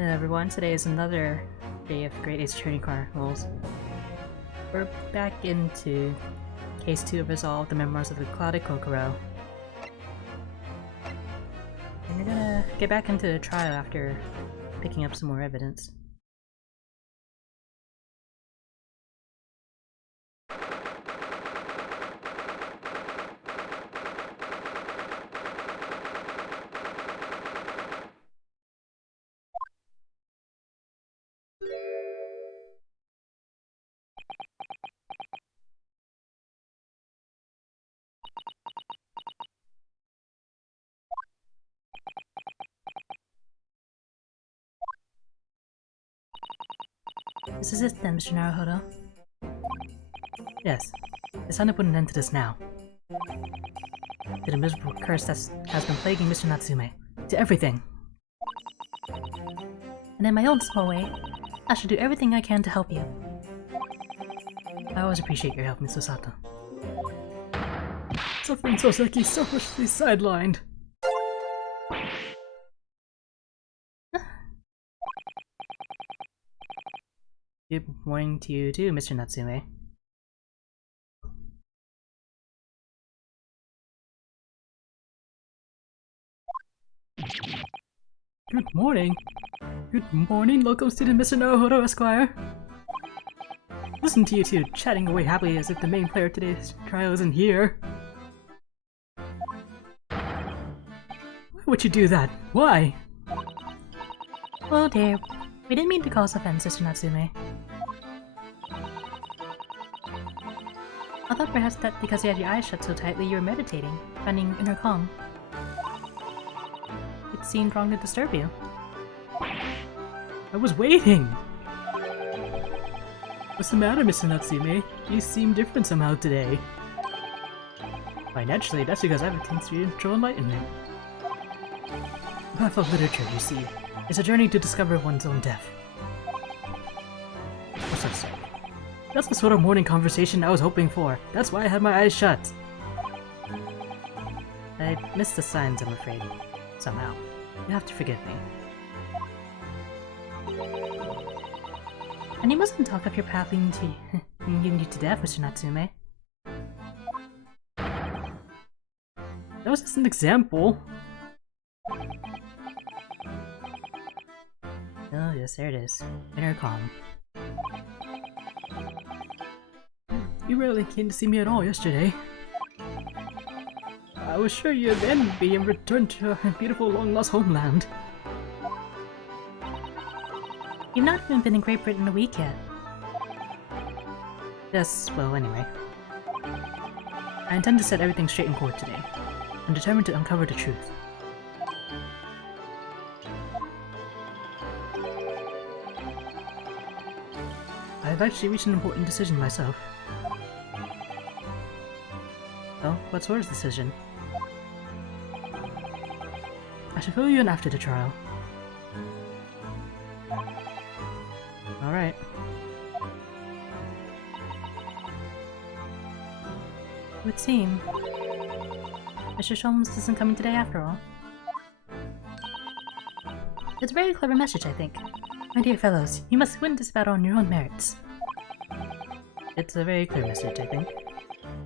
Everyone, today is another day of Great Ace Attorney Chronicles. We're back into Case 2 of Resolve, the Memoirs of the Clouded Kokoro. And we're gonna get back into the trial after picking up some more evidence. This is it then, Mr. Naruhodo? Yes. It's time to put an end to this now. To the miserable curse that has been plaguing Mr. Natsume. To everything. And in my own small way, I shall do everything I can to help you. I always appreciate your help, Miss Osato. Suffering Soseki selfishly sidelined. Good morning to you too, Mr. Natsume. Good morning. Good morning, local student Mr. Naruhodo, Esquire. Listen to you two chatting away happily as if the main player of today's trial isn't here. Why would you do that? Why? Oh dear, we didn't mean to cause offense, Mr. Natsume. I thought perhaps that because you had your eyes shut so tightly you were meditating, finding inner calm. It seemed wrong to disturb you. I was waiting! What's the matter, Mr. Natsume? You seem different somehow today. Why, naturally, that's because I have a spiritual enlightenment. The path of literature, you see, is a journey to discover one's own depth. What's that say? That's the sort of morning conversation I was hoping for. That's why I had my eyes shut. I missed the signs, I'm afraid. Somehow. You have to forgive me. And you mustn't talk of your path leading you to death, Mr. Natsume. That was just an example. Oh yes, there it is. Inner calm. You rarely came to see me at all yesterday. I was sure you'd then be and return to your beautiful long-lost homeland. You've not even been in Great Britain a week yet. Yes, well, anyway. I intend to set everything straight in court today. I'm determined to uncover the truth. I've actually reached an important decision myself. Well, what sort of decision? I shall fill you in after the trial. Alright. It would seem Mr. Sholmes isn't coming today after all. It's a very clever message, I think. My dear fellows, you must win this battle on your own merits. It's a very clear message, I think.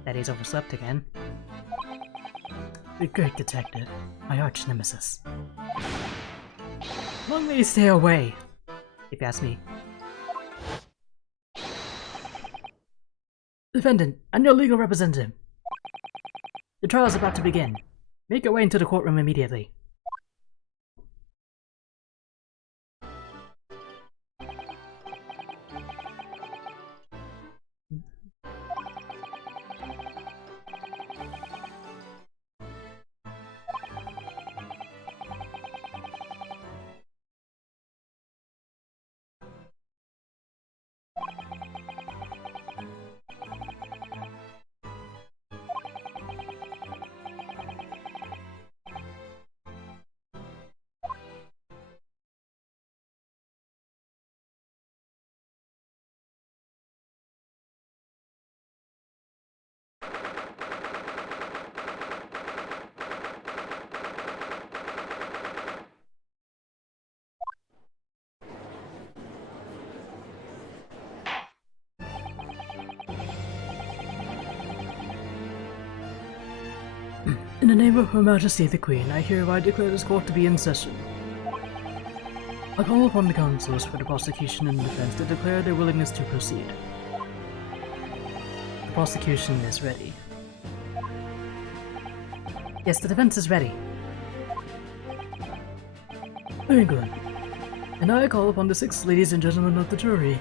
That he's overslept again. The great detective, my arch nemesis. Long may he stay away, if you ask me. Defendant, I'm your legal representative. The trial is about to begin. Make your way into the courtroom immediately. In the name of Her Majesty the Queen, I hereby declare this court to be in session. I call upon the counsels for the prosecution and defense to declare their willingness to proceed. The prosecution is ready. Yes, the defense is ready. Very good. And I call upon the 6 ladies and gentlemen of the jury,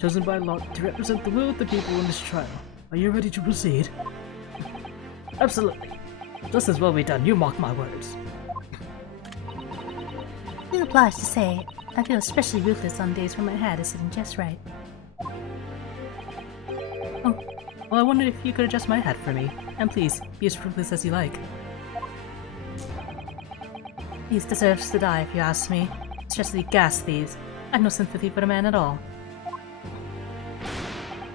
chosen by lot to represent the will of the people in this trial. Are you ready to proceed? Absolutely. Justice will be done, you mark my words. I'm obliged to say, I feel especially ruthless on days when my hat is sitting just right. Oh, well, I wondered if you could adjust my hat for me. And please, be as ruthless as you like. He deserves to die if you ask me. Especially gas thieves. I have no sympathy for the man at all.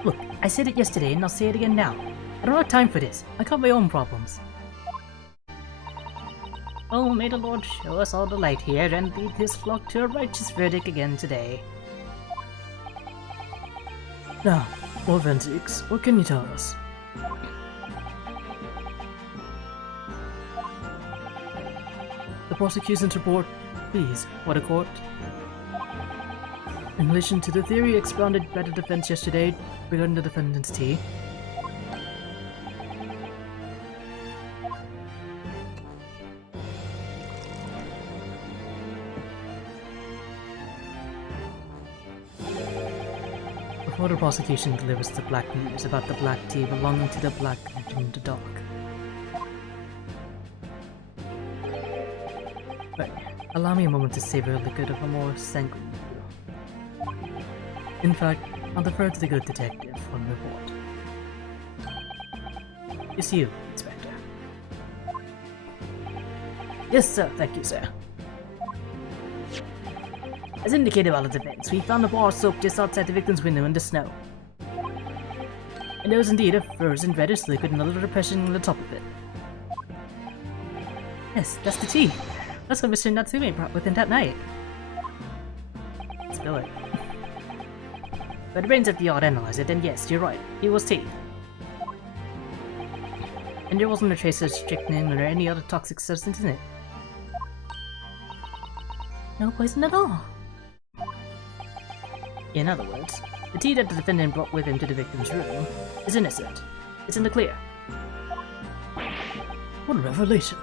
Look, I said it yesterday and I'll say it again now. I don't have time for this. I got my own problems. Oh, may the Lord show us all the light here and lead his flock to a righteous verdict again today. Now, Ventix, what can you tell us? The prosecution's report, please, for the court. In relation to the theory expounded by the defense yesterday regarding the defendant's tea, before the prosecution delivers the black news about the black tea belonging to the black engine in the dock. Right, allow me a moment to savor a liquid of a more sanguine view. In fact, I'll defer to the good detective on the report. It's you, Inspector. Yes, sir. Thank you, sir. As indicated by the defense, we found a bar of soap just outside the victim's window in the snow. And there was indeed a frozen reddish liquid and a little depression on the top of it. Yes, that's the tea. That's what Mr. Natsume brought with him that night. Spill it. But the brains of the art analyze it, and yes, you're right, it was tea. And there wasn't a trace of strychnine or any other toxic substance in it. No poison at all. In other words, the tea that the defendant brought with him to the victim's room is innocent. It's in the clear. What a revelation.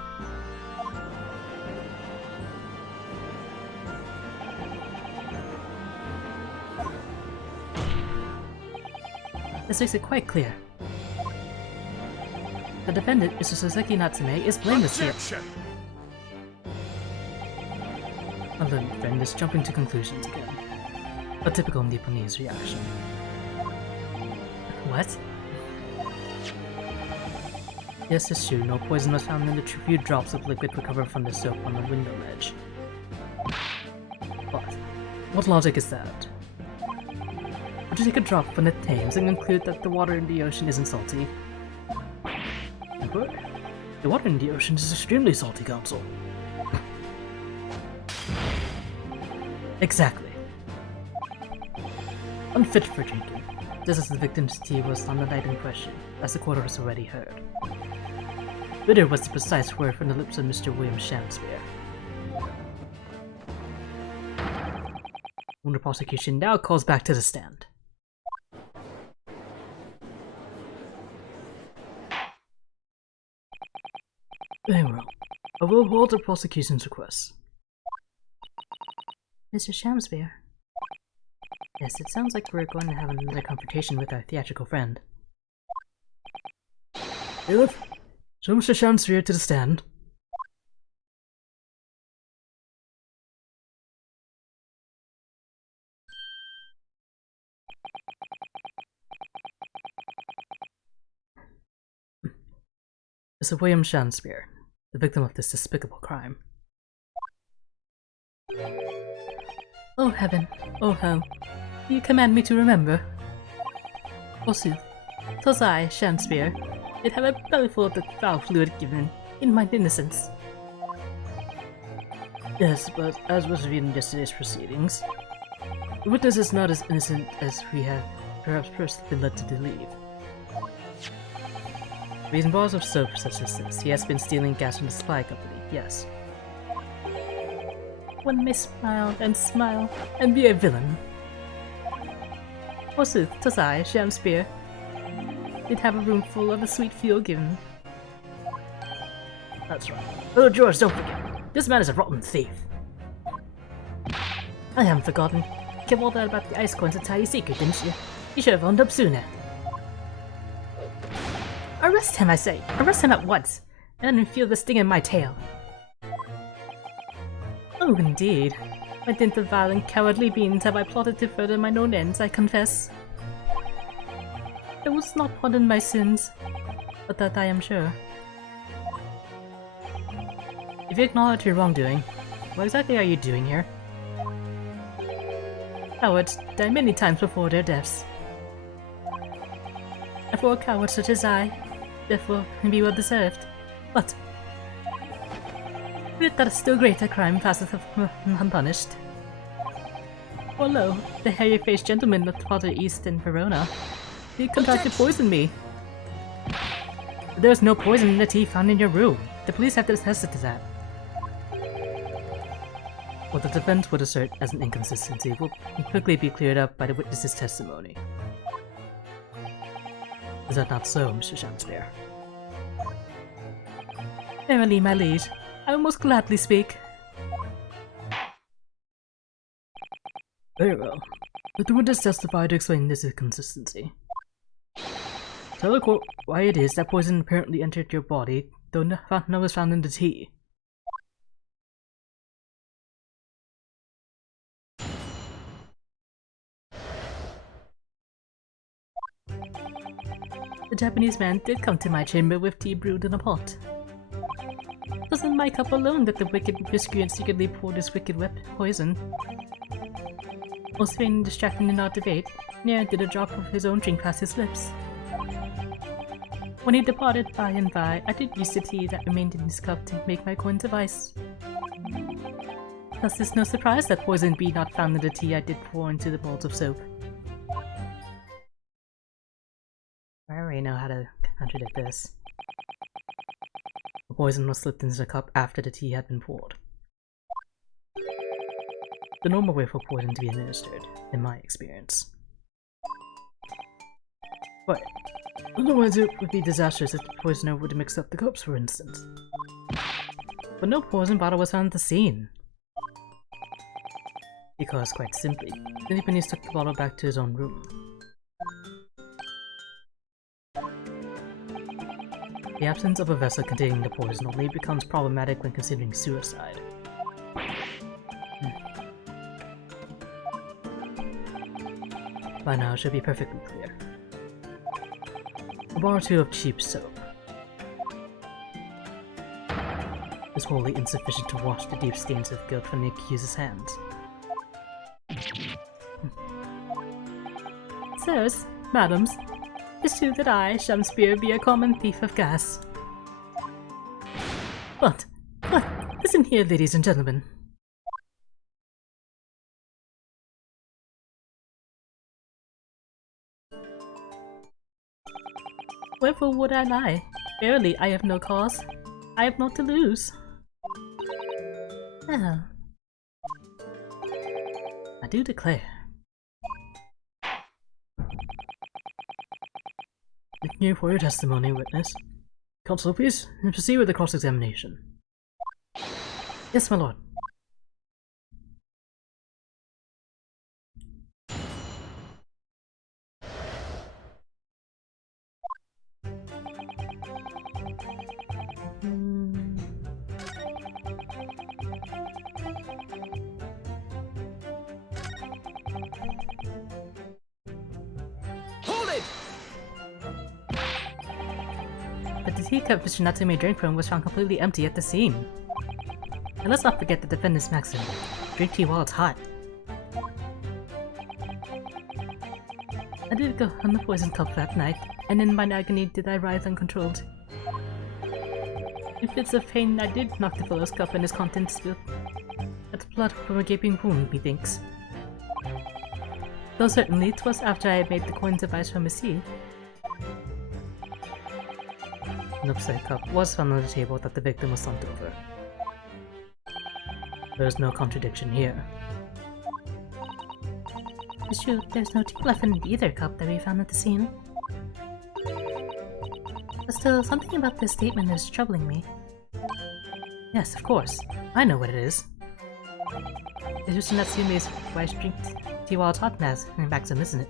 This makes it quite clear. The defendant, Mr. Soseki Natsume, is blameless here. My learned friend is jumping to conclusions again. A typical Nipponese reaction. What? Yes, it's true, no poison was found in the few drops of liquid recovered from the soap on the window ledge. But, what logic is that? Would you take a drop from the Thames and conclude that the water in the ocean isn't salty? But the water in the ocean is extremely salty, Counsel. Exactly. Unfit for drinking, just as the victim's tea was on the night in question, as the court has already heard. Bitter was the precise word from the lips of Mr. William Shamspeare. When the prosecution now calls back to the stand. Very well. I will hold the prosecution's request. Mr. Shamspeare. Yes, it sounds like we're going to have another confrontation with our theatrical friend. Bailiff, show Mr. Shamspeare to the stand. Mr. William Shamspeare, the victim of this despicable crime. Oh heaven, oh hell, you command me to remember. Forsooth, 'twas I, Shamspeare, did have a bellyful of the foul fluid given in mine innocence. Yes, but as was revealed in yesterday's proceedings, the witness is not as innocent as we have perhaps first been led to believe. Reason bars of soap such as this. He has been stealing gas from the supply company, yes. One may smile and be a villain. Forsooth, 'twas I, Sham Spear, did have a room full of the sweet fuel given. That's right. Oh, George, don't forget. This man is a rotten thief. I haven't forgotten. You kept all that about the ice coins a tiny secret, didn't you? You should have owned up sooner. Arrest him, I say! Arrest him at once! And then feel the sting in my tail. Oh, indeed. By dint of violent, cowardly means have I plotted to further mine own ends, I confess. I was not pardon my sins, but that I am sure. If you acknowledge your wrongdoing, what exactly are you doing here? Cowards die many times before their deaths. And for a coward such as I, therefore be well deserved. But yet that a still greater crime passeth unpunished. For lo, the hairy-faced gentleman of farther east in Verona, he contrived to poison me. But there is no poison in the tea found in your room. The police have attested to that. What the defense would assert as an inconsistency will quickly be cleared up by the witness's testimony. Is that not so, Mr. Shakespeare? Verily, my liege, I will most gladly speak. Very well. Let the witness testify to explain this inconsistency. Tell the court why it is that poison apparently entered your body, though none was found in the tea. The Japanese man did come to my chamber with tea brewed in a pot. It wasn't my cup alone that the wicked miscreant secretly poured his wicked poison. Most vain and distracting in our debate, ne'er did a drop of his own drink pass his lips. When he departed by and by, I did use the tea that remained in his cup to make my coins of ice. Thus it's no surprise that poison be not found in the tea I did pour into the bowls of soap. I already know how to contradict this. The poison was slipped into the cup after the tea had been poured. The normal way for poison to be administered, in my experience. But otherwise it would be disastrous if the poisoner would mix up the cups, for instance. But no poison bottle was found at the scene. Because, quite simply, the Japanese took the bottle back to his own room. The absence of a vessel containing the poison only becomes problematic when considering suicide. By now it should be perfectly clear. A bar or two of cheap soap is wholly insufficient to wash the deep stains of guilt from the accused's hands. Sirs, madams, 'tis true that I, Sham Spear, be a common thief of gas. But, listen here, ladies and gentlemen. Wherefore would I lie? Verily, I have no cause. I have naught to lose. Oh. I do declare. Thank you for your testimony, witness. Counsel, please proceed with the cross-examination. Yes, my lord. But the teacup Mr. Natsume drank from was found completely empty at the scene. And let's not forget the defendant's maxim, drink tea while it's hot. I did go on the poison cup that night, and in mine agony did I writhe uncontrolled. In fits of pain I did knock the fellow's cup and his contents spilled. That's blood from a gaping wound, methinks. Though certainly 'twas after I had made the coins of ice from his sea. An upset cup was found on the table that the victim was slumped over. There is no contradiction here. It's true, there's no tea left in either cup that we found at the scene. But still, something about this statement is troubling me. Yes, of course. I know what it is. It's just Natsume's wife's drink tea while it's hot maxim, isn't it?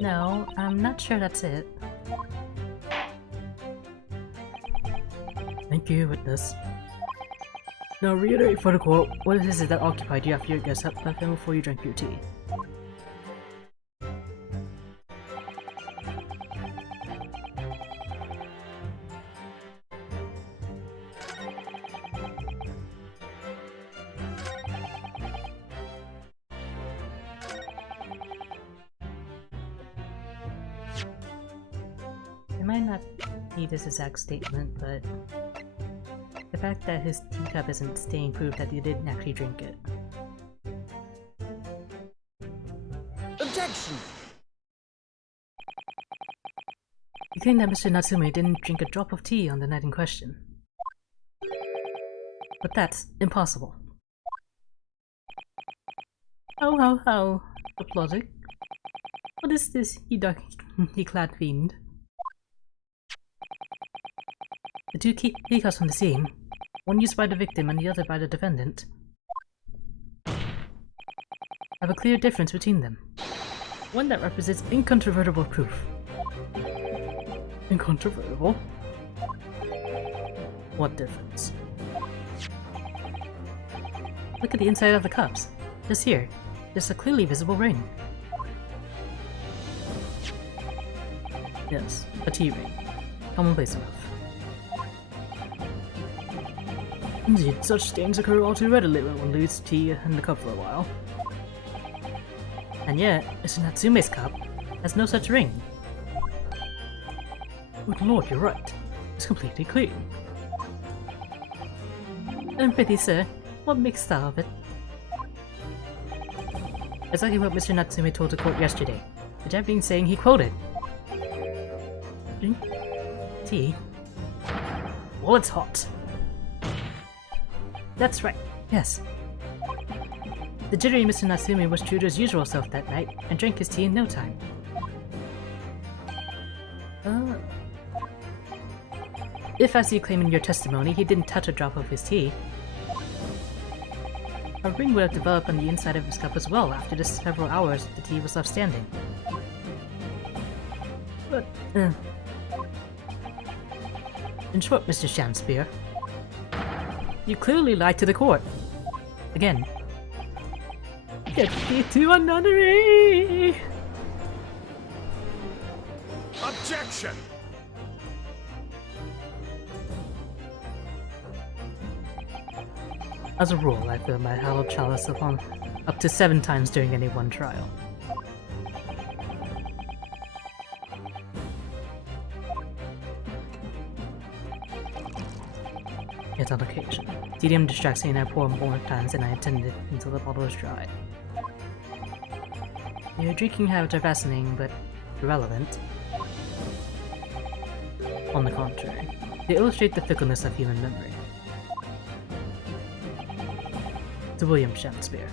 No, I'm not sure that's it. Thank you, witness. Now reiterate for the court, what is it that occupied you after your guest had left and before you drank your tea? It might not be this exact statement, but the fact that his teacup isn't stained proves that he didn't actually drink it. Objection! You claim that Mr. Natsume didn't drink a drop of tea on the night in question. But that's impossible. How, applauding. What is this, he clad fiend? The two teacups from the scene, one used by the victim and the other by the defendant, have a clear difference between them. One that represents incontrovertible proof. Incontrovertible? What difference? Look at the inside of the cups. Just here. There's a clearly visible ring. Yes, a tea ring. Commonplace enough. Indeed, such stains occur all too readily when one leaves tea in the cup for a while. And yet, Mr. Natsume's cup has no such ring. Good lord, you're right. It's completely clean. And prithee, sir, what makes thou of it? Exactly what Mr. Natsume told the court yesterday. The Japanese saying he quoted. Drink tea? Well, it's hot. That's right, yes. The jittery Mr. Natsume was true to his usual self that night and drank his tea in no time. If, as you claim in your testimony, he didn't touch a drop of his tea, a ring would have developed on the inside of his cup as well after the several hours the tea was left standing. But, in short, Mr. Shamspear, you clearly lied to the court. Again. Get me to another A! Objection! As a rule, I fill my hallowed chalice upon up to 7 times during any one trial. Yet on occasion, tedium distracts me and I pour more times than I intended until the bottle is dry. Your drinking habits are fascinating, but irrelevant. On the contrary, they illustrate the fickleness of human memory. To William Shakespeare.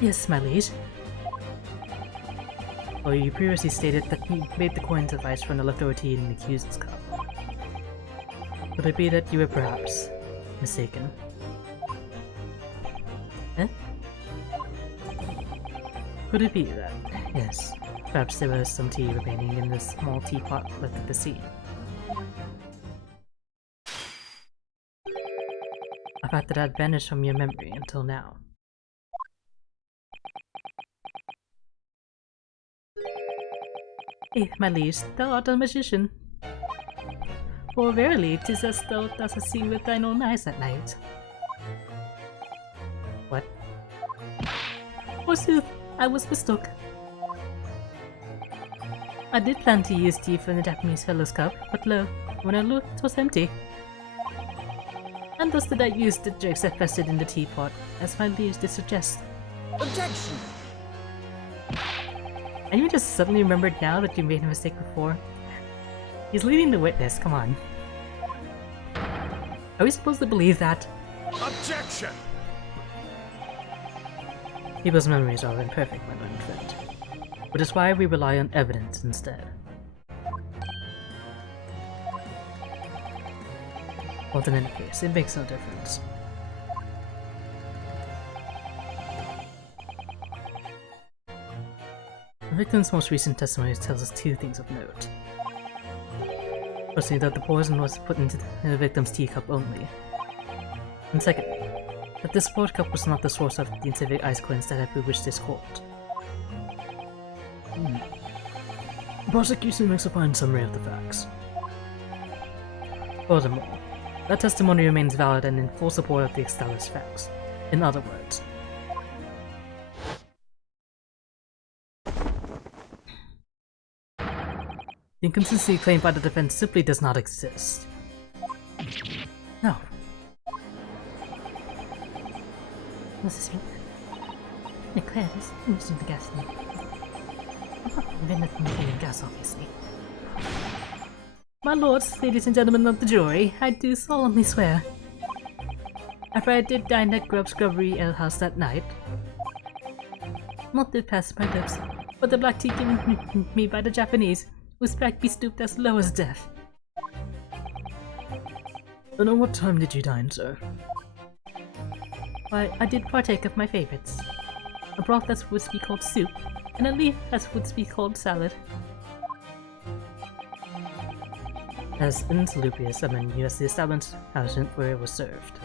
Yes, my liege. Well, you previously stated that you made the coins of ice from the leftover tea in the accused's cup. Could it be that you were perhaps mistaken? Eh? Could it be that, yes, perhaps there was some tea remaining in this small teapot left at the scene? A fact that had vanished from your memory until now. Eh, my liege, thou art a magician. For verily, 'tis as thou dost see with thine own eyes at night. What? Forsooth, I was mistook. I did plan to use tea from the Japanese fellow's cup, but lo, when I looked, 'twas empty. And thus did I use the dregs that festered in the teapot, as my liege did suggest. Objection! And you just suddenly remembered now that you made a mistake before? He's leading the witness, come on. Are we supposed to believe that? Objection! People's memories are imperfect, my learned friend. Which is why we rely on evidence instead. Well, in any case, it makes no difference. The victim's most recent testimony tells us two things of note. Firstly, that the poison was put into the victim's teacup only. And secondly, that this spoiled cup was not the source of the acidic ice cleanse that had bewitched this court. The prosecution makes a fine summary of the facts. Furthermore, that testimony remains valid and in full support of the established facts. In other words, the inconsistency claimed by the defense simply does not exist. No. What's this mean? Claire, this is in the gas leak. I'm not invented from the gas, obviously. My lords, ladies and gentlemen of the jury, I do solemnly swear. After I did dine at Grub's Grubbery Ale House that night, not did pass my lips, but the black tea given me by the Japanese was back be stooped as low as death. And at what time did you dine, sir? Why, I did partake of my favorites. A broth that would be called soup, and a leaf that would be called salad. As insalubrious a menu as the establishment where it was served.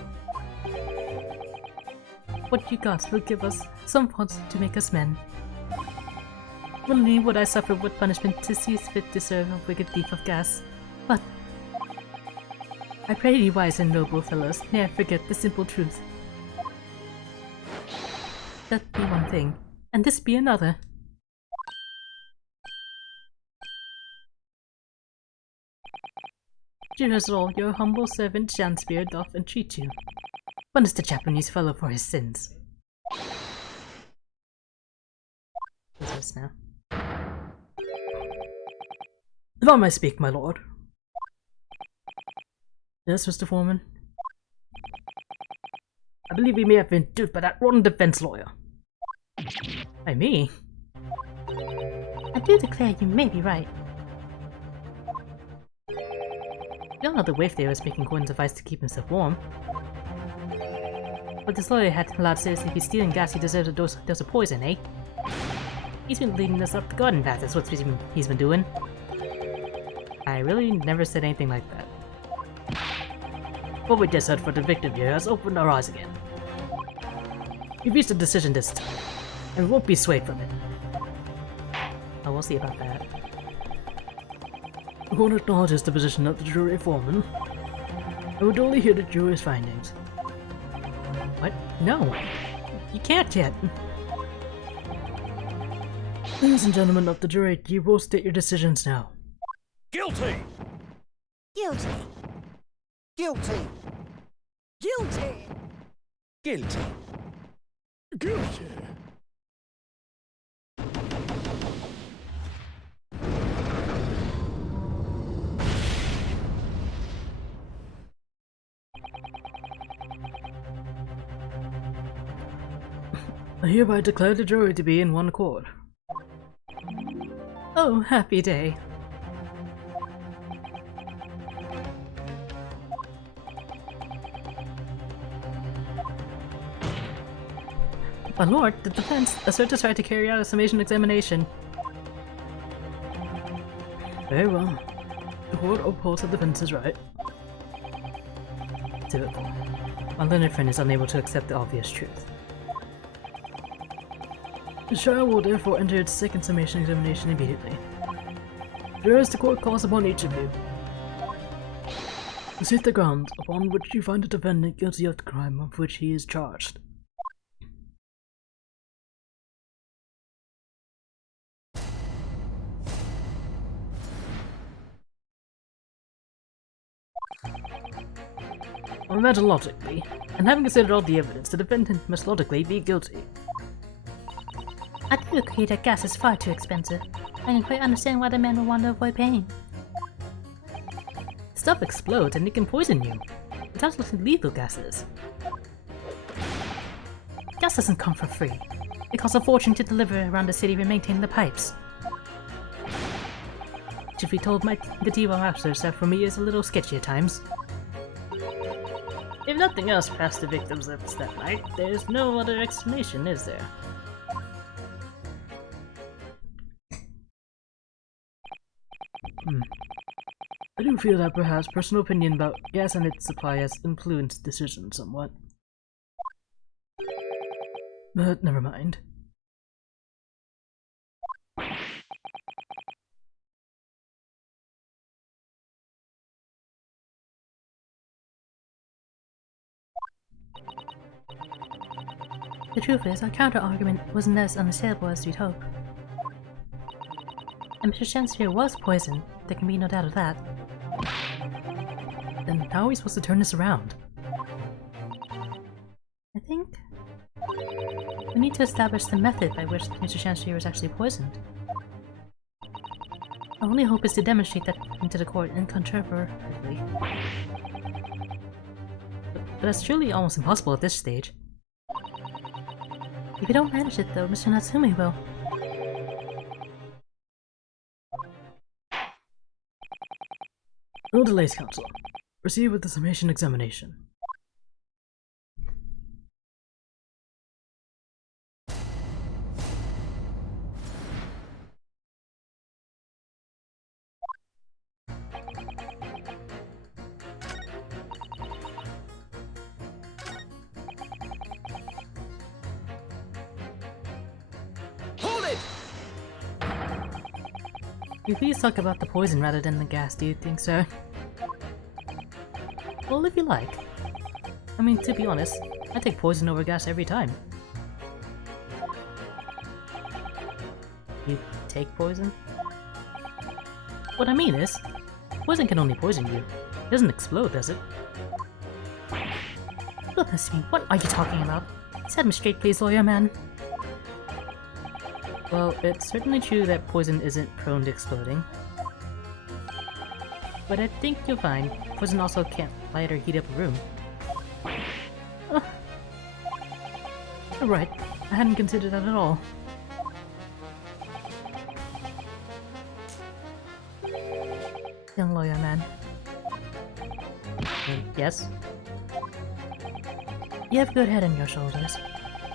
What you got will give us some faults to make us men. Willingly would I suffer what punishment to see fit to serve a wicked thief of gas, but I pray ye, wise and noble fellows, ne'er forget the simple truth. That be one thing, and this be another. Dearest all, your humble servant Shanspeare doth entreat you. Punish the Japanese fellow for his sins. What's this now? If I may speak, my lord. Yes, Mr. Foreman? I believe we may have been duped by that rotten defense lawyer. By me? I do declare you may be right. You don't know the waif there was making Gordon's advice to keep himself warm. But this lawyer had allowed seriously be stealing gas, he deserves a dose of poison, eh? He's been leading us up the garden path, that's what he's been doing. I really never said anything like that. What we just heard for the victim here has opened our eyes again. We've reached a decision this time, and we won't be swayed from it. Oh, we'll see about that. The court acknowledges the position of the jury foreman. I would only hear the jury's findings. What? No! You can't yet! Ladies and gentlemen of the jury, you will state your decisions now. Guilty! Guilty. Guilty. Guilty. Guilty. Guilty. I hereby declare the jury to be in one accord. Oh, happy day. My lord, the defense asserts its right to carry out a summation examination. Very well. The court upholds the defense's right. Typical. My learned friend is unable to accept the obvious truth. The trial will therefore enter its second summation examination immediately. Whereas the court calls upon each of you to state the grounds upon which you find the defendant guilty of the crime of which he is charged. Imagine logically, and having considered all the evidence, the defendant must logically be guilty. I do agree that gas is far too expensive. I can quite understand why the man would want to avoid paying. Stuff explodes and it can poison you. It's absolutely lethal gases. Gas doesn't come for free. It costs a fortune to deliver around the city and maintain the pipes. Should be told the T.Y. officers that for me is a little sketchy at times. If nothing else passed the victim's lips that night, there's no other explanation, is there? I do feel that perhaps personal opinion about gas and its supply has influenced decisions somewhat. But never mind. The truth is, our counter-argument wasn't as unassailable as we'd hope. And Mr. Shansphere was poisoned, there can be no doubt of that. Then how are we supposed to turn this around? I think we need to establish the method by which Mr. Shansphere was actually poisoned. Our only hope is to demonstrate that into the court incontrovertibly. But that's truly almost impossible at this stage. If we don't manage it though, Mr. Natsume will. No delays, Counsel. Proceed with the summation examination. Hold it! Can you please talk about the poison rather than the gas, do you think, sir? Well, if you like. I mean, to be honest, I take poison over gas every time. You take poison? What I mean is, poison can only poison you. It doesn't explode, does it? Goodness me, what are you talking about? Set me straight please, lawyer man. Well, it's certainly true that poison isn't prone to exploding. But I think you'll find poison also can't light or heat up a room. You're right, I hadn't considered that at all. Young lawyer man. Yes? You have a good head on your shoulders.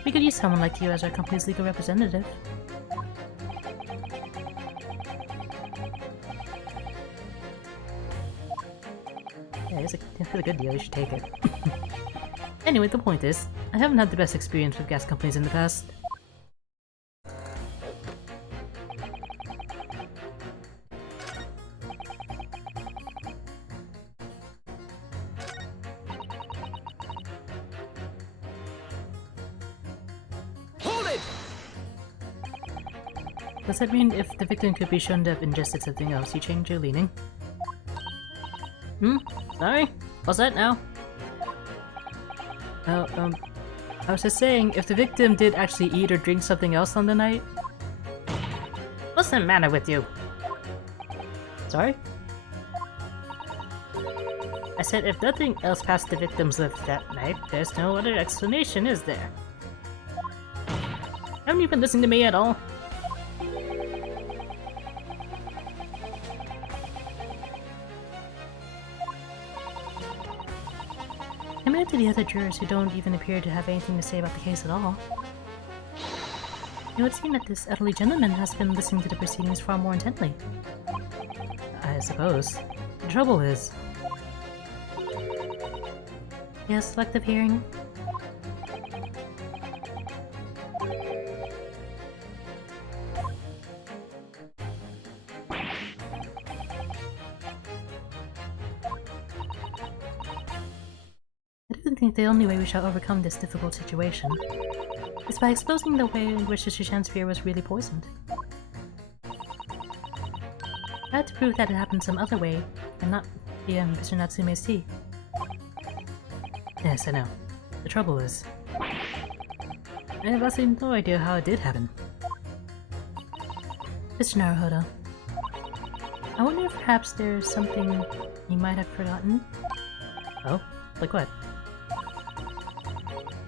We could use someone like you as our company's legal representative. Yeah, it's a good deal, you should take it. Anyway, the point is, I haven't had the best experience with gas companies in the past. Hold it! Does that mean if the victim could be shown to have ingested something else, you change your leaning? Sorry? What's that now? Oh, I was just saying, if the victim did actually eat or drink something else on the night... What's the matter with you? Sorry? I said if nothing else passed the victim's lips that night, there's no other explanation, is there? Haven't you been listening to me at all? Compared to the other jurors who don't even appear to have anything to say about the case at all, it would seem that this elderly gentleman has been listening to the proceedings far more intently. I suppose. The trouble is... Yes, selective hearing. I don't think the only way we shall overcome this difficult situation is by exposing the way in which Mr. Shansphere was really poisoned. I had to prove that it happened some other way, and not via Mr. Natsume's tea. Yes, I know. The trouble is... I have absolutely no idea how it did happen. Mr. Naruhodo, I wonder if perhaps there's something you might have forgotten? Oh? Like what?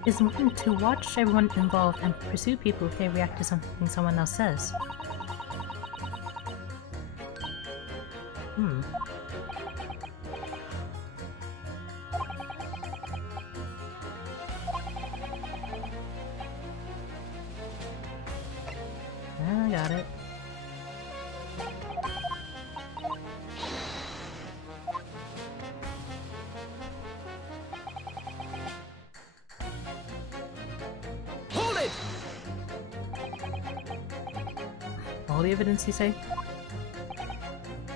It's important to watch everyone involved and pursue people if they react to something someone else says. Hmm. I got it. Hold it! All the evidence, you say?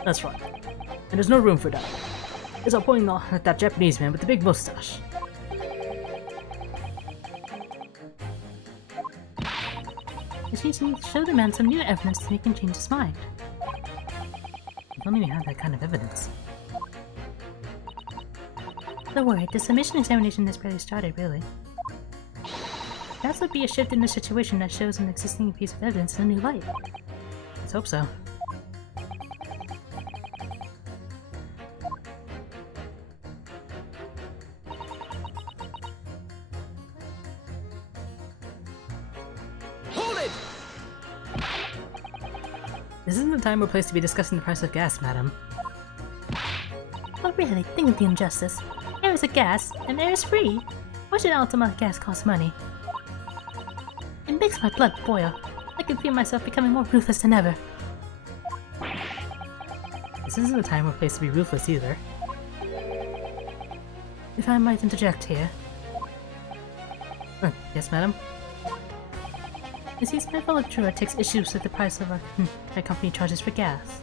That's right. And there's no room for that. It's all pointing at that Japanese man with the big mustache. It seems to show the man some new evidence to make him change his mind. I don't even have that kind of evidence. Don't worry, the submission examination has barely started, really. Perhaps there'll be a shift in the situation that shows an existing piece of evidence in a new light. Let's hope so. Hold it! This isn't the time or place to be discussing the price of gas, madam. Oh really, think of the injustice. Air is a gas, and air is free. Why should Altima gas cost money? It makes my blood boil. I can feel myself becoming more ruthless than ever. This isn't the time or place to be ruthless either. If I might interject here. Yes, madam? It seems my fellow juror takes issues with the price of our company charges for gas.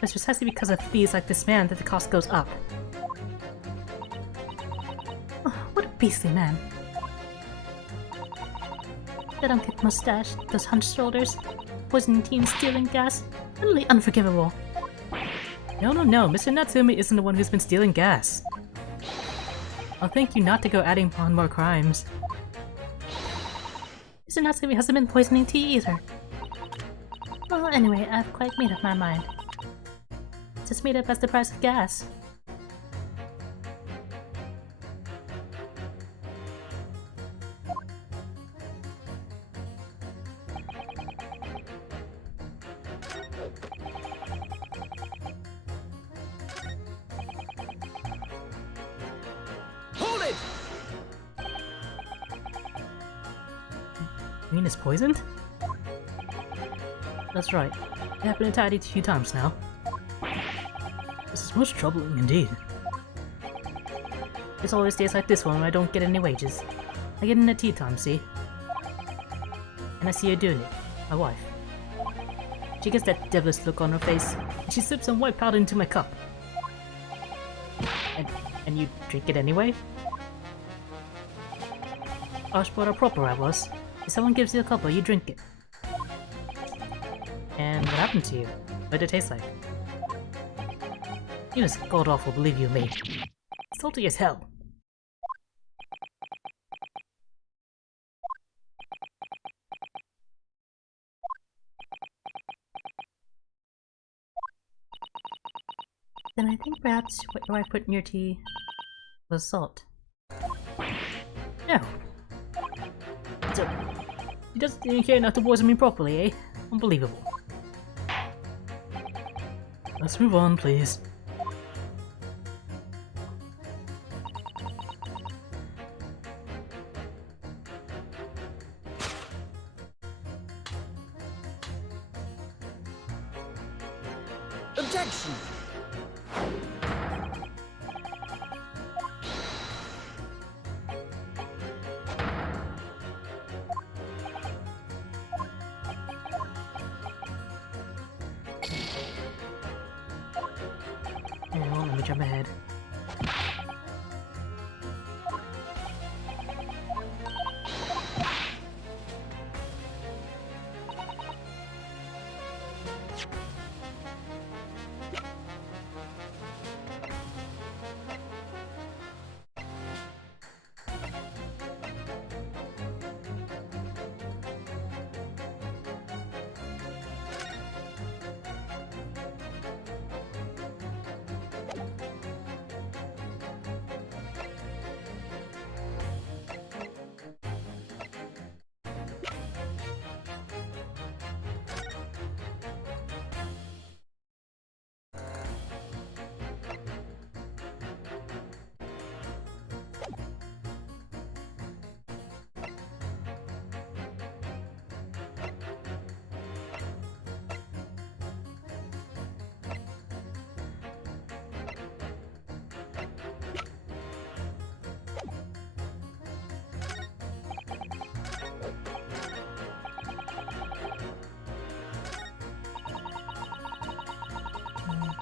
It's precisely because of thieves like this man that the cost goes up. Oh, what a beastly man. That unkempt mustache, those hunched shoulders, poisoning teens, stealing gas, utterly unforgivable. No, Mr. Natsumi isn't the one who's been stealing gas. I'll thank you not to go adding on more crimes. Mr. Natsumi hasn't been poisoning tea either. Well, anyway, I've quite made up my mind. It's as made up as the price of gas. Hold it! You mean it's poisoned? That's right. It happened entirely a few times now. This is most troubling indeed. It's always days like this one when I don't get any wages. I get in at tea time, see? And I see her doing it, my wife. She gets that devilish look on her face, and she sips some white powder into my cup. And you drink it anyway? Gosh, what a proper I was. If someone gives you a cup, you drink it. And what happened to you? What did it taste like? It was god-awful, believe you me. Salty as hell. Then I think perhaps what I put in your tea was salt. No. So, he doesn't even care enough to poison me properly, eh? Unbelievable. Let's move on, please. Objection! And well, let me jump ahead.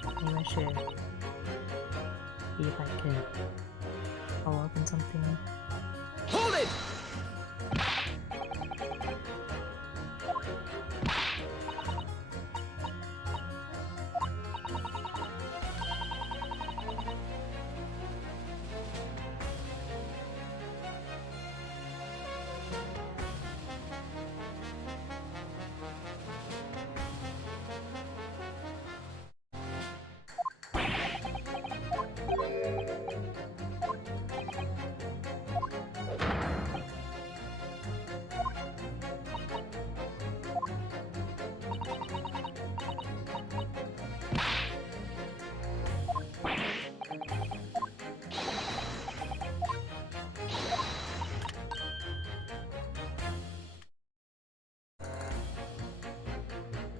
Maybe I should see if I can follow up on something. Hold it!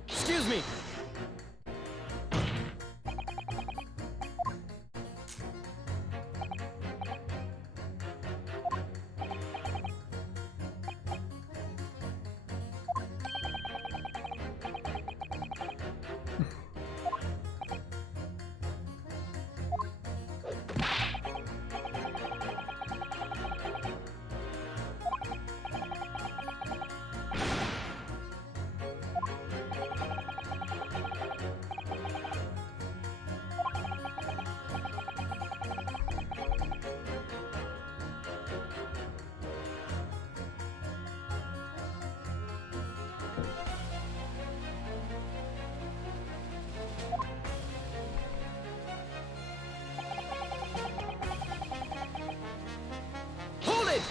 Excuse me! Hold it!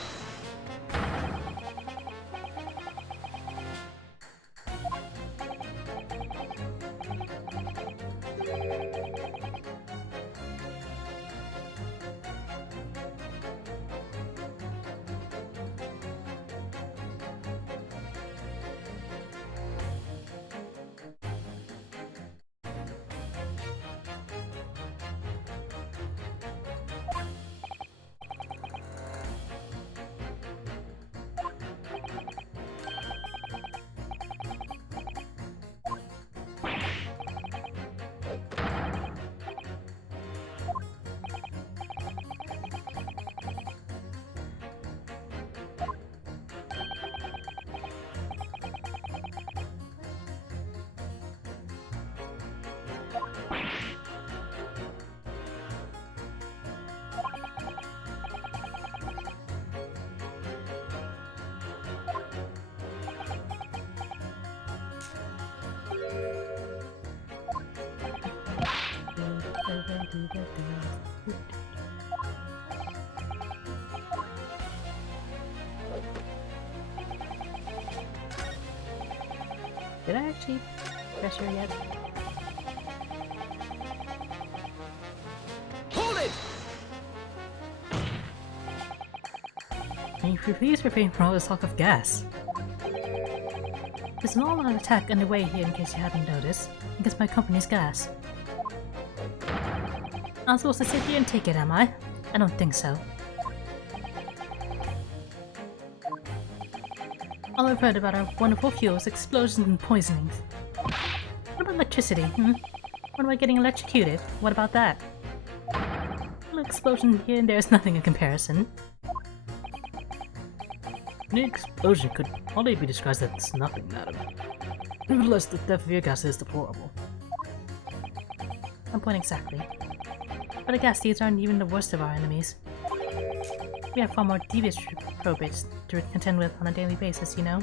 Did I actually press her yet? Hold it! Can you please refrain from all this talk of gas? There's an all-out attack underway here in case you hadn't noticed, against my company's gas. I'm supposed to sit here and take it, am I? I don't think so. All I've heard about are wonderful fuels, explosions, and poisonings. What about electricity, What about getting electrocuted? What about that? A little explosion here and there is nothing in comparison. An explosion could hardly be described as nothing, madam. Nevertheless, the death of your gas is deplorable. On point exactly. But the gas thieves aren't even the worst of our enemies. We have far more devious probates to contend with on a daily basis, you know?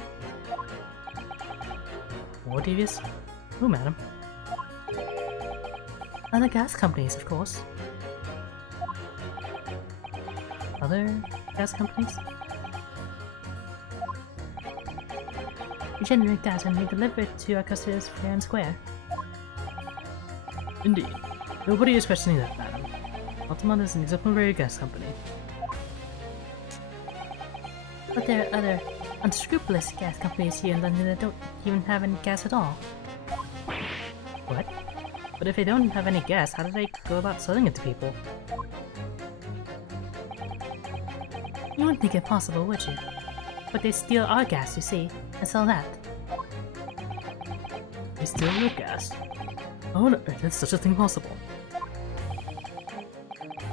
More devious? Who, madam? Other gas companies, of course. Other gas companies? We generate gas and we deliver it to our customers fair and square. Indeed. Nobody is questioning that, madam. Altamont is an exemplary gas company. But there are other unscrupulous gas companies here in London that don't even have any gas at all. What? But if they don't have any gas, how do they go about selling it to people? You wouldn't think it possible, would you? But they steal our gas, you see, and sell that. They steal your gas? How on earth is such a thing possible?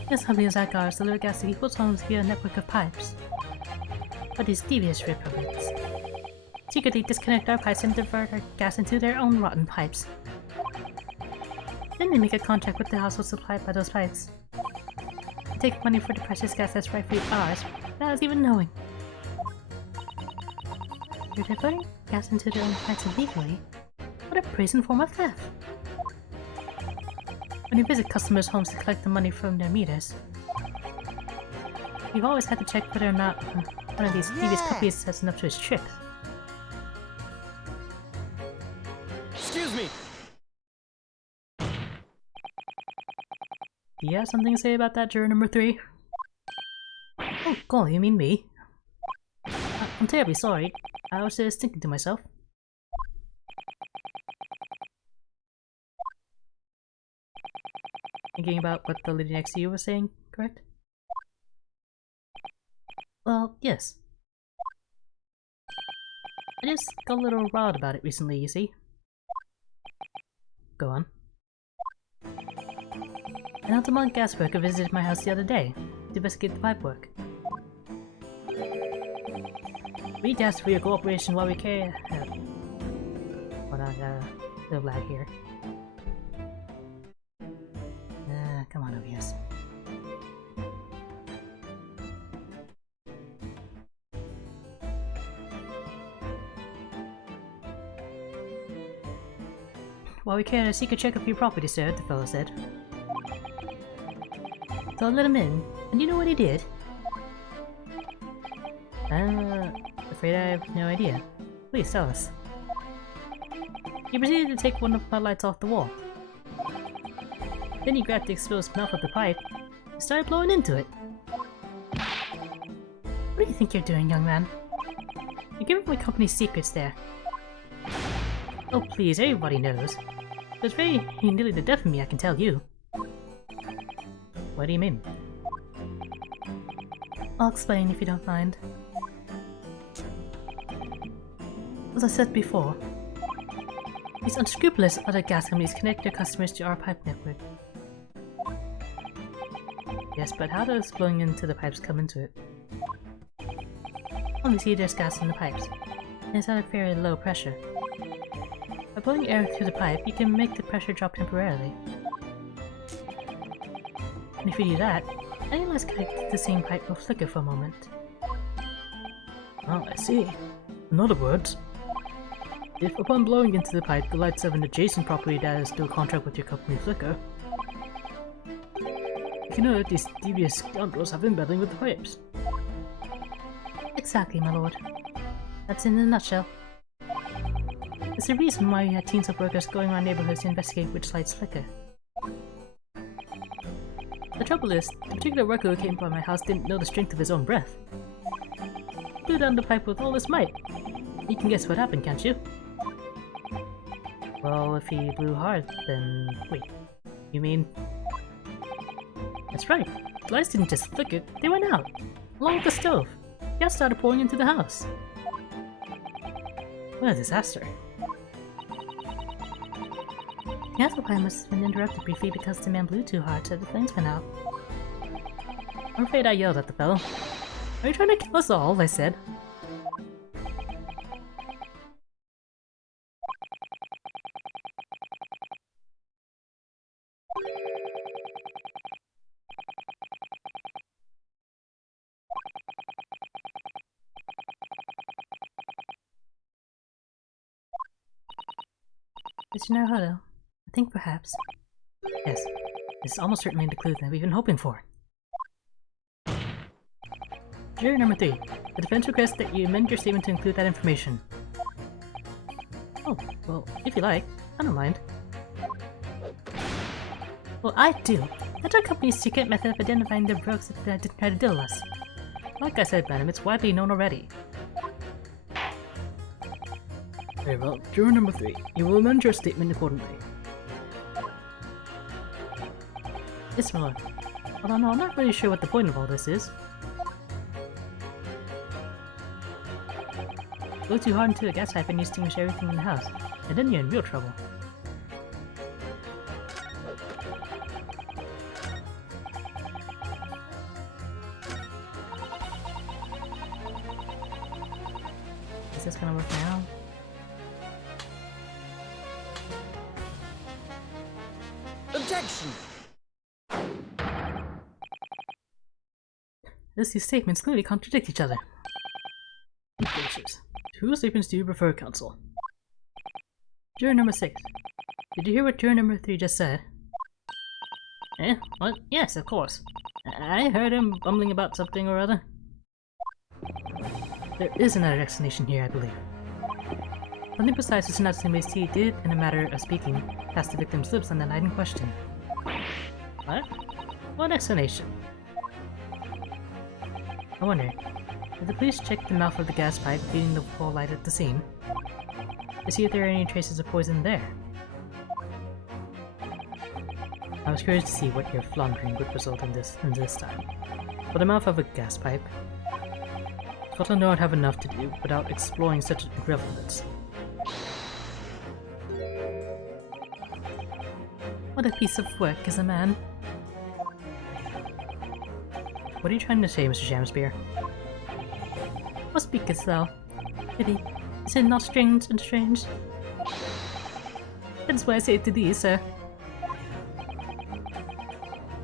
This hubby is like ours, deliver gas to people's homes via a network of pipes. But these devious reprobates secretly disconnect our pipes and divert our gas into their own rotten pipes. Then they make a contract with the household supplied by those pipes. They take money for the precious gas that's rightfully ours, without us even knowing. They're diverting gas into their own pipes illegally. What a brazen form of theft! When you visit customers' homes to collect the money from their meters, you've always had to check whether or not one of these devious companies has enough to his tricks. Excuse me! Do you have something to say about that, juror number 3? Oh, golly, you mean me? I'm terribly sorry. I was just thinking to myself. Thinking about what the lady next to you was saying, correct? Well, yes. I just got a little riled about it recently, you see. Go on. An Altamont gas worker visited my house the other day to investigate the pipe work. We asked for your cooperation while we carry hold on, little lag here. Come on, OBS. While we carried a secret check of your property, sir, the fellow said. So I let him in, and you know what he did? Afraid I have no idea. Please tell us. He proceeded to take one of my lights off the wall. Then he grabbed the exposed mouth of the pipe and started blowing into it. What do you think you're doing, young man? You're giving my company secrets there. Oh please, everybody knows. It's very nearly the death of me, I can tell you. What do you mean? I'll explain if you don't mind. As I said before, these unscrupulous other gas companies connect their customers to our pipe network. Yes, but how does blowing into the pipes come into it? Obviously there's gas in the pipes, and it's at a very low pressure. By blowing air through the pipe, you can make the pressure drop temporarily. And if you do that, any lights connected to the same pipe will flicker for a moment. Oh, I see. In other words, if upon blowing into the pipe the lights of an adjacent property that is still contract with your company flicker, you know that these devious scoundrels have been meddling with the pipes. Exactly, my lord. That's in a nutshell. It's the reason why we had teams of workers going around neighborhoods to investigate which lights flicker. The trouble is, the particular worker who came by my house didn't know the strength of his own breath. He blew down the pipe with all his might. You can guess what happened, can't you? Well, if he blew hard, then... wait. You mean... That's right. The lights didn't just flicker, they went out. Along with the stove. Gas started pouring into the house. What a disaster. The gas supply must have been interrupted briefly because the man blew too hard so the flames went out. I'm afraid I yelled at the fellow. Are you trying to kill us all? I said. Mr. Naruhodo, I think perhaps... Yes, this is almost certainly the clue that we've been hoping for. Juror number 3. The defense requests that you amend your statement to include that information. Oh, well, if you like. I don't mind. Well, I do. That's our company's secret method of identifying the rogues that didn't try to diddle us. Like I said, madam, it's widely known already. Very well, juror number 3, you will amend your statement accordingly. Yes, my lord. Although no, I'm not really sure what the point of all this is. Go too hard into a gas pipe and you extinguish everything in the house, and then you're in real trouble. this gonna work now? Objection! These statements clearly contradict each other. Good gracious. To whose statements do you prefer, Counsel? Juror number 6. Did you hear what juror number 3 just said? Eh? What? Yes, of course. I heard him bumbling about something or other. There is another explanation here, I believe. Something precise was not the ways he did, in a matter of speaking, pass the victim's lips on the night in question. What? What explanation? I wonder, did the police check the mouth of the gas pipe feeding the wall light at the scene? To see if there are any traces of poison there. I was curious to see what your floundering would result in this time. For the mouth of a gas pipe, Scotland don't have enough to do without exploring such irrelevance. What a piece of work as a man. What are you trying to say, Mr. Shamspear? What speakest thou? Pity, is it not strange and strange? That's why I say it to thee, sir.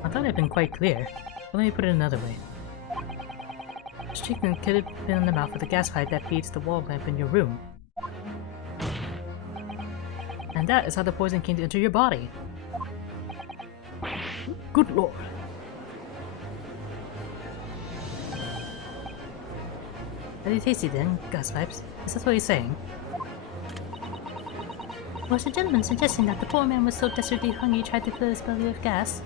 I thought I'd been quite clear, but let me put it another way. The treatment could have been in the mouth of the gas pipe that feeds the wall lamp in your room. And that is how the poison came to enter your body. Good lord. Very tasty then, gas pipes. Is that what he's saying? Was the gentleman suggesting that the poor man was so desperately hungry he tried to fill his belly with gas?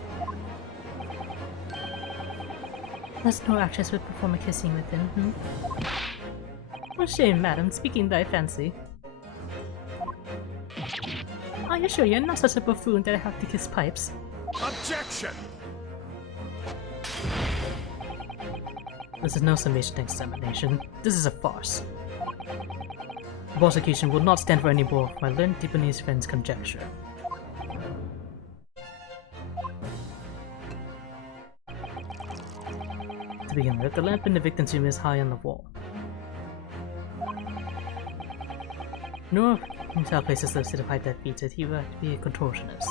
Lest no actress would perform a kissing with him, What shame, madam, speaking thy fancy. Are you sure you're not such a buffoon that I have to kiss pipes? Objection! This is no summation examination. This is a farce. The prosecution will not stand for any more of my learned Japanese friend's conjecture. To begin with, the lamp in the victim's room is high on the wall. Nor can tell places listed to pipe that feeds it, he would have to be a contortionist.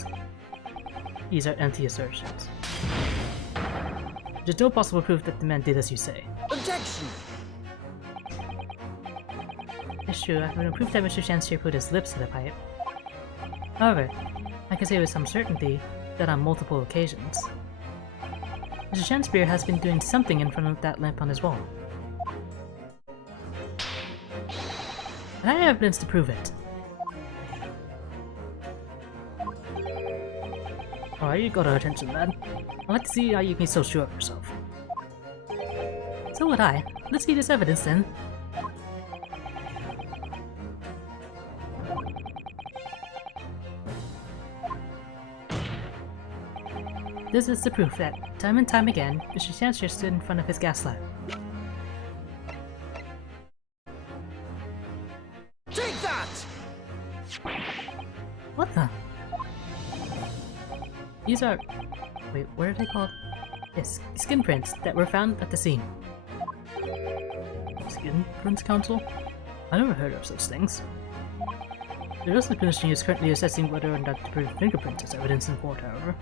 These are empty assertions. There's no possible proof that the man did as you say. Objection! It's true, I have no proof that Mr. Shamspear put his lips to the pipe. However, I can say with some certainty that on multiple occasions, Mr. Shamspear has been doing something in front of that lamp on his wall. And I have evidence to prove it. Oh, you got our attention, lad. I'd like to see how you can be so sure of yourself. So would I. Let's see this evidence then. This is the proof that, time and time again, Mr. Shamspear stood in front of his gas lamp. Take that! What the? These are... wait, what are they called? Yes, skin prints that were found at the scene. Skin prints, Counsel? I never heard of such things. The Justice Commission is currently assessing whether or not to prove fingerprints as evidence in court, however.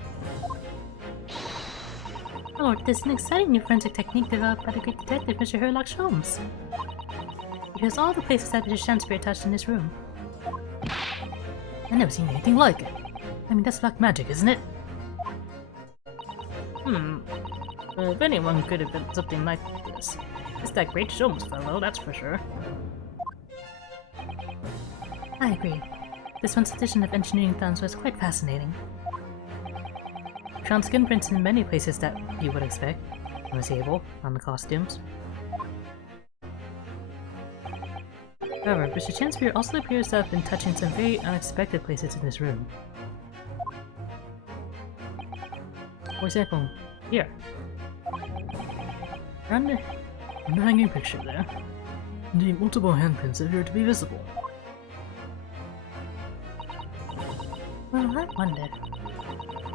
Oh, this is an exciting new forensic technique developed by the great detective Mr. Sherlock Holmes. It has all the places that Mr. Shamspear touched in his room. I've never seen anything like it. I mean, that's black magic, isn't it? If anyone could have done something like this, it's that great Holmes fellow, that's for sure. I agree. This one's edition of engineering thumbs was quite fascinating. Found skin prints in many places that you would expect. On the table, on the costumes. However, Mr. Shamspear also appears to have been touching some very unexpected places in this room. For example, here. Around the hanging picture there, the multiple handprints appear to be visible. Well, I wonder.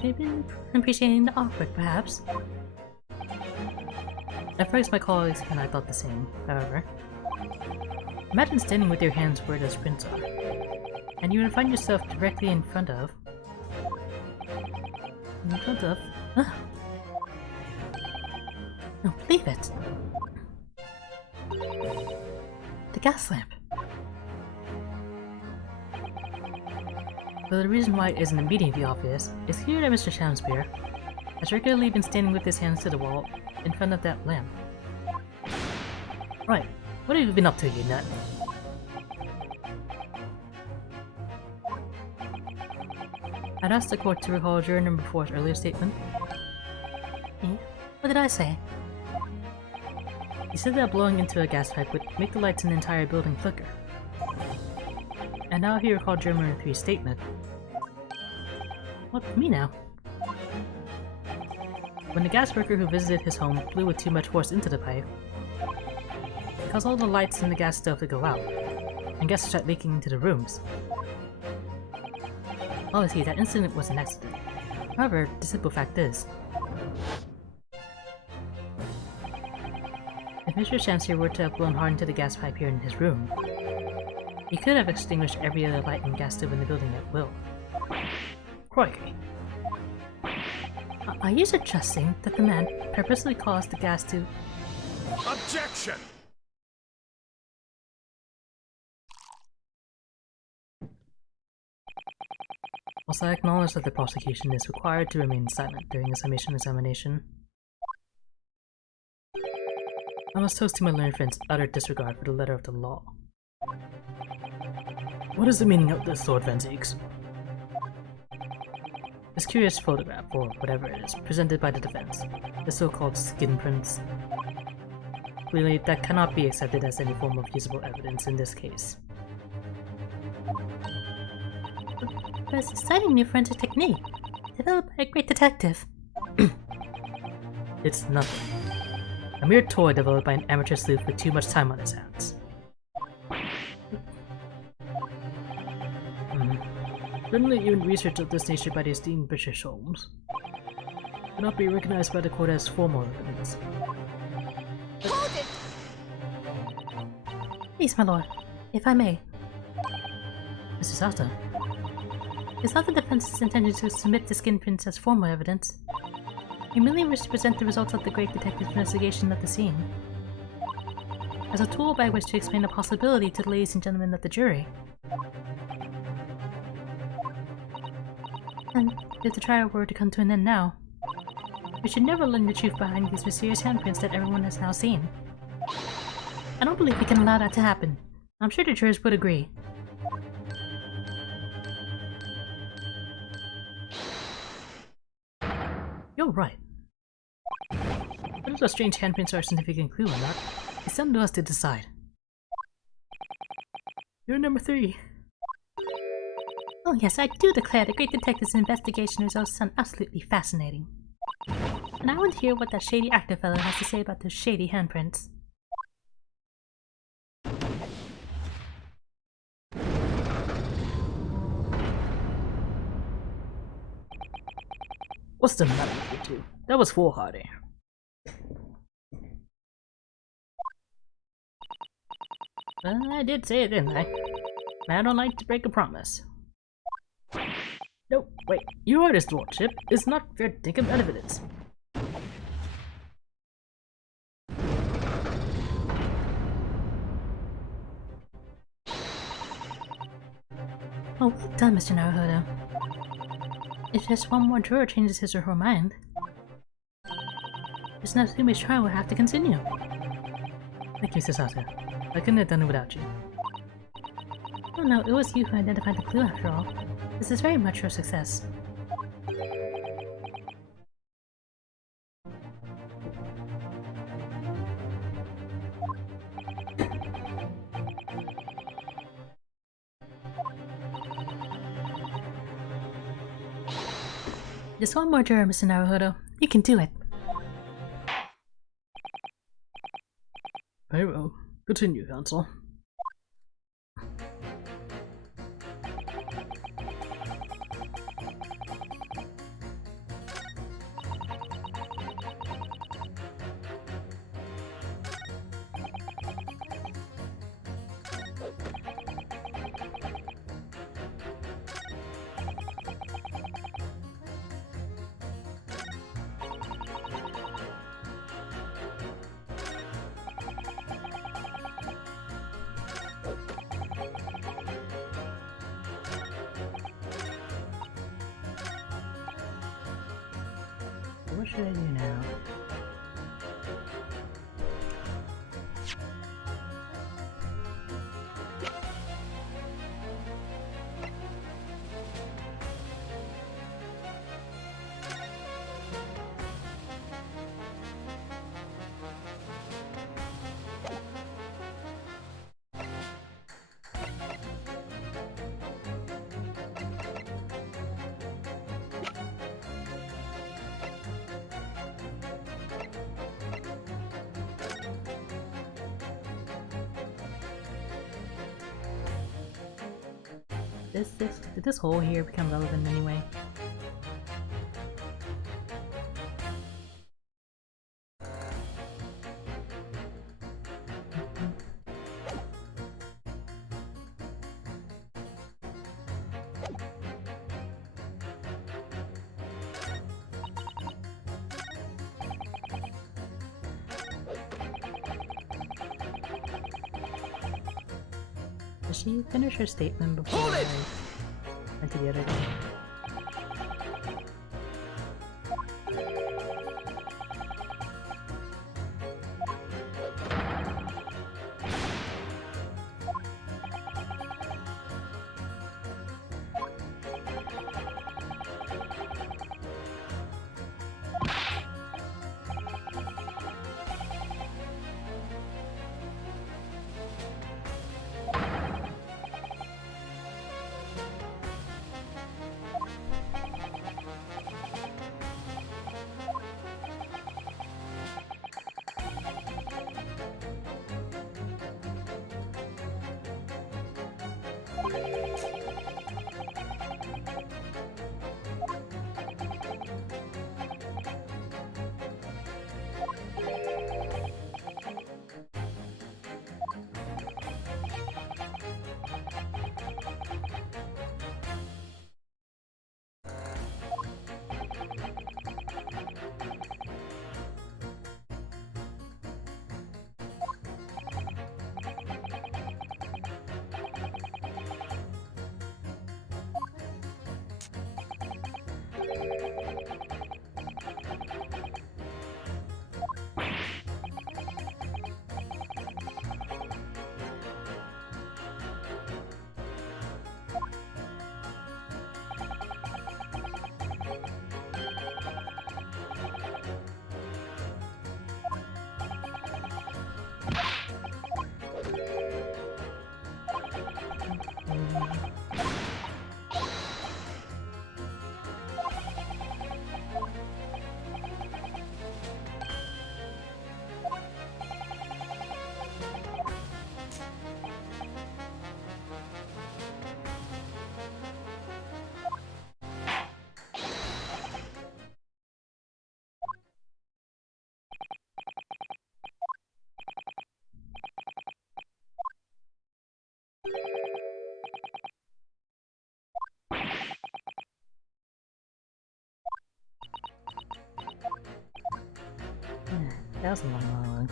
They've been appreciating the artwork, perhaps. At first my colleagues and I thought the same, however. Imagine standing with your hands where those prints are, and you would find yourself directly in front of... Huh? No, believe it! The gas lamp! But the reason why it isn't immediately obvious is clear that Mr. Shamspear has regularly been standing with his hands to the wall in front of that lamp. Right, what have you been up to, you nut? I'd asked the court to recall juror number 4's earlier statement. Eh? What did I say? He said that blowing into a gas pipe would make the lights in the entire building flicker. And now he recalled juror number 3's statement. What, me now? When the gas worker who visited his home blew with too much force into the pipe, it caused all the lights in the gas stove to go out, and gas to start leaking into the rooms. Obviously, that incident was an accident. However, the simple fact is, if Mr. Shamspear were to have blown hard into the gas pipe here in his room, he could have extinguished every other light and gas stove in the building at will. Crikey. Are you suggesting that the man purposely caused the gas to... Objection! Whilst I acknowledge that the prosecution is required to remain silent during a summation examination, I must toast to my learned friend's utter disregard for the letter of the law. What is the meaning of this, Lord Vanziques? This curious photograph, or whatever it is, presented by the defense, the so-called skin prints. Clearly, that cannot be accepted as any form of usable evidence in this case. But it's a exciting new forensic technique, developed by a great detective. It's nothing. A mere toy developed by an amateur sleuth with too much time on his hands. Certainly even research of this nature by the esteemed British Holmes cannot be recognized by the court as formal evidence. Hold it! Please, my lord, if I may. Mr. Sata, It's not the defense's intention to submit the skin prints as formal evidence. We merely wish to present the results of the great detective's investigation of the scene as a tool by which to explain the possibility to the ladies and gentlemen of the jury. And if the trial were to come to an end now, we should never learn the truth behind these mysterious handprints that everyone has now seen. I don't believe we can allow that to happen. I'm sure the jurors would agree. you're right. Whether the strange handprints are a significant clue or not, it's up to us to decide. You're number 3. Oh yes, I do declare the great detective's investigation results sound absolutely fascinating. And I want to hear what that shady actor fellow has to say about those shady handprints. What's the matter with you two? That was foolhardy. I did say it, didn't I? I don't like to break a promise. No, wait, your artist lordship is not fair to take him out of evidence. Oh, well done, Mr. Naruhodo. If just one more juror changes his or her mind, this Natsume's trial will have to continue. Thank you, Sasata. I couldn't have done it without you. Oh no, it was you who identified the clue after all. This is very much your success. Just one more juror, Mr. Naruhodo. You can do it. Very well. Continue, counsel. what should I do now? Did this hole here become relevant anyway? Did she finish her statement before Hold it! I went to the other day? That was a long one.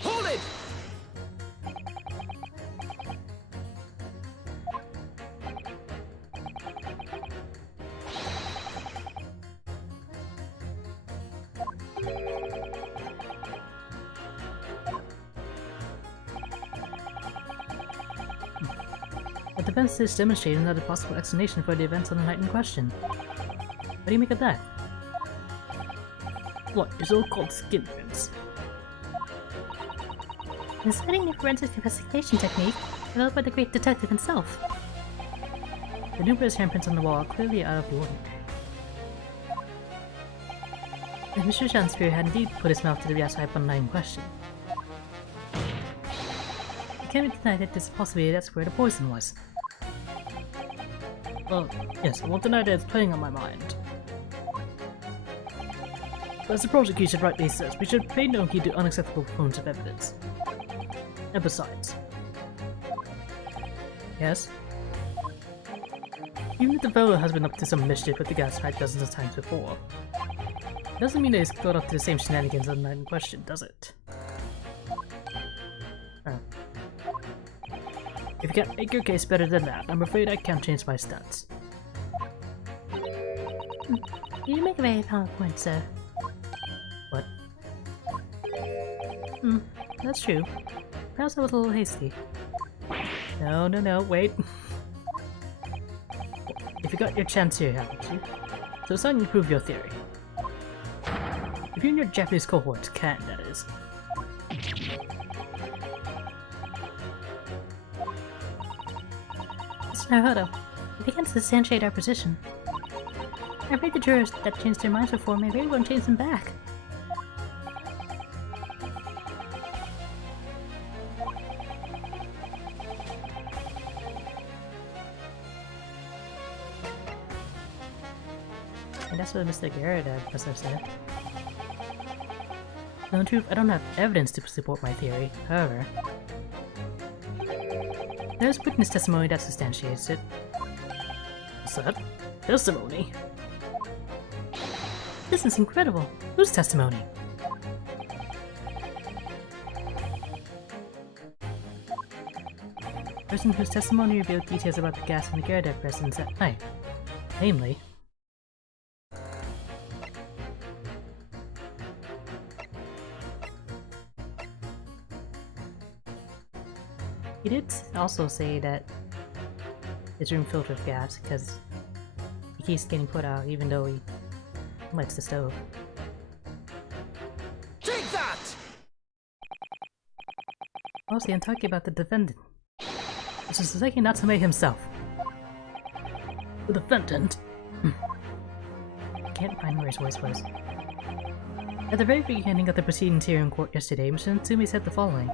Hold it! The defense is demonstrating another possible explanation for the events on the night in question. What do you make of that? What, the so-called skin prints? Considering a forensic investigation technique developed by the great detective himself. The numerous handprints on the wall are clearly out of the ordinary. If Mr. Shanspeare had indeed put his mouth to the gas pipe on the night in question, it can't be denied that this possibility that's where the poison was. Yes, I won't deny that it's playing on my mind. But as the prosecution rightly says, we should pay no heed to unacceptable forms of evidence. And besides, Yes? even if the fellow has been up to some mischief with the gas pipe dozens of times before, it doesn't mean that he's got up to the same shenanigans on the night in question, does it? If you can't make your case better than that, I'm afraid I can't change my stance. You make a very valid point, sir. What? That's true. Perhaps I was a little hasty. No, wait. If you got your chance here, haven't you? So it's time you prove your theory. If you and your Japanese cohorts can, that is. Mr. Naruto, if you can't substantiate our position, I afraid the jurors that changed their minds before may very well change them back. And that's what Mr. Garrett must have said. No, in truth, I don't have evidence to support my theory, however. There's witness testimony that substantiates it. What's that? Testimony? This is incredible. Whose testimony? Person whose testimony revealed details about the gas in the Garrett residence at night. Namely, he did also say that his room filled with gas because he keeps getting put out even though he lights the stove. Take that! Mostly I'm talking about the defendant. This is Saseki Natsume himself. The defendant? I can't find where his voice was. At the very beginning of the proceedings here in court yesterday, Mr. Natsume said the following.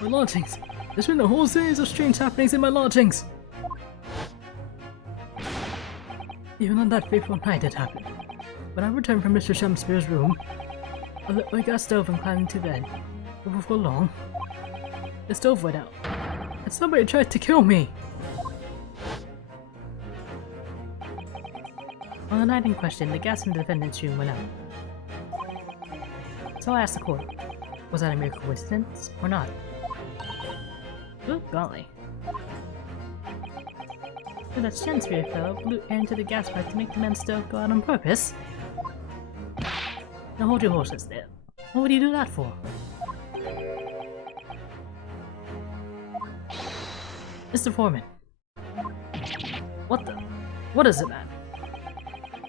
My lodgings! There's been a whole series of strange happenings in my lodgings! Even on that fateful night it happened. When I returned from Mr. Shamspeare's room, I lit my gas stove and climbed into bed. But before long, the stove went out, and somebody tried to kill me! On the night in question, the gas in the defendant's room went out. So I asked the court, was that a mere coincidence or not? Good golly. So that Shakespeare fellow blew air into the gas pipe to make the man's stove go out on purpose? Now hold your horses there. What would you do that for? Mr. Foreman. What the? What is it, man?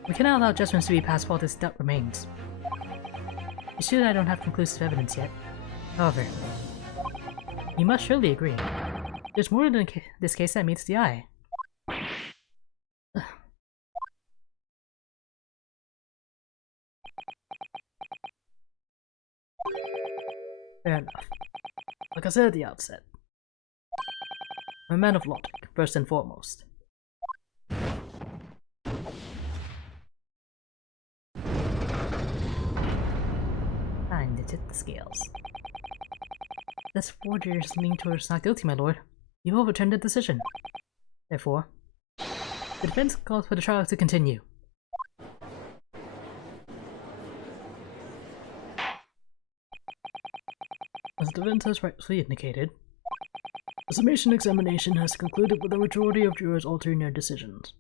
We cannot allow judgments to be passed while this doubt remains. It's true that I don't have conclusive evidence yet. However, you must surely agree. There's more than this case that meets the eye. Fair enough. Like I said at the outset, I'm a man of logic, first and foremost. Time to tip the scales. This forger is leaning towards not guilty, my lord. You overturned the decision. Therefore, the defense calls for the trial to continue. As the defense has rightfully indicated, the summation examination has concluded with a majority of jurors altering their decisions.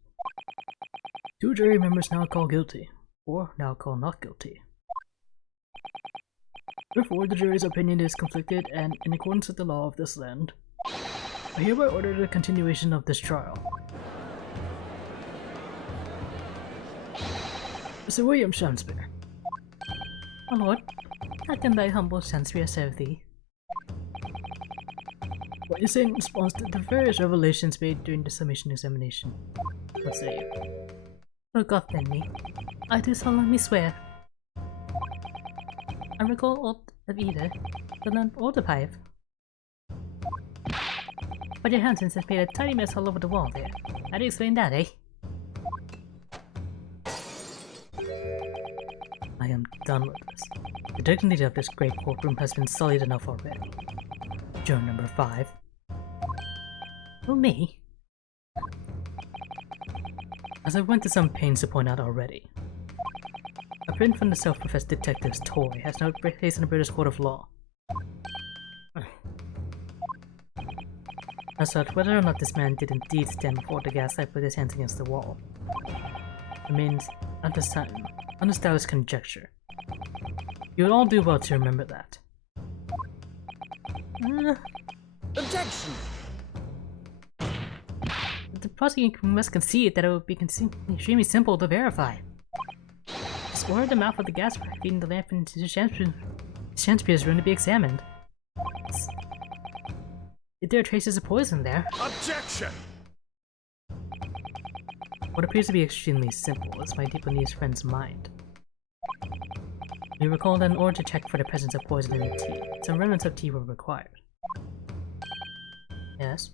2 jury members now call guilty, 4 now call not guilty. Therefore, the jury's opinion is conflicted, and in accordance with the law of this land, I hereby order the continuation of this trial. Mr. William Shakespeare. My lord, how can thy humble Shakespeare serve thee? What you say in response to the various revelations made during the summation examination? What say you? For God then me, I do solemnly swear. I recall aught of either the lamp or the pipe. But your hands have made a tiny mess all over the wall there. How do you explain that, eh? I am done with this. The dignity of this great courtroom has been sullied enough already. Juror number 5. Oh, me? As I went to some pains to point out already, a print from the self-professed detective's toy has no place in the British Court of Law. As such, whether or not this man did indeed stand before the gaslight with his hands against the wall remains, at this time, unestablished conjecture. You would all do well to remember that. Objection! The prosecutor must concede that it would be extremely simple to verify. Just order the mouth of the gas pipe feeding the lamp into the Shakespeare's room to be examined. If there are traces of poison there, Objection! what appears to be extremely simple is my deep beneath friend's mind. You recall that in order to check for the presence of poison in the tea, some remnants of tea were required. Yes.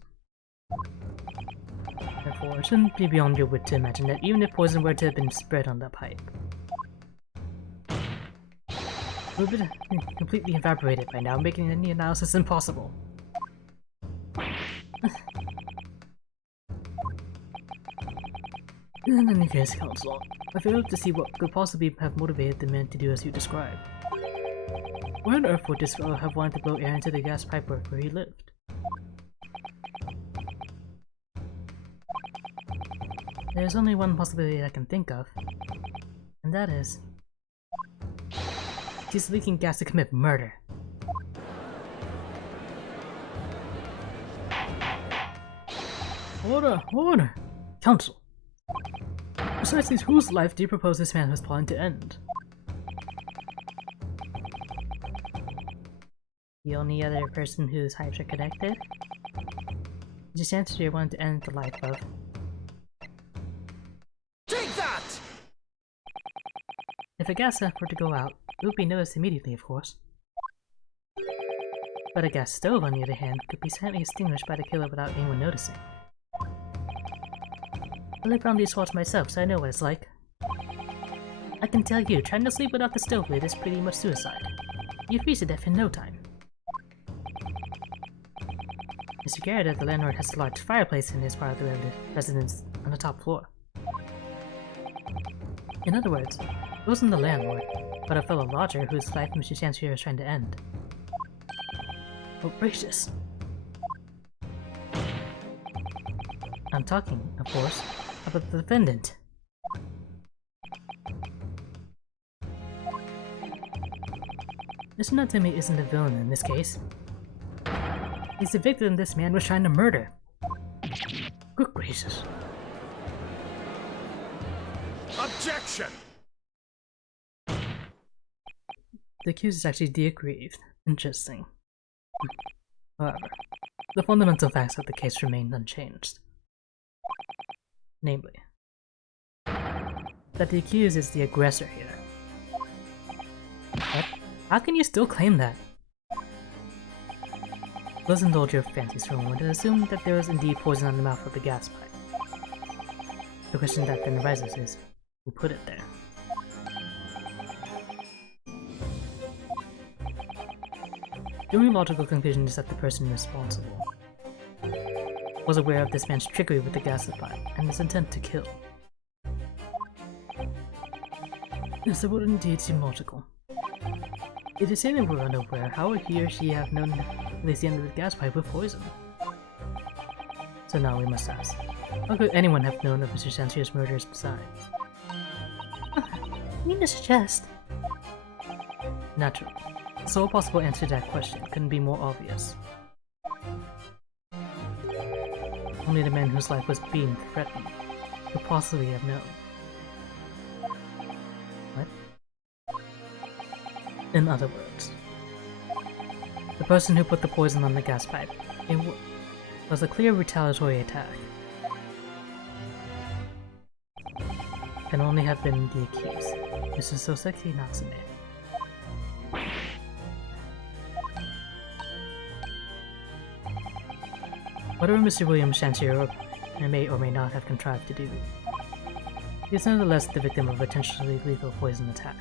Therefore, it shouldn't be beyond your wit to imagine that even if poison were to have been spread on the pipe, it would have been completely evaporated by now, making any analysis impossible. In any case, Counsel, I failed to see what could possibly have motivated the man to do as you described. Why on earth would this fellow have wanted to blow air into the gas pipework where he lived? There's only one possibility I can think of, and that is he's leaking gas to commit murder. Order! Order! Counsel! Precisely whose life do you propose this man was plotting to end? The only other person whose hypes are connected? Just answer you wanted to end the life of. Take that! If a gas lamp were to go out, it would be noticed immediately, of course. But a gas stove, on the other hand, could be silently extinguished by the killer without anyone noticing. I lived around these spots myself, so I know what it's like. I can tell you, trying to sleep without the stove lid is pretty much suicide. You'd freeze to death in no time. Mr. Garrett, the landlord, has a large fireplace in his part of the residence on the top floor. In other words, it wasn't the landlord, but a fellow lodger whose life Mr. Chancellor is trying to end. Oh, gracious! I'm talking, of course, about the defendant. Mr. Natsume isn't the villain in this case. He's the victim this man was trying to murder. Good gracious. Objection! The accused is actually de-aggrieved. Interesting. However, the fundamental facts of the case remain unchanged. Namely, that the accused is the aggressor here. What? How can you still claim that? Let's indulge your fancies for a moment and assume that there was indeed poison on the mouth of the gas pipe. The question that then arises is, who put it there? The only logical conclusion is that the person responsible was aware of this man's trickery with the gas supply and his intent to kill. Yes, that would indeed seem logical. If the sailor were unaware, how would he or she have known at least the end of the gas pipe with poison? So now we must ask, how could anyone have known of Mr. Sansier's murders besides? I mean to suggest. Naturally. The sole possible answer to that question couldn't be more obvious. Only the man whose life was being threatened could possibly have known. What? In other words, the person who put the poison on the gas pipe, it was a clear retaliatory attack. Can only have been the accused, Mr. Soseki Natsume. Whatever Mr. William Chantier may or may not have contrived to do, he is nonetheless the victim of a potentially lethal poison attack.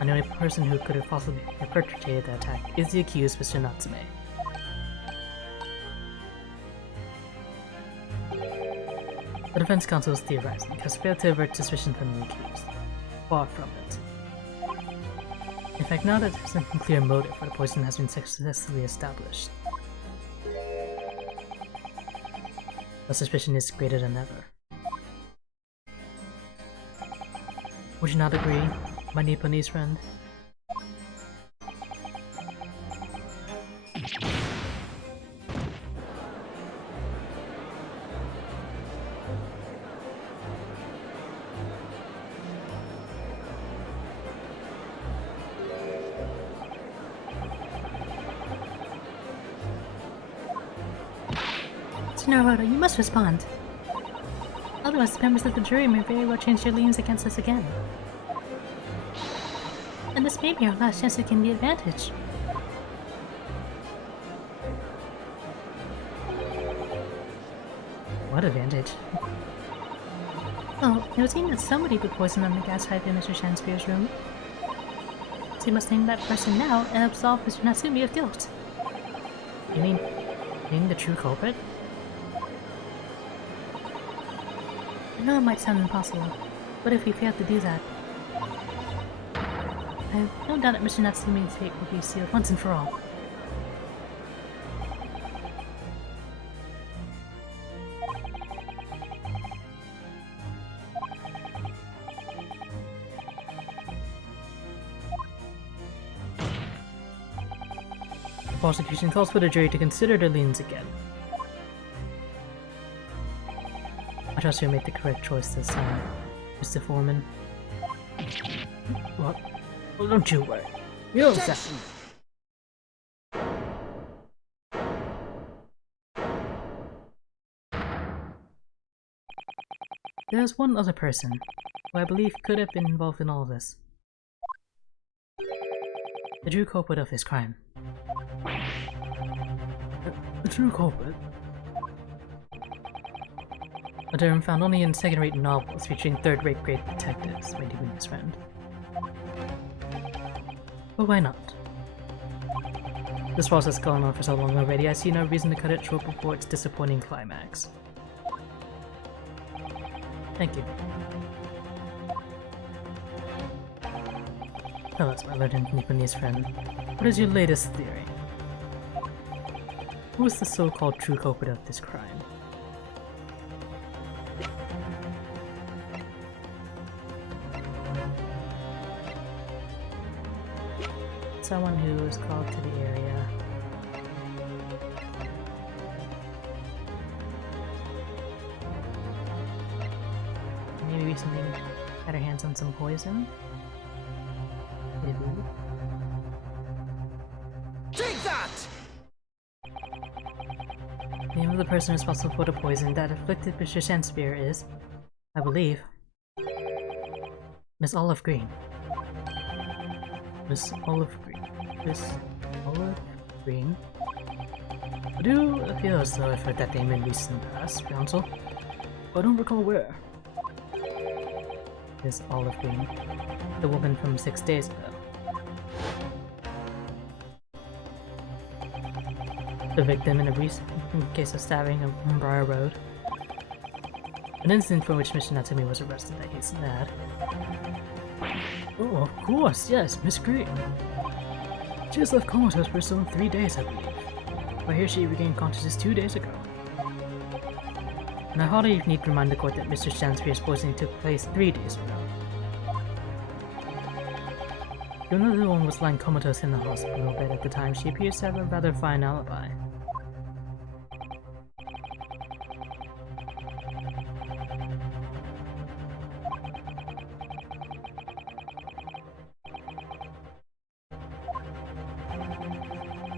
And the only person who could have possibly perpetrated the attack is the accused, Mr. Natsume. The defense counsel is theorizing, has failed to avert suspicion from the accused. Far from it. In fact, now that there's a clear motive for the poison has been successfully established, The suspicion is greater than ever. Would you not agree, my Nipponese friend? Naruto, you must respond. Otherwise, the members of the jury may very well change their leanings against us again. And this may be our last chance to gain the advantage. What advantage? Oh, it would seem that somebody put poison on the gas pipe in Mr. Shanspeare's room. So you must name that person now and absolve Mr. Natsumi of guilt. You mean the true culprit? I know it might sound impossible, but if we fail to do that, I have no doubt that Mr. Natsumi's fate will be sealed once and for all. The prosecution calls for the jury to consider their liens again. I trust you'll make the correct choice this time, Mr. Foreman. What? Well, don't you worry. You'll Objection! There's one other person who I believe could have been involved in all of this. The true culprit of this crime. The true culprit? A term found only in second-rate novels featuring third-rate great detectives, my devious friend. But why not? This process has gone on for so long already, I see no reason to cut it short before its disappointing climax. Thank you. Tell us, my learned Nipponese friend, what is your latest theory? Who is the so-called true culprit of this crime? Someone who was called to the area. Maybe recently had her hands on some poison? Maybe. Take that! The name of the person responsible for the poison that afflicted Mr. Shakespeare is, I believe, Miss Olive Green. Miss Olive Green. Miss Olive Green? I do feel as though I've heard that name in recent past, Council. But I don't recall where. Miss Olive Green. The woman from 6 days ago. The victim in a recent case of stabbing on Briar Road. An incident for which Mr. Natsumi was arrested, I hasten to add. Oh, of course, yes, Miss Green. She has left comatose for some 3 days, I believe. But here she regained consciousness 2 days ago. And I hardly need to remind the court that Mr. Shanspeare's poisoning took place 3 days ago. Even though the woman was lying comatose in the hospital bed at the time, she appears to have a rather fine alibi.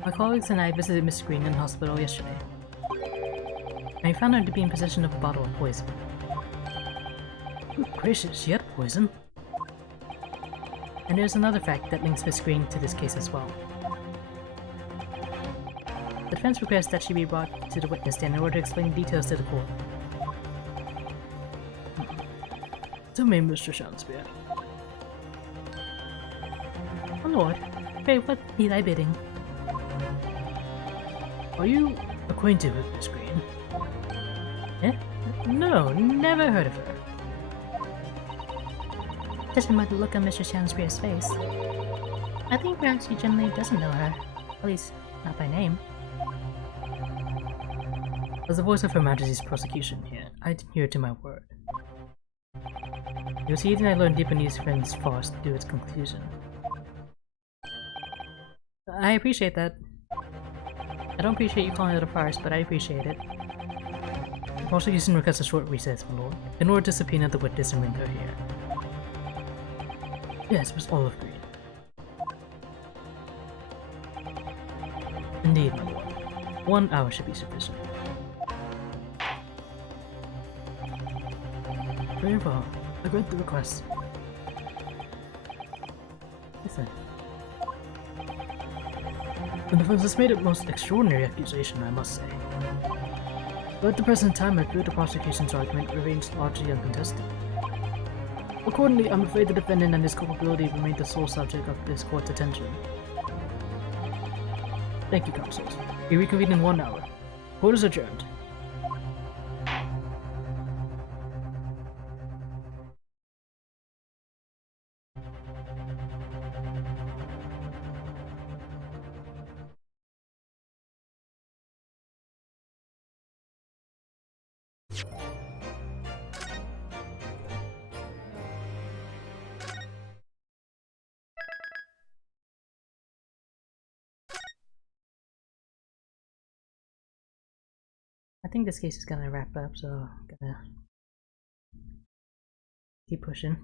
My colleagues and I visited Miss Green in the hospital yesterday. And we found her to be in possession of a bottle of poison. Good gracious, she had poison. And there's another fact that links Miss Green to this case as well. The defense requests that she be brought to the witness stand in order to explain details to the court. Tell me, Mr. Shakespeare. Oh lord, pray what be thy bidding? Are you acquainted with Miss Green? Eh? No, never heard of her. Judging by the look on Mr. Shanspeare's face, I think perhaps he generally doesn't know her. At least, not by name. As the voice of Her Majesty's prosecution here, I adhere to my word. It was here that I learned Japanese friend's farce to its conclusion. I appreciate that. I don't appreciate you calling it a farce, but I appreciate it. The prosecution requests a short recess, my lord, in order to subpoena the witness and bring her here. Yes, it was all agreed. Indeed, my lord. 1 hour should be sufficient. Very well. I grant the request. Listen. The defense has made a most extraordinary accusation, I must say. But at the present time, I feel the prosecution's argument remains largely uncontested. Accordingly, I'm afraid the defendant and his culpability remain the sole subject of this court's attention. Thank you, counsels. We reconvene in 1 hour. Court is adjourned. I think this case is gonna wrap up, so I'm gonna keep pushing.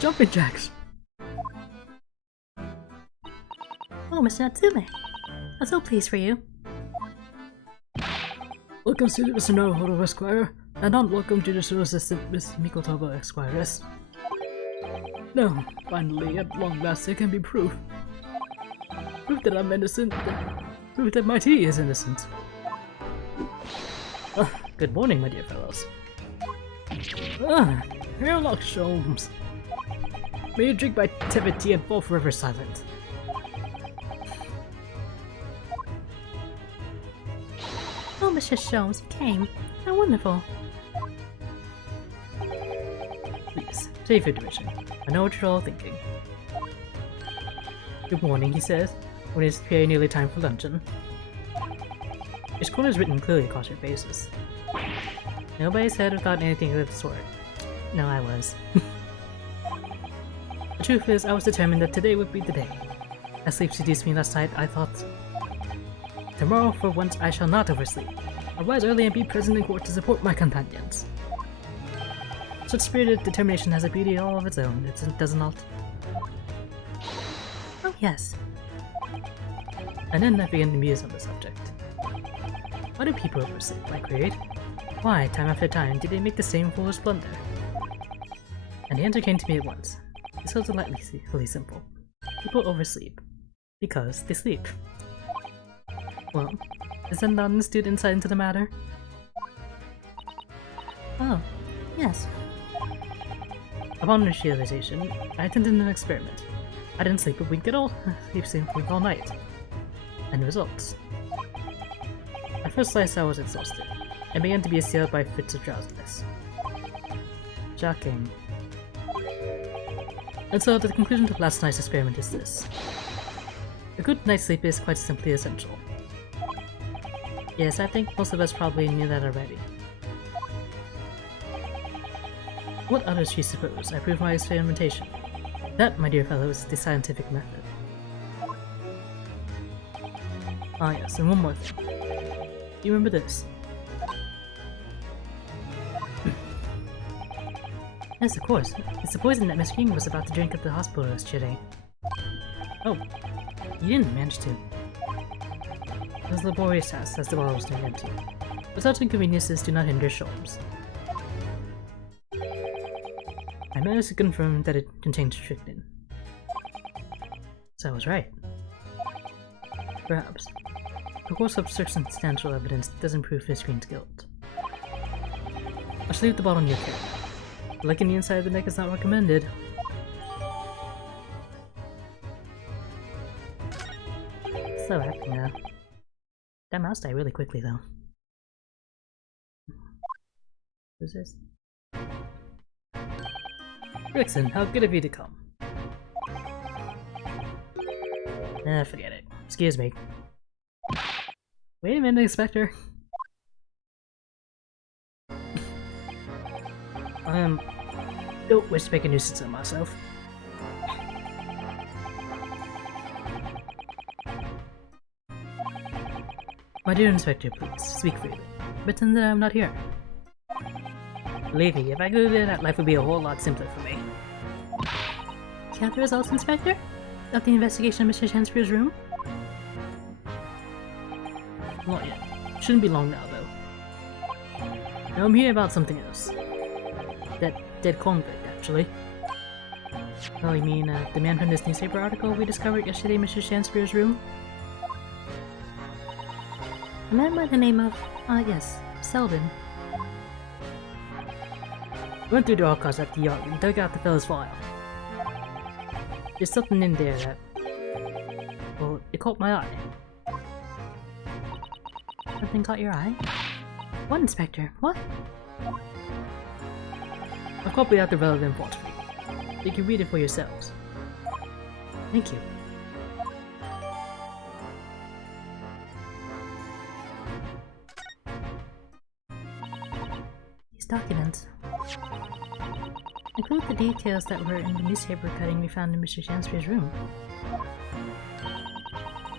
Jumping jacks! Oh, Mr. Natsume. I'm so pleased for you. Welcome to Mr. Naruhodo, Esquire, and welcome Judicial Assistant Miss Mikotoba, Esquires. No, finally, at long last, there can be proof. Proof that I'm innocent. Proof that my tea is innocent. Good morning, my dear fellows. Herlock Sholmes. May you drink my tepid tea and fall forever silent. Oh, Mr. Sholmes, you came. How wonderful. Please, save your derision. I know what you're all thinking. Good morning, he says, when it's very nearly time for luncheon. Your score is written clearly across your faces. Nobody said or thought anything of the sort. No, I was. The truth is, I was determined that today would be the day. As sleep seduced me last night, I thought, tomorrow, for once, I shall not oversleep. I'll rise early and be present in court to support my companions. Such spirited determination has a beauty all of its own, does it not? Oh, yes. And then I began to muse on the subject. Why do people oversleep? I queried. Why, time after time, did they make the same foolish blunder? And the answer came to me at once. It's so delightfully simple. People oversleep. Because they sleep. Well, is that not an astute insight into the matter? Oh, yes. Upon this realization, I attended an experiment. I didn't sleep a wink at all, sleep a wink all night. And results. At first slice I was exhausted, and began to be assailed by fits of drowsiness. Shocking. And so the conclusion to last night's experiment is this. A good night's sleep is quite simply essential. Yes, I think most of us probably knew that already. What others you suppose? I proved my experimentation. That, my dear fellow, is the scientific method. Ah yes, and one more thing. You remember this? Yes, of course. It's the poison that Miss King was about to drink at the hospital yesterday. Oh, you didn't manage to. It was a laborious task as the bottle was turned empty. But such inconveniences do not hinder Sholmes. I managed to confirm that it contained strychnine. So I was right. Perhaps. Of course, substantial evidence doesn't prove Fish Green's guilt. I should leave the bottle in your care. Licking the inside of the neck is not recommended. Slow acting now. That mouse died really quickly though. Who's this? Rickson, how good of you to come. Forget it. Excuse me. Wait a minute, Inspector. Don't wish to make a nuisance of myself. My dear Inspector, please, speak freely. Pretend that I'm not here. Believe me, if I could do that, life would be a whole lot simpler for me. Do you have the results, Inspector? Of the investigation of Mr. Shanspeare's room? Not yet. Shouldn't be long now, though. Now I'm here about something else. That dead convict, actually. Oh, you mean, the man from this newspaper article we discovered yesterday in Mr. Shanspeare's room? A man by the name of, yes, Selden. Went through the archives at the yard and dug out the fellow's file. There's something in there that... well, it caught my eye. Something caught your eye? What, Inspector? What? I've copied out the relevant parts for you. You can read it for yourselves. Thank you. These documents include the details that were in the newspaper cutting we found in Mr. Shanspeare's room.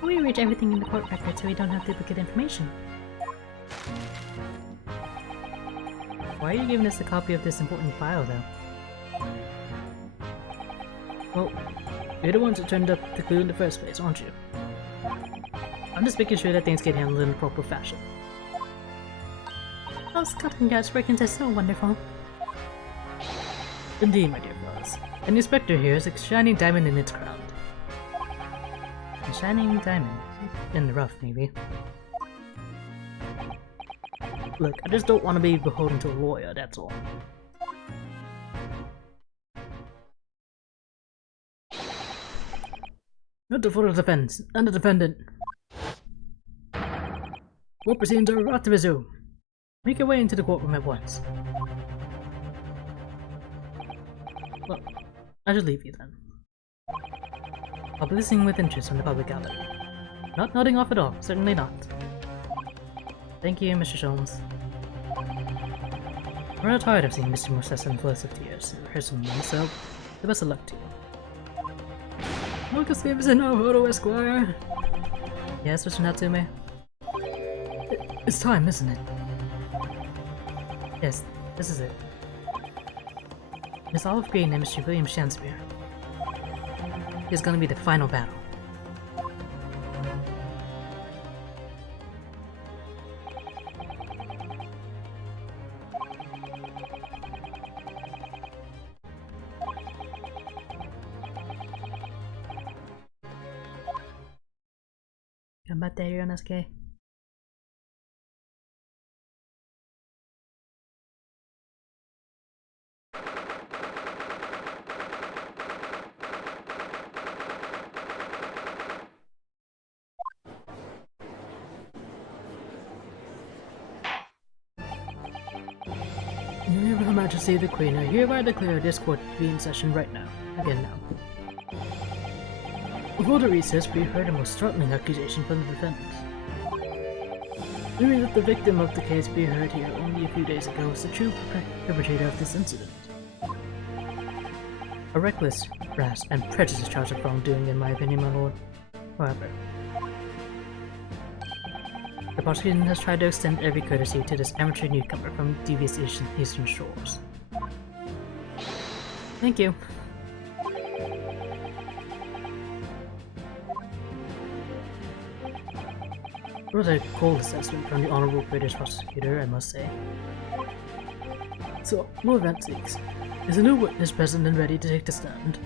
We arrange everything in the court record so we don't have duplicate information. Why are you giving us a copy of this important file, though? Well, you're the ones that turned up the clue in the first place, aren't you? I'm just making sure that things get handled in the proper fashion. Oh, Scotland Yard's workings are so wonderful. Indeed, my dear fellows. An inspector here is a shining diamond in its crown. A shining diamond? In the rough, maybe. Look, I just don't want to be beholden to a lawyer, that's all. Not for the defense, and the defendant. Court proceedings are about to resume. Make your way into the courtroom at once. Well, I should leave you then. I'll be listening with interest from the public gallery. Not nodding off at all, certainly not. Thank you, Mr. Sholmes. We're not tired of seeing Mr. Moses in floods of tears, personally, so the best of luck to you. Marcus Davis in our photo, Esquire! Yes, Mr. Natsume? It's time, isn't it? Yes, this is it. Miss Olive Green and Mr. William Shakespeare. It's gonna be the final battle. Gambatte, Ryanosuke. Her Majesty the Queen, I hereby declare this court to be in session right now. Again now. Before the recess, we heard a most startling accusation from the defendants. Claiming that the victim of the case we heard here only a few days ago was the true perpetrator of this incident. A reckless, rash, and prejudiced charge of wrongdoing, in my opinion, my lord. However, the prosecution has tried to extend every courtesy to this amateur newcomer from devious eastern shores. Thank you. Rather cold assessment from the Honorable British Prosecutor, I must say. So, no event seeks. Is a new witness present and ready to take the stand?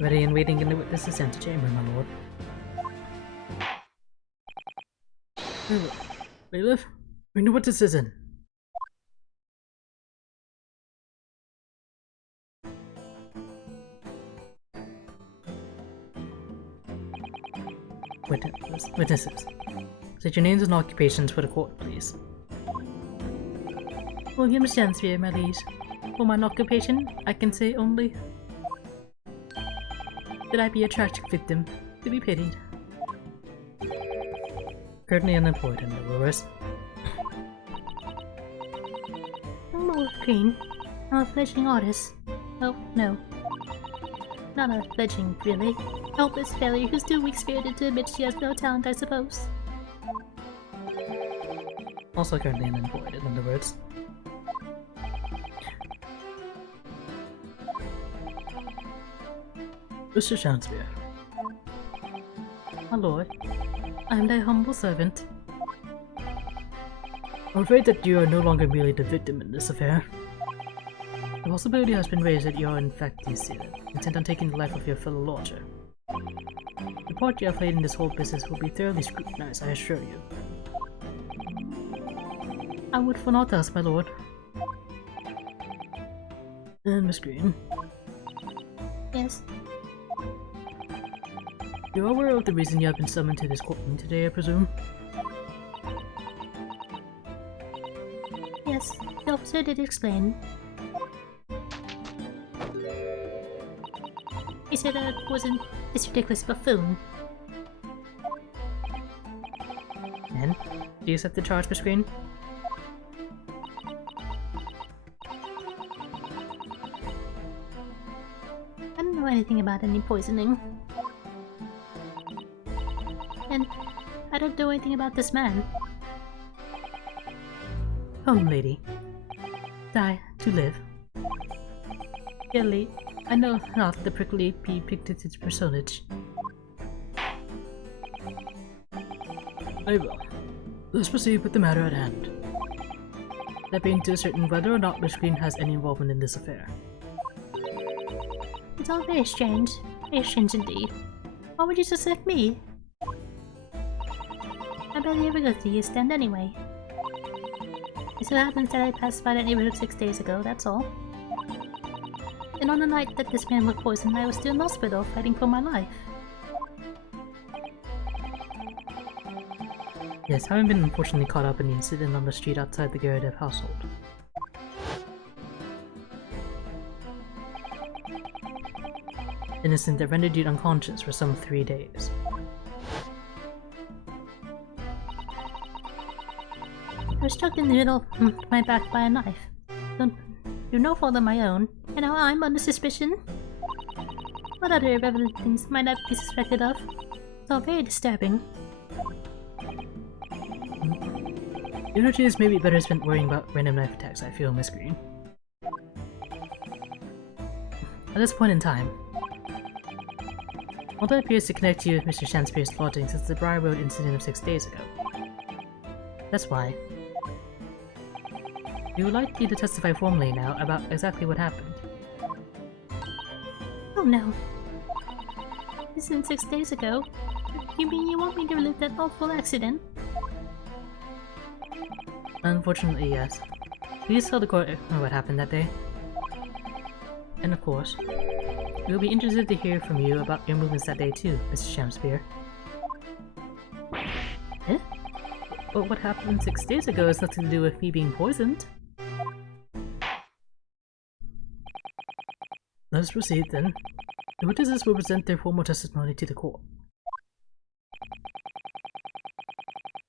Ready and waiting in the witness's antechamber, my lord. Bailiff, bring the witnesses in. Witnesses. State your names and occupations for the court, please. William Shanspeare, my liege. For my occupation, I can say only that I be a tragic victim, to be pitied. Currently unemployed, in other words. I'm Olive Green. I'm a fledgling artist. Oh, no. Not a fledgling, really. Helpless failure who's too weak-spirited to admit she has no talent, I suppose. Also currently unemployed, in other words. Mr. Shakespeare. My lord, I am thy humble servant. I'm afraid that you are no longer merely the victim in this affair. The possibility has been raised that you are in fact the assailant, intent on taking the life of your fellow lodger. The part you have played in this whole business will be thoroughly scrutinized, I assure you. I would for naught else, my lord. And Miss Green, Yes. you are aware of the reason you have been summoned to this courtroom today, I presume? Yes, the officer did explain. He said I wasn't this ridiculous buffoon. And? Do you accept the charge, Miss Green? I don't know anything about any poisoning. And I don't know anything about this man. Home, lady. Die to live. Clearly, I know not the prickly pea picted personage. Very well. Let's proceed with the matter at hand. That being to ascertain whether or not Miss Green has any involvement in this affair. It's all very strange. Very strange indeed. Why would you suspect me? I barely ever go to the East End anyway. It so happens that I passed by that neighborhood 6 days ago, that's all. And on the night that this man was poisoned, I was still in the hospital fighting for my life. Yes, having been unfortunately caught up in the incident on the street outside the Geradev household. An incident that rendered you unconscious for some 3 days. I was struck in the middle of my back by a knife. Through no fault of my own, and now I'm under suspicion. What other irrelevant things might I be suspected of? It's all very disturbing. Your energy is maybe better spent worrying about random knife attacks, I feel, Miss Green. At this point in time, all that appears to connect you with Mr. Shanspeare's lodging since the Briar Road incident of 6 days ago. That's why. We would like you to testify formally now about exactly what happened. Oh no. This isn't 6 days ago. You mean you want me to relive that awful accident? Unfortunately, yes. Please tell the court what happened that day. And of course, we will be interested to hear from you about your movements that day too, Mr. Shamspeare. Eh? But what happened 6 days ago has nothing to do with me being poisoned. Let us proceed then. The witnesses will present their formal testimony to the court.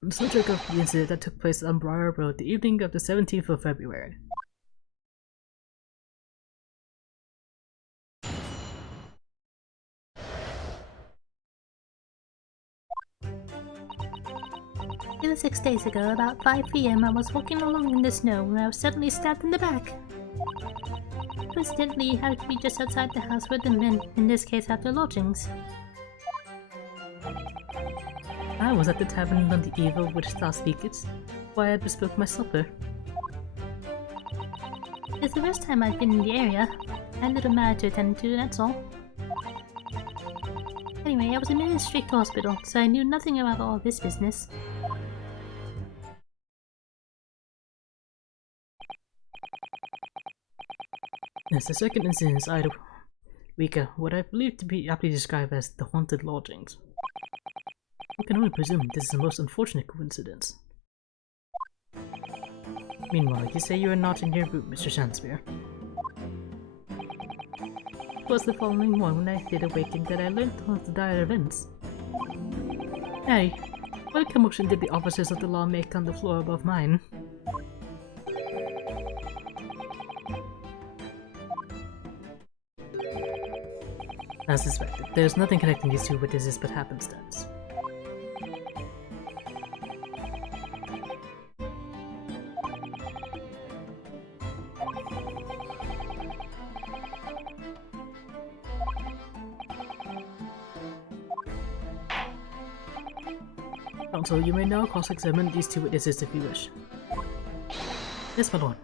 The subject of the incident that took place on Briar Road the evening of the 17th of February. It was 6 days ago, about 5 PM, I was walking along in the snow when I was suddenly stabbed in the back. Coincidentally, it happened to be just outside the house where the men, in this case, had their lodgings. I was at the tavern on the eve of which thou speakest, why I had bespoke my supper. It's the first time I've been in the area. I had a little matter to attend to, that's all. Anyway, I was in a strict hospital, so I knew nothing about all this business. Yes, the second incident is Ida Wika, what I believe to be aptly described as the haunted lodgings. We can only presume this is the most unfortunate coincidence. Meanwhile, you say you are not in your room, Mr. Shanspeare. It was the following morning when I did awaken that I learned of the dire events. Harry, what commotion did the officers of the law make on the floor above mine? As suspected, there's nothing connecting these two witnesses but happenstance. Counsel, you may now cross-examine these two witnesses if you wish. Yes, my lord.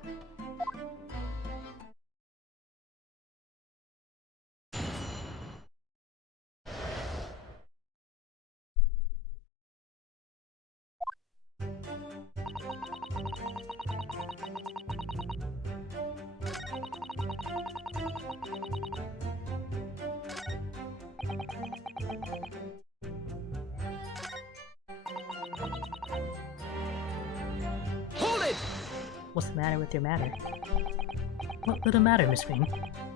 Hold it! What's the matter with your matter? What little matter, Miss Green?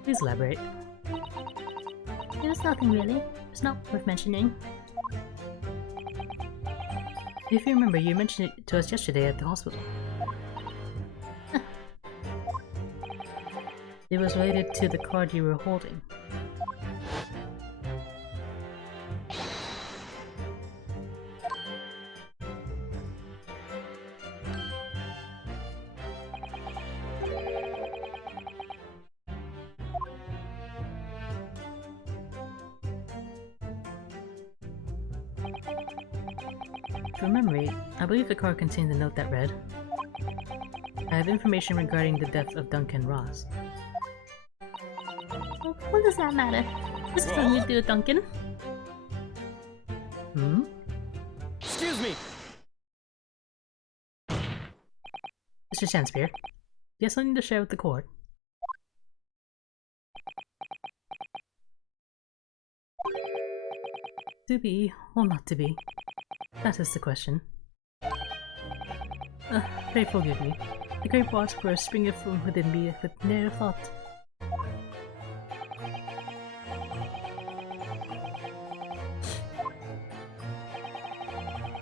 Please elaborate. It was nothing really. It's not worth mentioning. If you remember, you mentioned it to us yesterday at the hospital. It was related to the card you were holding. From memory, I believe the card contained a note that read, I have information regarding the death of Duncan Ross. Well, what does that matter? This has nothing to do with Duncan. Hmm? Excuse me! Mr. Shanspeare, do you have something to share with the court? To be, or not to be? That is the question. Pray forgive me. The great were springing from within me with ne'er a thought.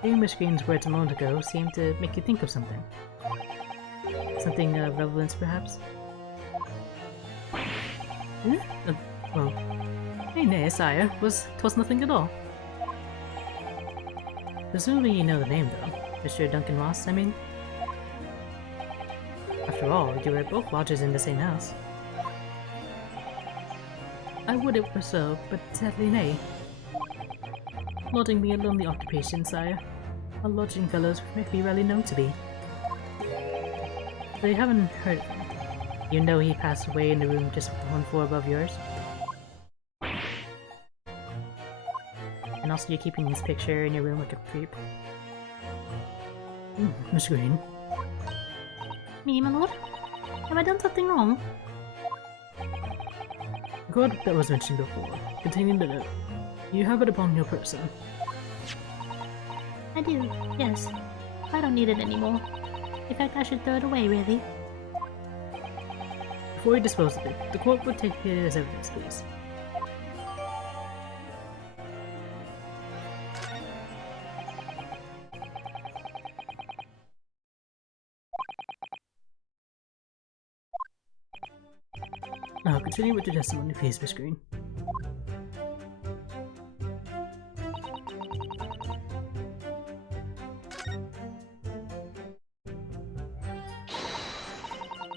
Hearing Miss Green's words a moment ago seemed to make you think of something. Something of relevance, perhaps? Well, nay, sire, 'twas nothing at all. Presumably you know the name, though. Mr. Duncan Ross, I mean? After all, you were both lodgers in the same house. I would it were so, but sadly nay. Lodging being a lonely occupation, sire. All lodging fellows may be rarely known to be. But you haven't heard of him. You know he passed away in the room just one floor above yours? And also you're keeping his picture in your room like a creep. Miss Green. Me, my lord? Have I done something wrong? The card that was mentioned before, containing the note. You have it upon your person. I do, yes. I don't need it anymore. In fact, I should throw it away, really. Before you dispose of it, the court would take it as evidence, please. Now, continue with your testimony, please, Miss Green.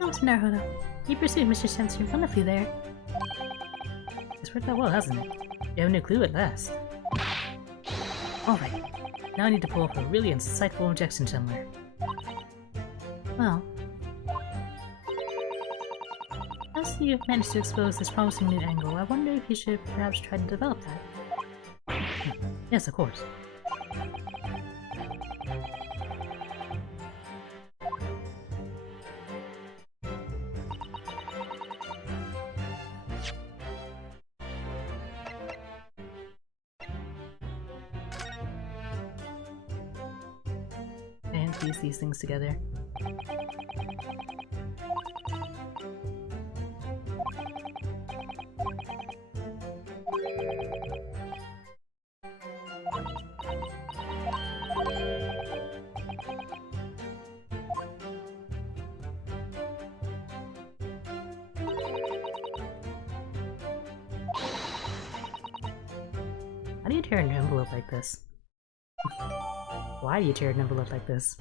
Oh, Naruto. You pursued Mr. Sensor wonderfully there. It's worked out well, hasn't it? You have no clue at last. Alright, now I need to pull up a really insightful objection somewhere. Well, as you've managed to expose this promising new angle, I wonder if you should perhaps try to develop that. Yes, of course. And piece these things together. How do you tear an envelope like this? Why do you tear an envelope like this?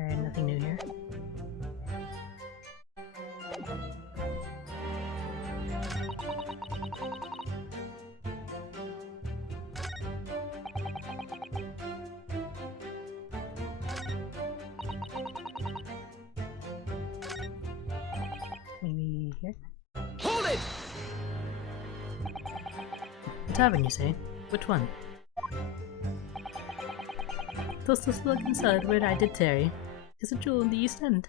Alright, nothing new here. Maybe here? Hold it! The tavern, you say? Which one? Just the slug inside where I did tarry. Is a jewel in the East End.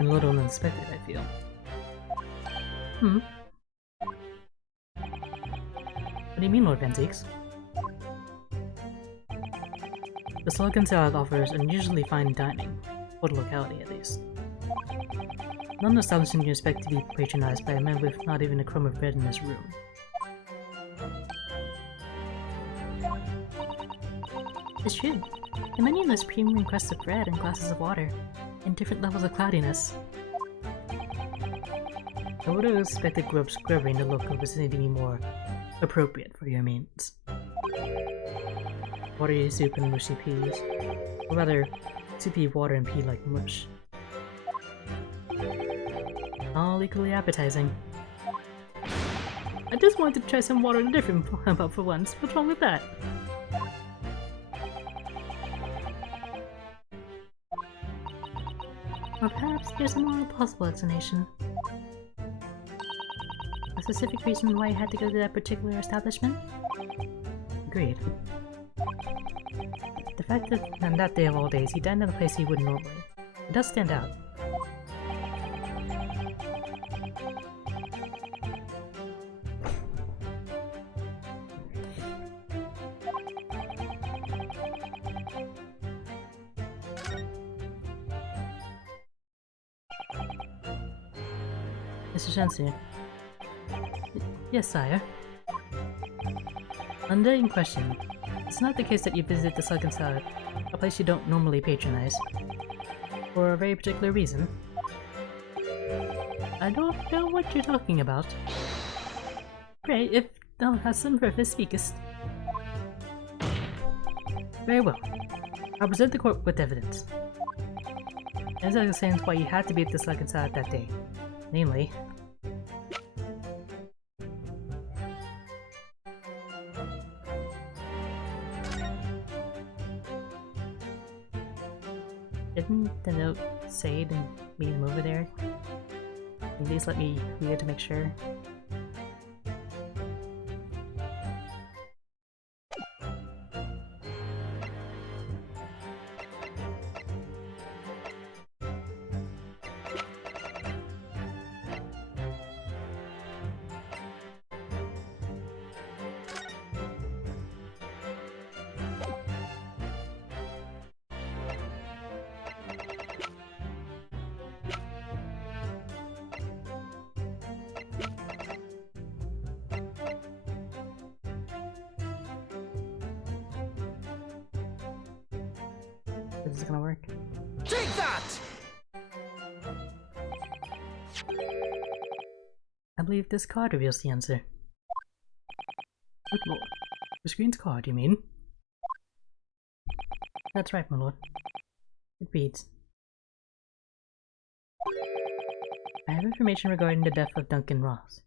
A little unexpected, I feel. Hmm. What do you mean, Lord Vanziques? The Slug Salad offers unusually fine dining, for the locality at least. Not an establishment you expect to be patronized by a man with not even a crumb of bread in his room. It's true. The menu lists premium crusts of bread and glasses of water, and different levels of cloudiness. I would have expected Grub's Grubber to look of vicinity to be more appropriate for your means. Watery soup and mushy peas. Or rather, soupy water and pea like mush. All equally appetizing. I just wanted to try some water in a different about for once. What's wrong with that? Or perhaps there's a more plausible explanation. A specific reason why you had to go to that particular establishment? Agreed. The fact that on that day of all days he dined in a place he wouldn't normally, it does stand out. Mr. Shensu. Yes, sire. On the day in question, it's not the case that you visit the Slug Salad, a place you don't normally patronize, for a very particular reason. I don't know what you're talking about. Pray, if thou hast some purpose, speakest. Very well. I'll present the court with evidence. As explains why you had to be at the Slug Salad that day. Namely, Didn't the note say to meet him over there? At least let me read it to make sure. Is this gonna work? Take that! I believe this card reveals the answer. Good lord. The screen's card, you mean? That's right, my lord. It reads: I have information regarding the death of Duncan Ross.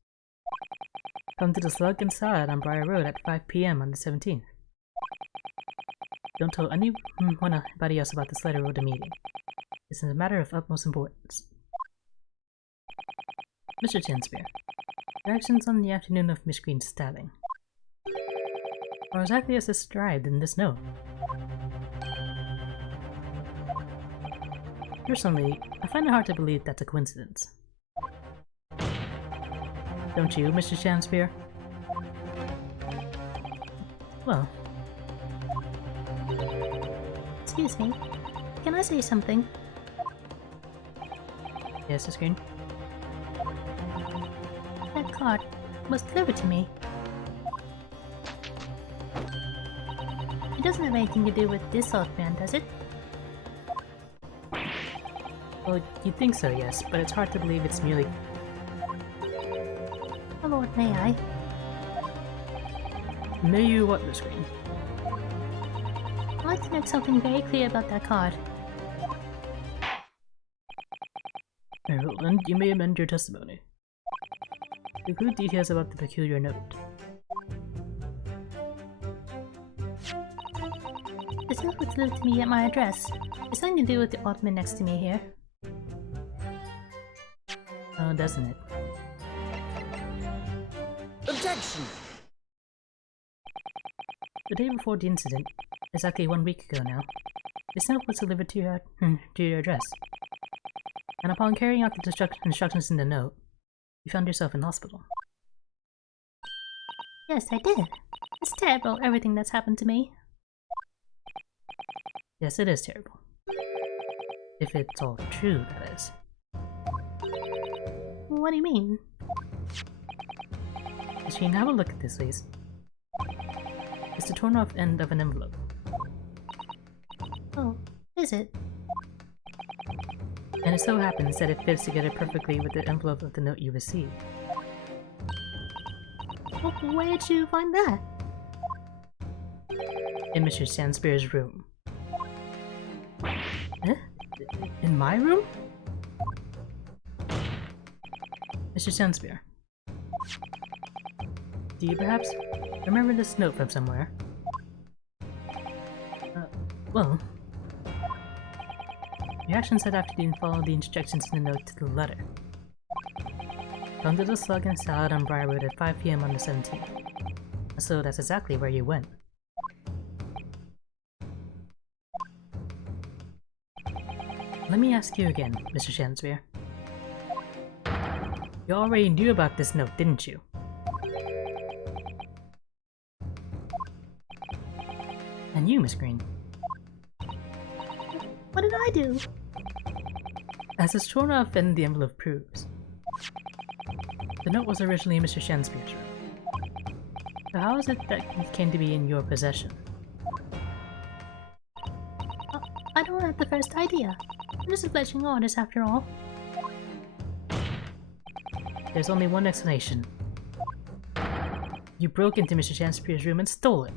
Come to the Slug and Salad on Briar Road at 5 p.m. on the 17th. Don't tell anybody else about this letter or the meeting. It's a matter of utmost importance. Mr. Tinspear, your actions on the afternoon of Miss Green's stabbing are exactly as described in this note. Personally, I find it hard to believe that's a coincidence. Don't you, Mr. Shamspear? Well, Excuse me. Can I say something? yes, Miss Green. That card was delivered to me. It doesn't have anything to do with this old man, does it? Well, you'd think so, yes, but it's hard to believe it's merely... My lord, may I? May you what, Miss Green? I'd like to make something very clear about that card. Very well, then you may amend your testimony. Include details about the peculiar note. This note was delivered to me at my address. It's nothing to do with the ottoman next to me here. Oh, doesn't it? Objection! The day before the incident, exactly 1 week ago now, this note was delivered to your address. And upon carrying out the instructions in the note, you found yourself in hospital. Yes, I did. It's terrible, everything that's happened to me. Yes, it is terrible. If it's all true, that is. What do you mean? Machine, have a look at this, please. It's the torn off end of an envelope. Oh, is it? And it so happens that it fits together perfectly with the envelope of the note you received. Oh, where did you find that? In Mr. Sandspier's room. Eh? In my room? Mr. Sandspier, do you perhaps remember this note from somewhere? Well, your actions that afternoon followed the instructions in the note to the letter. Come to the Slug and Salad on Briar Road at 5 p.m. on the 17th. So that's exactly where you went. Let me ask you again, Mr. Shanspeare. You already knew about this note, didn't you? And you, Miss Green. What did I do? As it's torn off and the envelope proves, the note was originally in Mr. Shanspeare's room. So how is it that it came to be in your possession? I don't have the first idea. I'm just a fledgling artist after all. There's only one explanation. You broke into Mr. Shanspeare's room and stole it.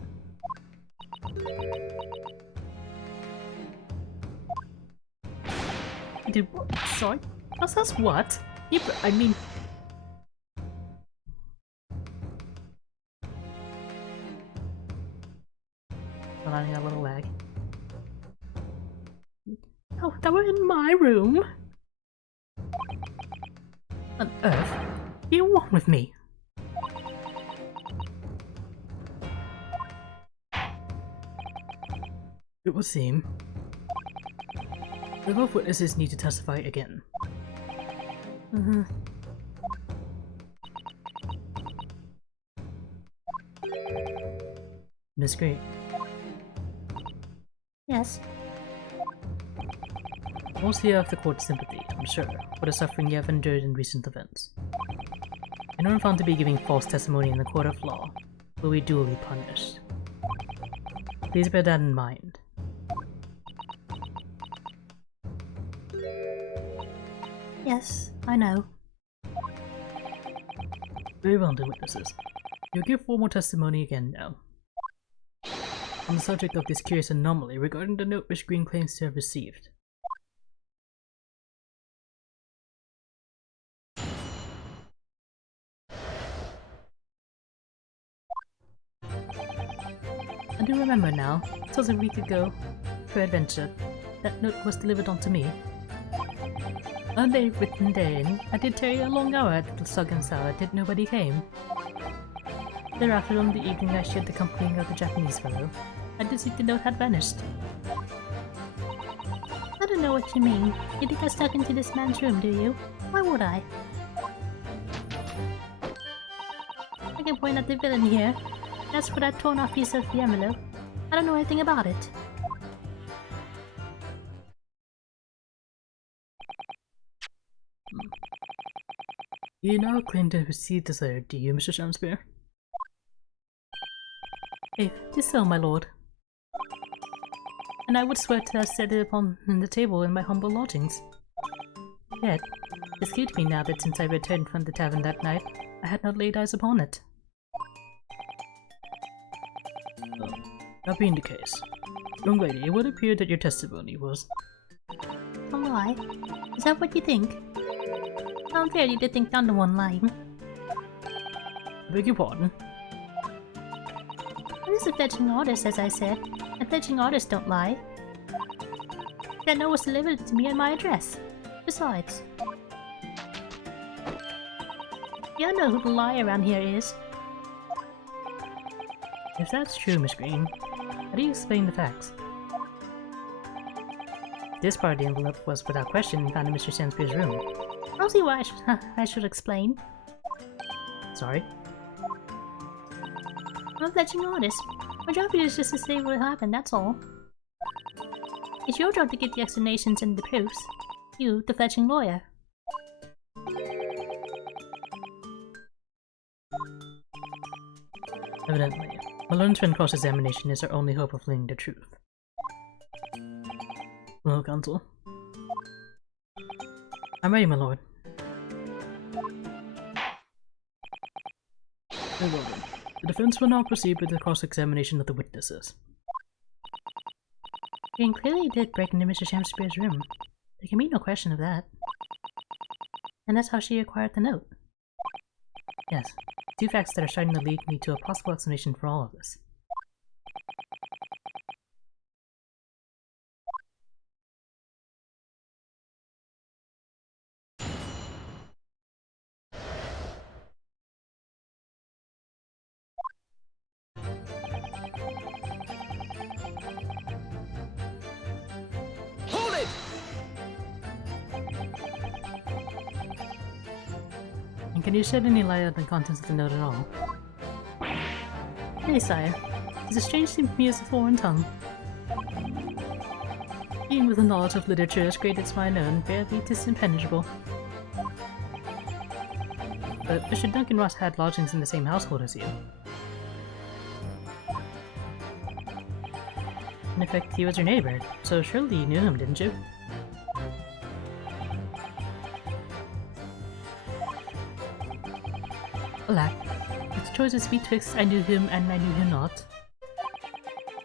You did what? Sorry? That's what? I mean... Hold on, I got a little lag. Oh, that were in my room? On earth? Do you want with me? It would seem. The both witnesses need to testify again. Miss Green. Yes. Most here have the court's sympathy, I'm sure, for the suffering you have endured in recent events. Anyone found to be giving false testimony in the court of law will be duly punished. Please bear that in mind. Yes, I know. Very well done, witnesses. You'll give formal testimony again now. On the subject of this curious anomaly regarding the note Miss Green claims to have received. I do remember now. It was a week ago, peradventure, that note was delivered onto me. On the written therein, I did tarry a long hour at the Sug and Sour, did nobody came. Thereafter, on the evening I shared the company of the Japanese fellow, I did see the note had vanished. I don't know what you mean. You think I stuck into this man's room, do you? Why would I? I can point at the villain here. As for that torn off piece of the envelope, I don't know anything about it. You now claim to have received this letter, do you, Mr. Shamspeare? If it is so, my lord. And I would swear to have set it upon the table in my humble lodgings. Yet, it escaped me now that since I returned from the tavern that night, I had not laid eyes upon it. That being the case, young lady, it would appear that your testimony was... A lie? Is that what you think? How dare you to think I'm the one lying? I beg your pardon? I was a fetching artist, as I said, and fetching artists don't lie. That note was delivered to me at my address. Besides, you know who the liar around here is. If that's true, Miss Green, how do you explain the facts? This part of the envelope was without question found in Mr. Shamspeare's room. I don't see why I should explain. Sorry? I'm a fetching artist. My job here is just to say what happened, that's all. It's your job to get the explanations and the proofs. You, the fetching lawyer. Evidently, Malone's friend cross-examination is our only hope of learning the truth. Well, counsel. I'm ready, my lord. Very well then. The defense will now proceed with the cross-examination of the witnesses. Green clearly did break into Mr. Shamspeare's room. There can be no question of that. And that's how she acquired the note. Yes, two facts that are starting to lead me to a possible explanation for all of this. Hold it! And can you shed any light on the contents of the note at all? Hey, sire. It's a strange thing to me as a foreign tongue. Being with a knowledge of literature as great as mine own, barely it is impenetrable. But Mr. Duncan Ross had lodgings in the same household as you. In effect, he was your neighbor, so surely you knew him, didn't you? Alack, if the choice is betwixt I knew him and I knew him not,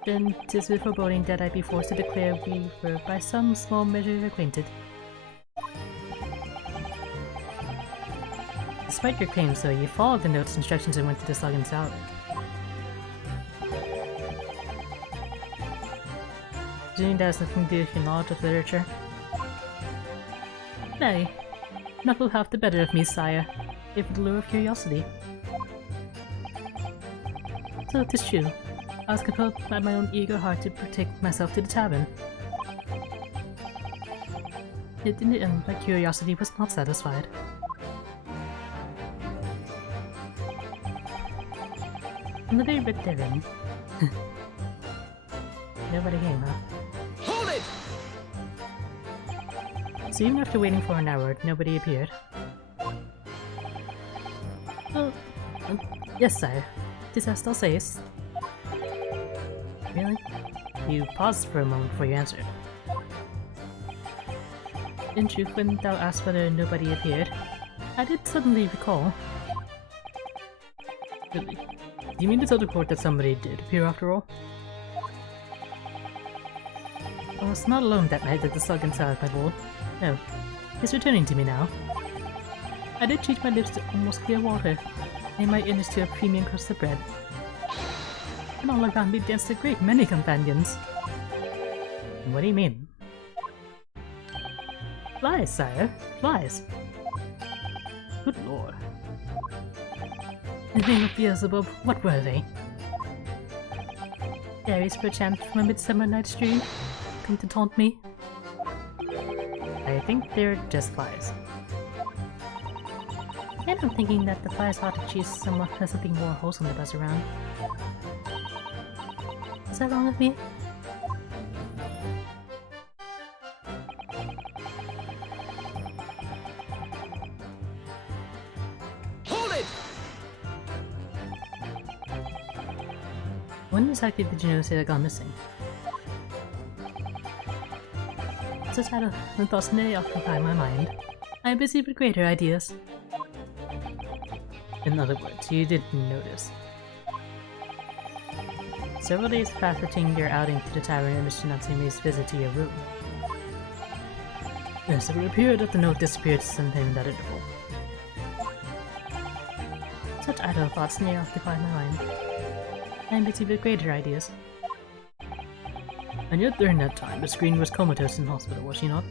then 'tis with foreboding that I be forced to declare we were by some small measure acquainted. Despite your claims, though, you followed the note's instructions and went to the Slug and Sour. Presuming that has nothing to do with your knowledge of literature, Nay, enough will have the better of me, sire, if the lure of curiosity. So it is true. I was compelled by my own eager heart to betake myself to the tavern. Yet in the end, my curiosity was not satisfied. On the very bit therein. Nobody came, huh? Hold it! So even after waiting for an hour, nobody appeared. Oh, yes, sire. This I still says. Really? You paused for a moment before you answered. In truth, when thou asked whether nobody appeared, I did suddenly recall. Really? Do you mean to tell the court that somebody did appear after all? I was not alone that night at the Slug inside, my lord. No, it's returning to me now. I did treat my lips to almost clear water, and my innards to a premium crust of bread. And all around me danced a great many companions. What do you mean? Flies, sire. Flies. Good lord. In the name of Beelzebub, what were they? Fairies, perchance, from a midsummer night's dream, come to taunt me? I think they're just flies. And I'm thinking that the flies ought to choose someone has something more wholesome to buzz around. Is that wrong with me? Hold it! When exactly did you notice it had gone missing? Such idle thoughts may occupy my mind. I am busy with greater ideas. In other words, you didn't notice. Several days passed between your outing to the tavern and Mr. Natsume's visit to your room. Yes, it would appear that the note disappeared sometime in that interval. Such idle thoughts may occupy my mind. I am busy with greater ideas. And yet during that time, the screen was comatose in hospital, was she not?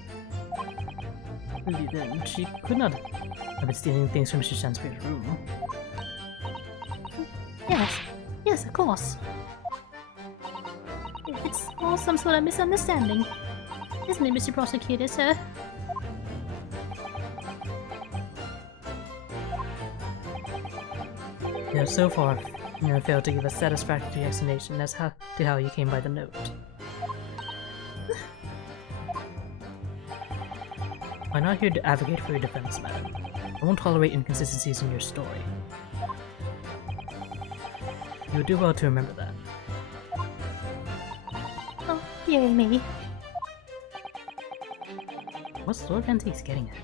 Really then, she could not have been stealing things from Mr. Shakespeare's room. Yes, of course. It's all some sort of misunderstanding. Isn't it, Mr. Prosecutor, sir? You have so far failed to give a satisfactory explanation as to how you came by the note. I'm not here to advocate for your defense, madam. I won't tolerate inconsistencies in your story. You would do well to remember that. Oh, dearie me. What's Lord Antique's getting at?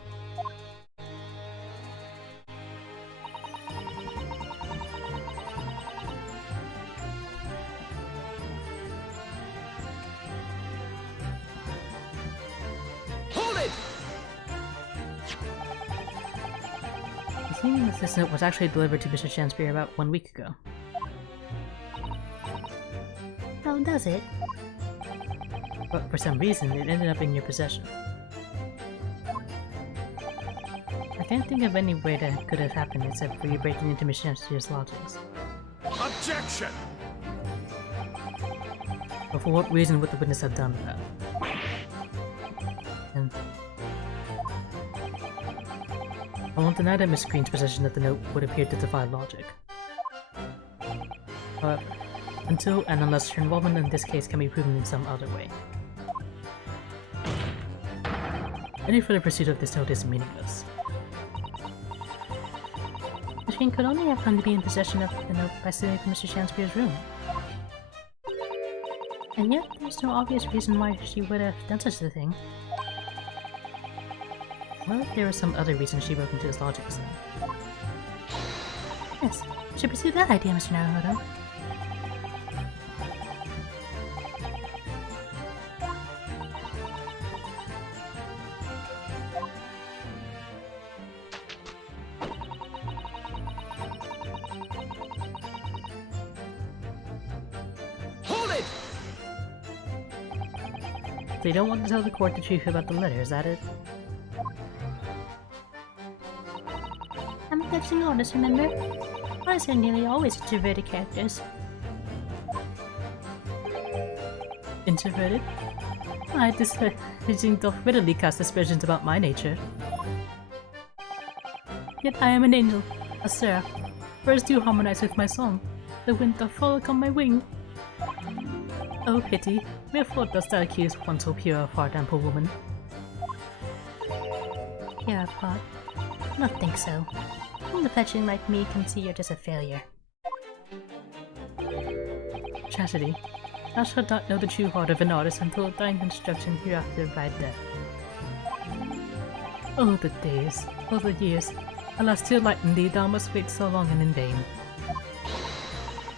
Seeing that this note was actually delivered to Mr. Shakespeare about 1 week ago. How does it? But for some reason, it ended up in your possession. I can't think of any way that could have happened except for you breaking into Mr. Shakespeare's lodgings. Objection! But for what reason would the witness have done that? And I won't deny that Miss Green's possession of the note would appear to defy logic. However, until and unless her involvement in this case can be proven in some other way, any further pursuit of this note is meaningless. Miss Green could only have come to be in possession of the note by stealing from Mr. Shakespeare's room. And yet, there's no obvious reason why she would have done such a thing. Well, there was some other reason she broke into his lodgings then. Yes, we should pursue that idea, Mr. Naruhodo. Hold it! So you don't want to tell the court the truth about the letter, is that it? fetching orders, remember? Ours are nearly always introverted characters. Introverted? I distinct of readily cast aspersions about my nature. Yet I am an angel, a seraph. Birds do harmonize with my song. The wind doth frolic on my wing. Oh pity, wherefore dost thou accuse one so pure of heart and poor woman? Pure of heart? I don't think so. The fetching like me can see you're just a failure. Tragedy. Thou shalt not know the true heart of an artist until thine instruction hereafter by death. Oh the days, oh the years. Alas, to enlighten thee, thou must wait so long and in vain.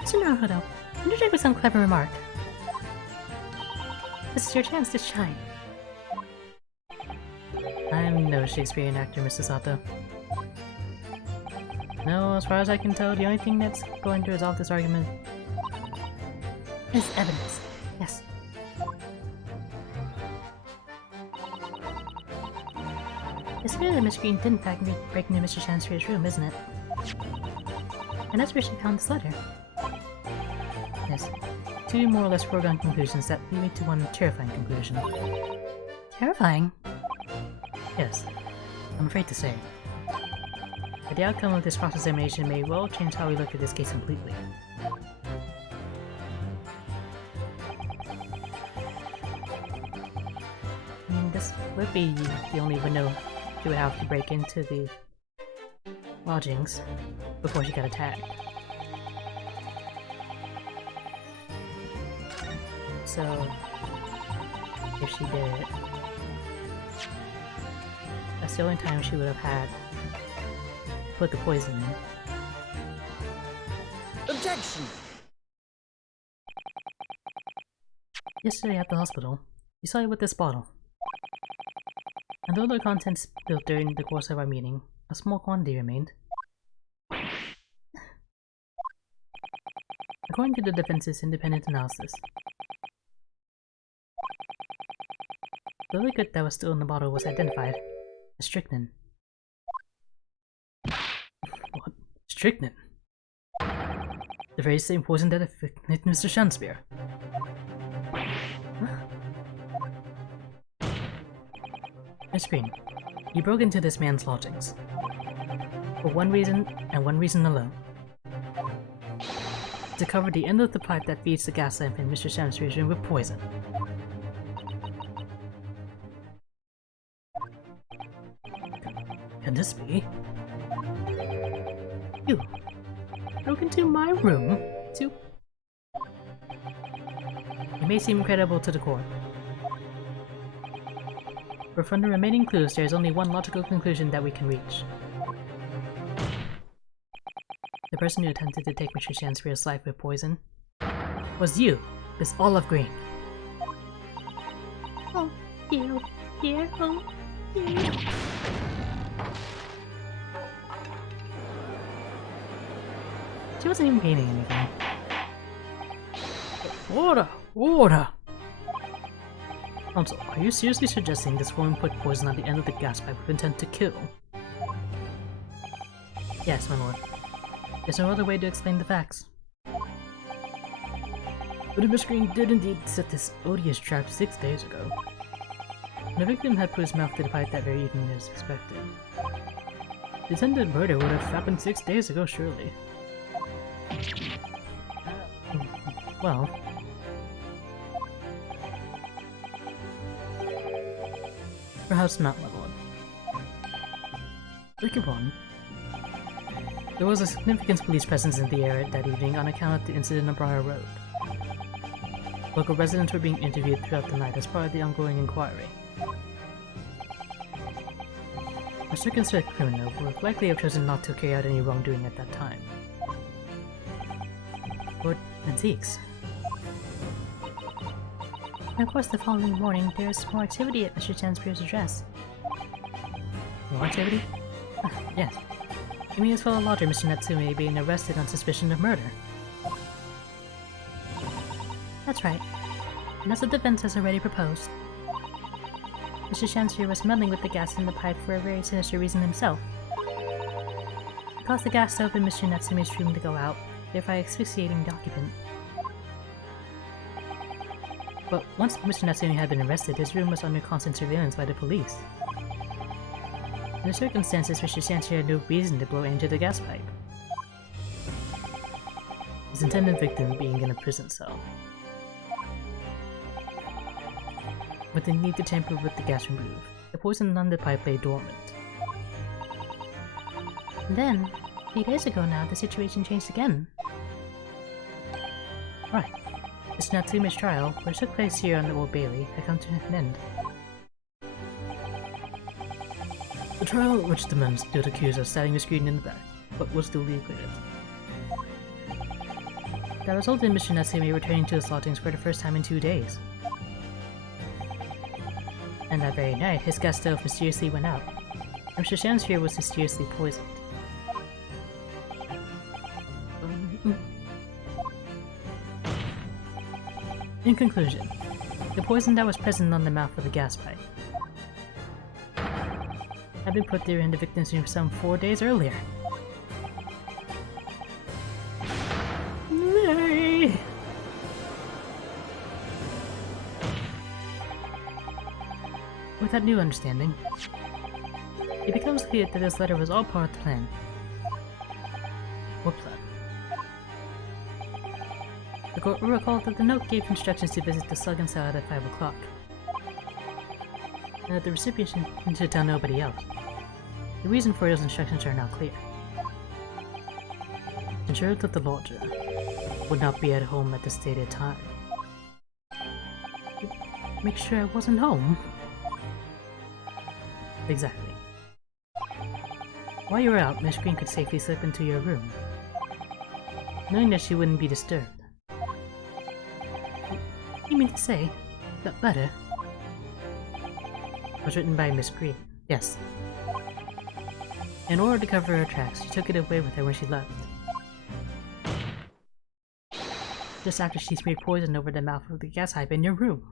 So Naruto, interject with some clever remark. This is your chance to shine. I am no Shakespearean actor, Mr. Sato. No, as far as I can tell, the only thing that's going to resolve this argument is evidence. Yes. It's clear that Miss Green did in fact break into Mr. Shanspeare's room, isn't it? And that's where she found this letter. Yes. Two more or less foregone conclusions that lead me to one terrifying conclusion. Terrifying? Yes. I'm afraid to say. But the outcome of this cross-examination may well change how we look at this case completely. I mean, this would be the only window she would have to break into the lodgings before she got attacked. So, if she did it, that's the only time she would have had to put the poison in. Objection! Yesterday at the hospital, we saw you with this bottle. And though the contents spilled during the course of our meeting, a small quantity remained. According to the defense's independent analysis, the liquid that was still in the bottle was identified as strychnine. What? Strychnine? The very same poison that affected Mr. Shanspeare. Miss Green, you broke into this man's lodgings. For one reason, and one reason alone. To cover the end of the pipe that feeds the gas lamp in Mr. Shanspeare's room with poison. Can this be? You broke into my room to... It may seem incredible to the court, but from the remaining clues there is only one logical conclusion that we can reach. The person who attempted to take Mr. Shanspeare's life with poison was you, Miss Olive Green. Oh, dear, dear, oh, dear. She wasn't even painting anything. Order! Order! Counsel, are you seriously suggesting this woman put poison at the end of the gas pipe with intent to kill? Yes, my lord. There's no other way to explain the facts. But Miss Green did indeed set this odious trap 6 days ago. The victim had put his mouth to the pipe that very evening as expected. The intended murder would have happened 6 days ago, surely. Well... perhaps not, my lord. Beg your pardon. There was a significant police presence in the area that evening on account of the incident on Briar Road. Local residents were being interviewed throughout the night as part of the ongoing inquiry. A circumspect criminal would likely have chosen not to carry out any wrongdoing at that time. Lord Antiques. And of course, the following morning, there's more activity at Mr. Shanspeare's address. More activity? Yes. You mean his fellow lodger, Mr. Natsume, being arrested on suspicion of murder? That's right. And as the defense has already proposed, Mr. Shanspeare was meddling with the gas in the pipe for a very sinister reason himself. caused the gas stove in Mr. Natsume's room to go out, thereby asphyxiating the occupant. But once Mr. Natsume had been arrested, his room was under constant surveillance by the police. In the circumstances, Mr. Sansui had no reason to blow into the gas pipe, his intended victim being in a prison cell. With the need to tamper with the gas removed, the poison on the pipe lay dormant. And then, 3 days ago now, the situation changed again. Right. Mr. Natsume's trial, which took place here on the Old Bailey, had come to an end. The trial at which the men stood accused of stabbing Miss Green in the back, but was duly acquitted. That resulted in Mr. Natsume returning to his lodgings for the first time in 2 days. And that very night, his gas stove mysteriously went out, and Mr. Sham's fear was mysteriously poisoned. In conclusion, the poison that was present on the mouth of the gas pipe had been put there in the victim's room some 4 days earlier. Nay! With that new understanding, it becomes clear that this letter was all part of the plan. What plan? The court will recall that the note gave instructions to visit the Slug and Salad at 5 o'clock, and that the recipient should tell nobody else. The reason for those instructions are now clear. Ensure that the lodger would not be at home at the stated time. Make sure I wasn't home. Exactly. While you were out, Miss Green could safely slip into your room, knowing that she wouldn't be disturbed. You mean to say that letter was written by Miss Green? Yes. In order to cover her tracks, she took it away with her when she left. Just after she sprayed poison over the mouth of the gas pipe in your room.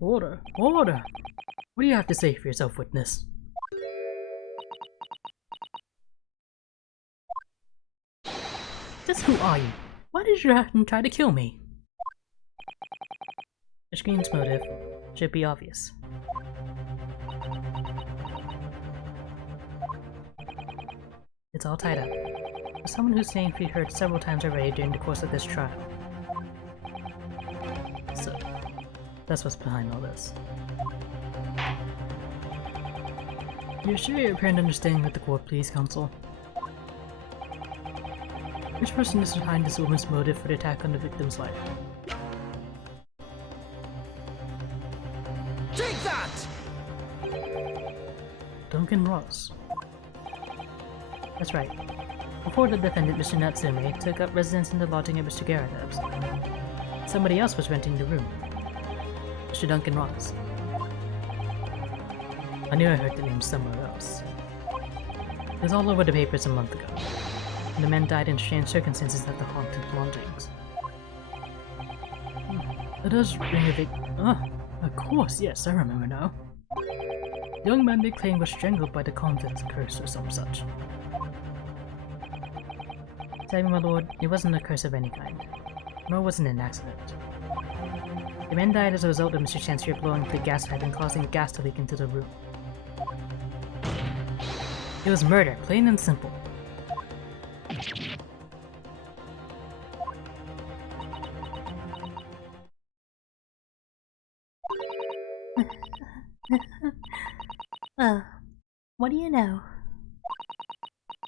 Order! Order! What do you have to say for yourself, witness? Just who are you? Why did you try to kill me? Miss Green's motive should be obvious. It's all tied up. For someone whose name we've heard several times already during the course of this trial. So, that's what's behind all this. You're sure your apparent understanding with the court, please, counsel? Which person is behind this woman's motive for the attack on the victim's life? Take that! Duncan Ross. That's right. Before the defendant, Mr. Natsume, took up residence in the lodging of Mr. Garadev's, somebody else was renting the room. Mr. Duncan Ross. I knew I heard the name somewhere else. It was all over the papers a month ago, and the men died in strange circumstances at the haunted lodgings. It does ring a big... of course, yes, I remember now. The young man they claimed was strangled by the convent's curse or some such. Tell me, my lord, it wasn't a curse of any kind, nor was it an accident. The men died as a result of Mr. Chancellor blowing the gas pipe and causing gas to leak into the room. It was murder, plain and simple. Well, what do you know?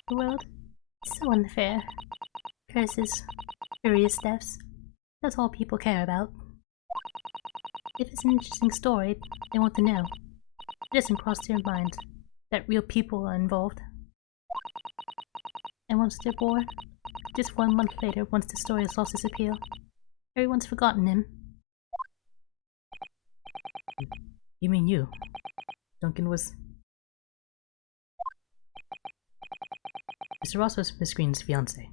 The world is so unfair. Curses, curious deaths, that's all people care about. If it's an interesting story, they want to know. It doesn't cross their mind that real people are involved. And once they're bored, just 1 month later, once the story has lost its appeal, everyone's forgotten him. You mean you? Duncan was... Mr. Ross was Miss Green's fiancé.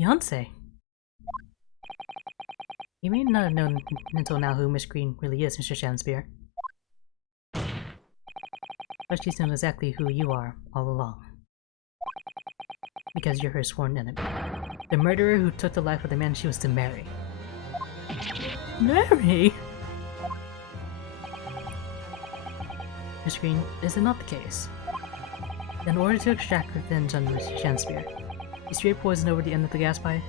Fiancé? You may not have known until now who Miss Green really is, Mr. Shanspeare. But she's known exactly who you are all along. Because you're her sworn enemy. The murderer who took the life of the man she was to marry. Mary! Miss Green, is it not the case? In order to extract revenge on Miss Sham's spear, you sprayed poison over the end of the gas pipe?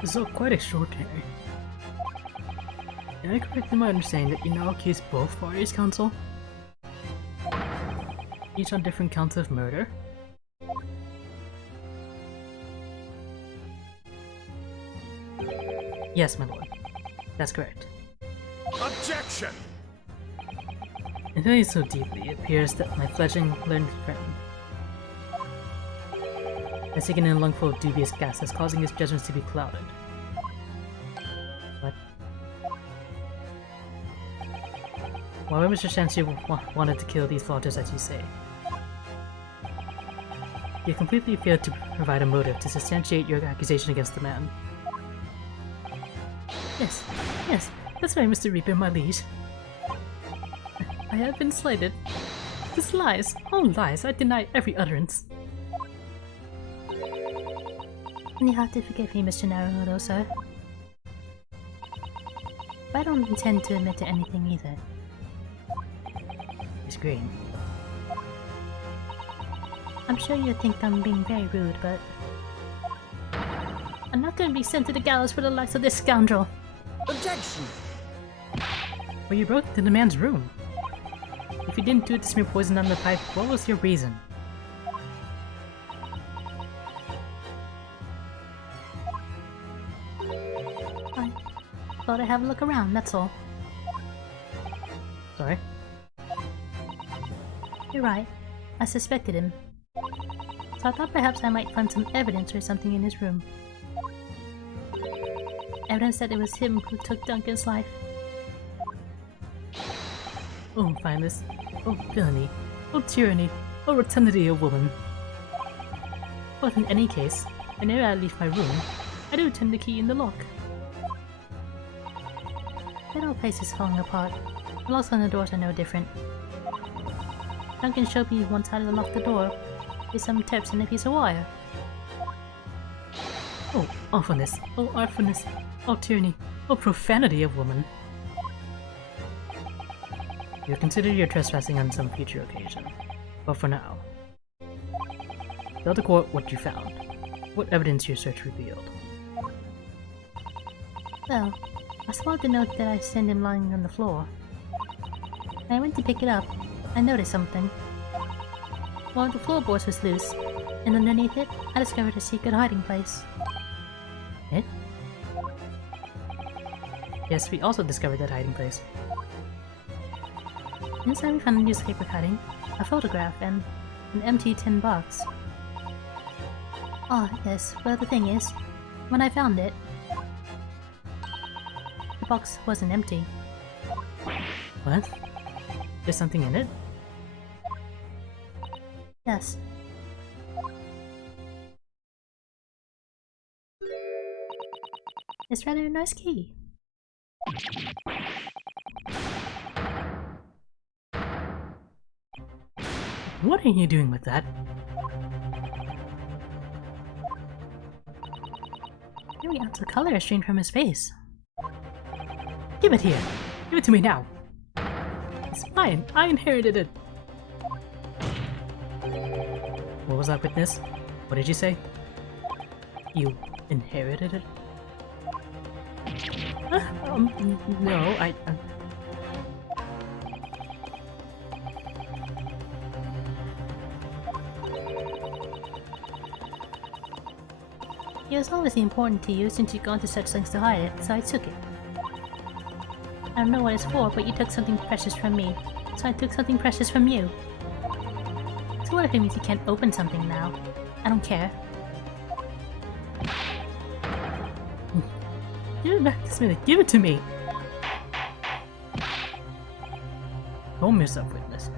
This is all quite extraordinary. Am I correct in my understanding that you now accuse both parties, Counsel? Each on different counts of murder? Yes, my lord. That's correct. Objection! In doing so deeply, it appears that my fledgling learned friend has taken in a lungful of dubious gases, causing his judgments to be clouded. What? Why would Mr. Shansu wanted to kill these plotters, as you say? You completely failed to provide a motive to substantiate your accusation against the man. Yes, yes, that's right, Mr. Reaper, my liege. I have been slighted. This lies, all lies, I deny every utterance. You have to forgive me, Mr. Naruhodo, sir. But I don't intend to admit to anything either. Miss Green. I'm sure you think I'm being very rude, but I'm not going to be sent to the gallows for the likes of this scoundrel. Objection! Well, you broke into the man's room. If you didn't do it to smear poison on the pipe, what was your reason? I thought I'd have a look around, that's all. Sorry? You're right. I suspected him. So I thought perhaps I might find some evidence or something in his room. Evidence that it was him who took Duncan's life. Oh, fineness. Oh, villainy. Oh, tyranny. Oh, rotundity of woman. But in any case, whenever I leave my room, I do turn the key in the lock. That whole place is falling apart. The locks on the doors are no different. Duncan showed me one side of the lock the door. There's some tips and a piece of wire. Oh, awfulness. Oh, artfulness. Oh, tyranny. Oh, profanity of woman. You'll consider your trespassing on some future occasion. But for now, tell the court what you found. What evidence your search revealed. Well, I spotted the note that I sent him lying on the floor. When I went to pick it up, I noticed something. One of the floorboards was loose, and underneath it, I discovered a secret hiding place. Eh? Yes, we also discovered that hiding place. Inside we found a newspaper cutting, a photograph, and an empty tin box. Ah, yes, well the thing is, when I found it, the box wasn't empty. What? There's something in it? Yes. It's rather a nice key. What are you doing with that? Every ounce of color is drained from his face. Give it here! Give it to me now! It's mine! I inherited it! What was that, witness? What did you say? You inherited it? No, I... It was obviously important to you since you'd gone to such lengths to hide it, so I took it. I don't know what it's for, but you took something precious from me, so I took something precious from you. So what if it means you can't open something now? I don't care. Give it back this minute! Give it to me! Calm yourself, witness.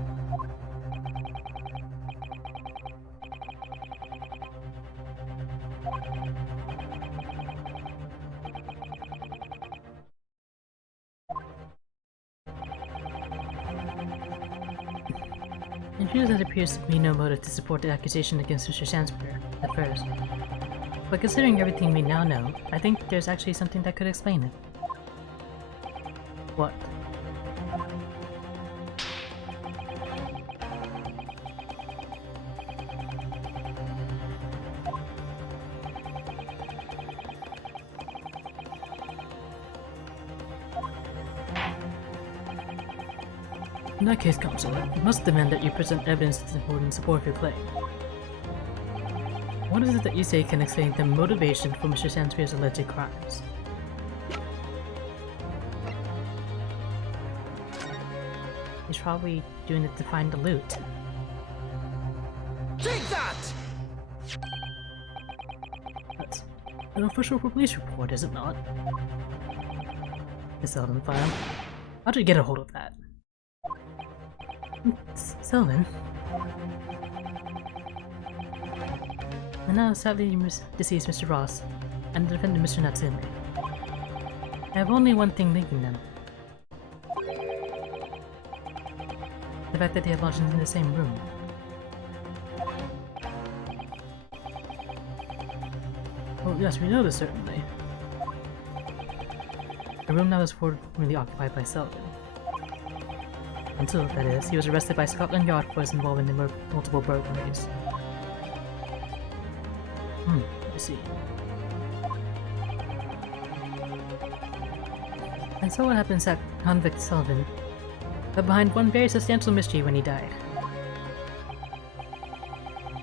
It feels there appears to be no motive to support the accusation against Mr. Sandspear at first. But considering everything we now know, I think there's actually something that could explain it. What? In that case, Counselor, you must demand that you present evidence to the board in support of your claim. What is it that you say can explain the motivation for Mr. Sandspear's alleged crimes? He's probably doing it to find the loot. Take that! That's an official police report, is it not? The Selden file. How'd you get a hold of that? Selden? And now, sadly, deceased Mr. Ross and the defendant Mr. Natsume. I have only one thing linking them. The fact that they have lodged in the same room. Well, yes, we know this certainly. A room that was formerly occupied by Selden. Until, that is, he was arrested by Scotland Yard for his involvement in multiple burglaries. I see. And so what happens at convict Selden got behind one very substantial mystery when he died.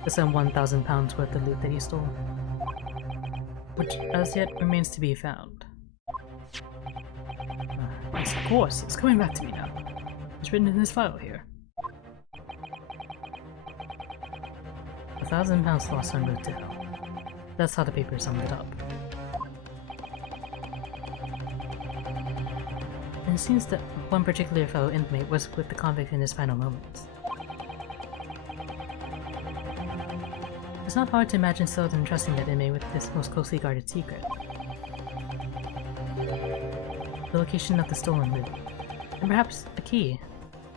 The some £1,000 worth of loot that he stole. Which, as yet, remains to be found. Yes, of course, it's coming back to me now. It's written in this file here. £1,000 lost en route to hell. That's how the paper summed it up. And it seems that one particular fellow inmate was with the convict in his final moments. It's not hard to imagine Selden trusting that inmate with this most closely guarded secret. The location of the stolen loot, and perhaps a key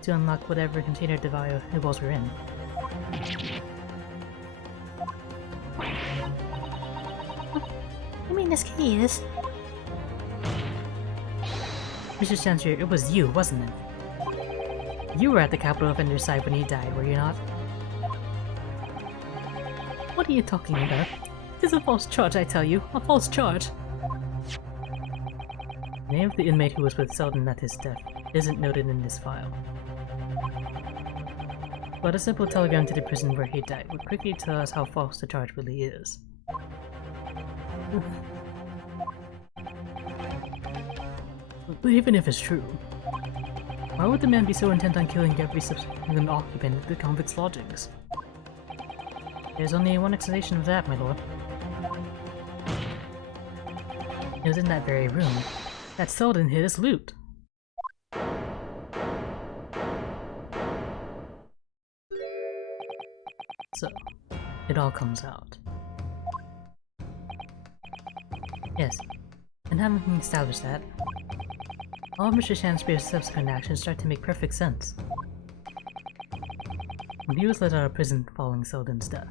to unlock whatever container the walls were in. You mean this key is? Mr. Sandspear, it was you, wasn't it? You were at the capital offender's side when he died, were you not? What are you talking about? It is a false charge, I tell you. A false charge! The name of the inmate who was with Selden at his death isn't noted in this file. But a simple telegram to the prison where he died would quickly tell us how false the charge really is. But even if it's true, why would the man be so intent on killing every subsequent occupant of the convict's lodgings? There's only one explanation of that, my lord. It was in that very room that Selden hid his loot. So, it all comes out. Yes, and having established that, all of Mr. Sandspear's subsequent actions start to make perfect sense. When he was let out of prison following Selden's death,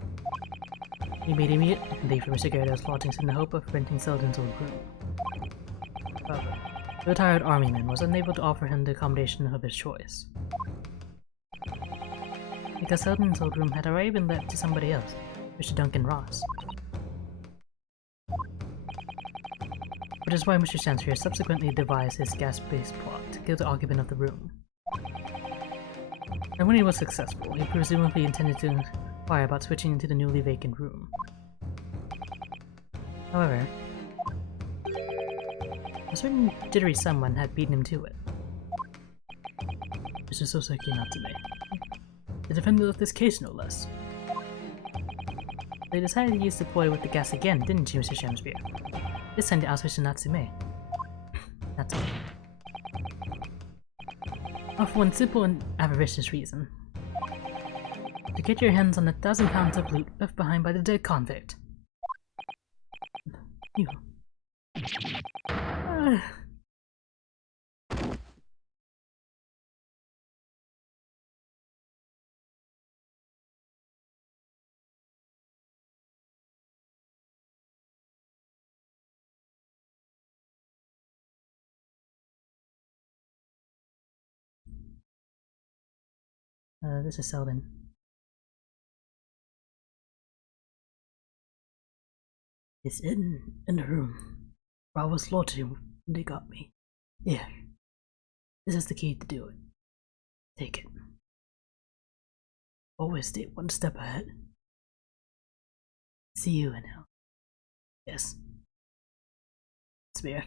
he made immediate leave for Mr. Gyarados' lodgings in the hope of renting Selden's old room. However, the retired armyman was unable to offer him the accommodation of his choice. Because Selden's old room had already been let to somebody else, Mr. Duncan Ross. Which is why Mr. Sandspear subsequently devised his gas-based plot to kill the occupant of the room. And when he was successful, he presumably intended to inquire about switching into the newly vacant room. However, a certain jittery someone had beaten him to it. Mr. Soseki Natsume. The defendant of this case, no less. They decided to use the ploy with the gas again, didn't you, Mr. Shamspear? This time to oust Mr. Natsume. Natsume. All for one simple and avaricious reason. To get your hands on £1,000 of loot left behind by the dead convict. You. This is Selden. It's in the room where I was lodging when they got me. Here. This is the key to do it. Take it. Always stay one step ahead. See you in hell. Yes. Spear.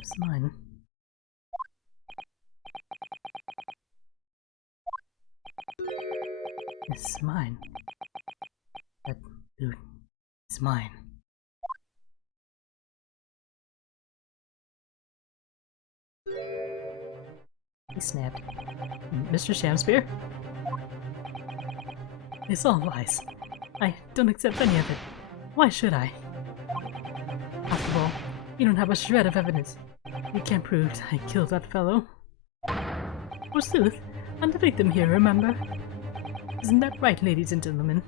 It's mine. It's mine. That dude is mine. He snapped. Mr. Shamspear? It's all lies. I don't accept any of it. Why should I? After all, you don't have a shred of evidence. You can't prove I killed that fellow. Forsooth, I'm the victim here, remember? Isn't that right, ladies and gentlemen?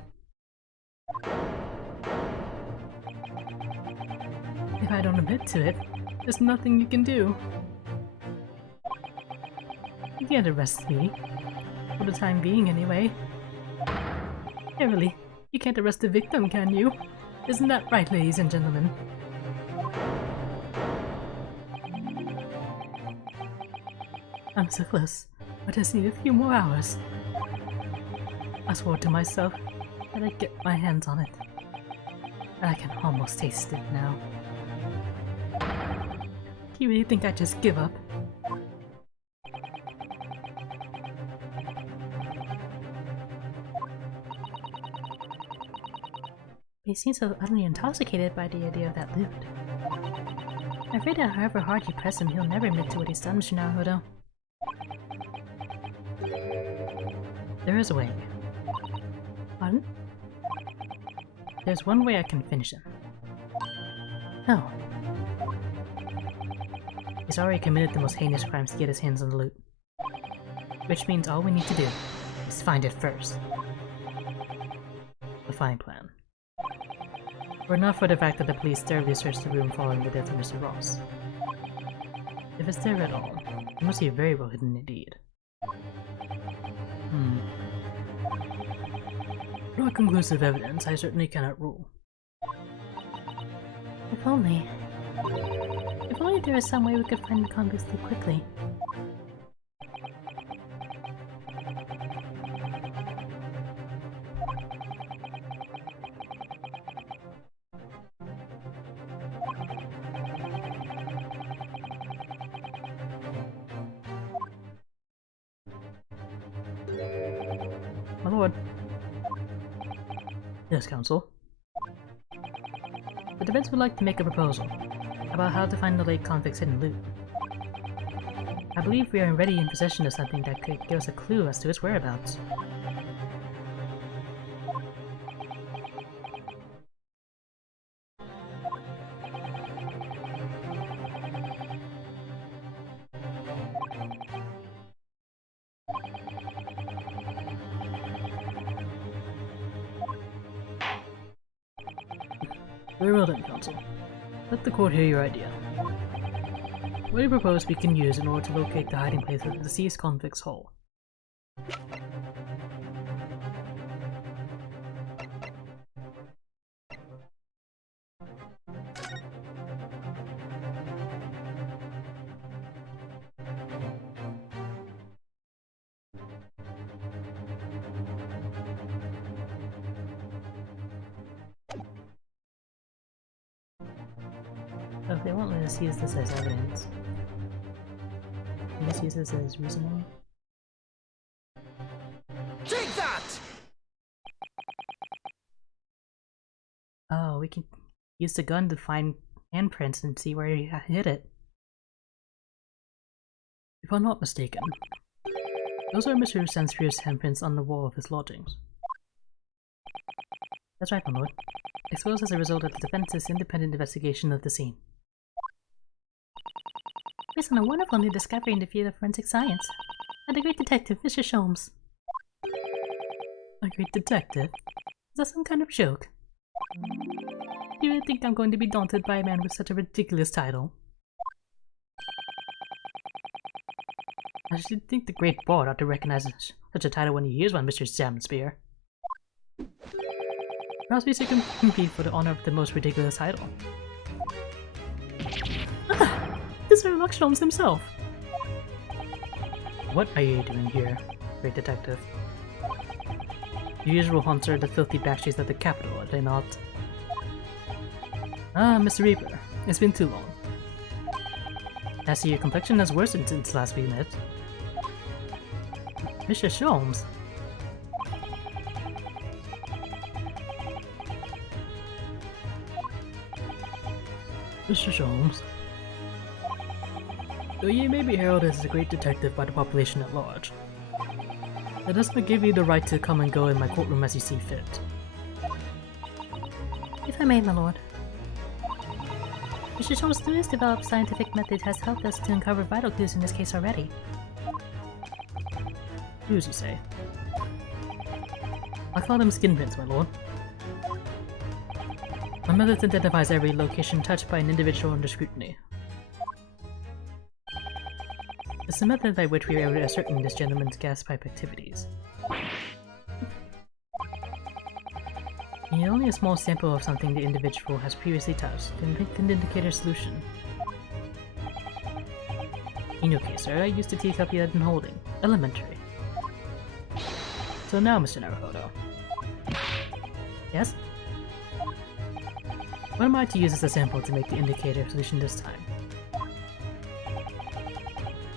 If I don't admit to it, there's nothing you can do. You can't arrest me. For the time being, anyway. Verily, you can't arrest the victim, can you? Isn't that right, ladies and gentlemen? I'm so close. I just need a few more hours. I swore to myself that I'd get my hands on it. And I can almost taste it now. Do you really think I just give up? He seems so utterly intoxicated by the idea of that loot. I'm afraid that however hard you press him, he'll never admit to what he's done, Mr. Naruhodo. There is a way. Pardon? There's one way I can finish him. No. He's already committed the most heinous crimes to get his hands on the loot. Which means all we need to do is find it first. A fine plan. Or not for the fact that the police thoroughly searched the room following the death of Mr. Ross. If it's there at all, it must be very well hidden indeed. Not conclusive evidence, I certainly cannot rule. If only. If only there was some way we could find the convicts too quickly. My lord. Yes, counsel. The defense would like to make a proposal about how to find the late convict's hidden loot. I believe we are already in possession of something that could give us a clue as to its whereabouts. Very well then, counsel. Let the court hear your idea. What do you propose we can use in order to locate the hiding place of the deceased convict's hull? So if they won't let us use this as evidence, let's use this as reasoning. Take that! Oh, we can use the gun to find handprints and see where he hit it. If I'm not mistaken, those are Mr. Sanspear's handprints on the wall of his lodgings. That's right, my lord. Exposed as a result of the defense's independent investigation of the scene. Based on a wonderful new discovery in the field of forensic science. And the great detective, Mr. Sholmes. A great detective? Is that some kind of joke? You really think I'm going to be daunted by a man with such a ridiculous title? I should think the great bard ought to recognize such a title when he hears one, Mr. Sham Spear. Perhaps we should compete for the honor of the most ridiculous title. Ah! This is Sherlock Holmes himself! What are you doing here, great detective? Your usual haunts are the filthy backstreets of the capital, are they not? Ah, Mr. Reaper, it's been too long. I see your complexion has worsened since last we met. Mr. Sholmes. Mr. Sholmes. Though you may be heralded as a great detective by the population at large, that does not give you the right to come and go in my courtroom as you see fit. If I may, my lord. Mr. Sholmes' newest developed scientific method has helped us to uncover vital clues in this case already. Clues, you say? I call them skin prints, my lord. My method identifies every location touched by an individual under scrutiny. It's a method by which we are able to ascertain this gentleman's gas pipe activities. You need only a small sample of something the individual has previously touched can indicate a solution. In your case, sir, I used the teacup you had been holding. Elementary. So now, Mr. Naruhodo. Yes? What am I to use as a sample to make the indicator solution this time?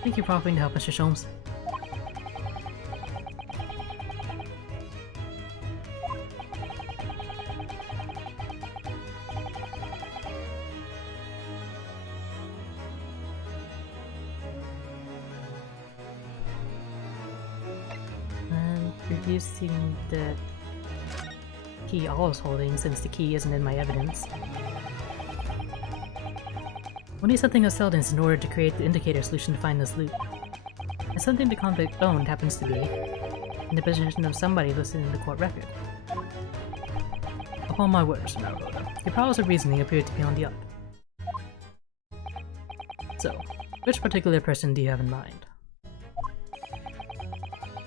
Thank you for offering to help, Mr. Sholmes. And reducing the key I was holding since the key isn't in my evidence. We'll need something of Selden's in order to create the indicator solution to find this loop. And something the convict owned happens to be in the possession of somebody listed in the court record. Upon my word, Mr. Naruhodo, your powers of reasoning appear to be on the up. So, which particular person do you have in mind?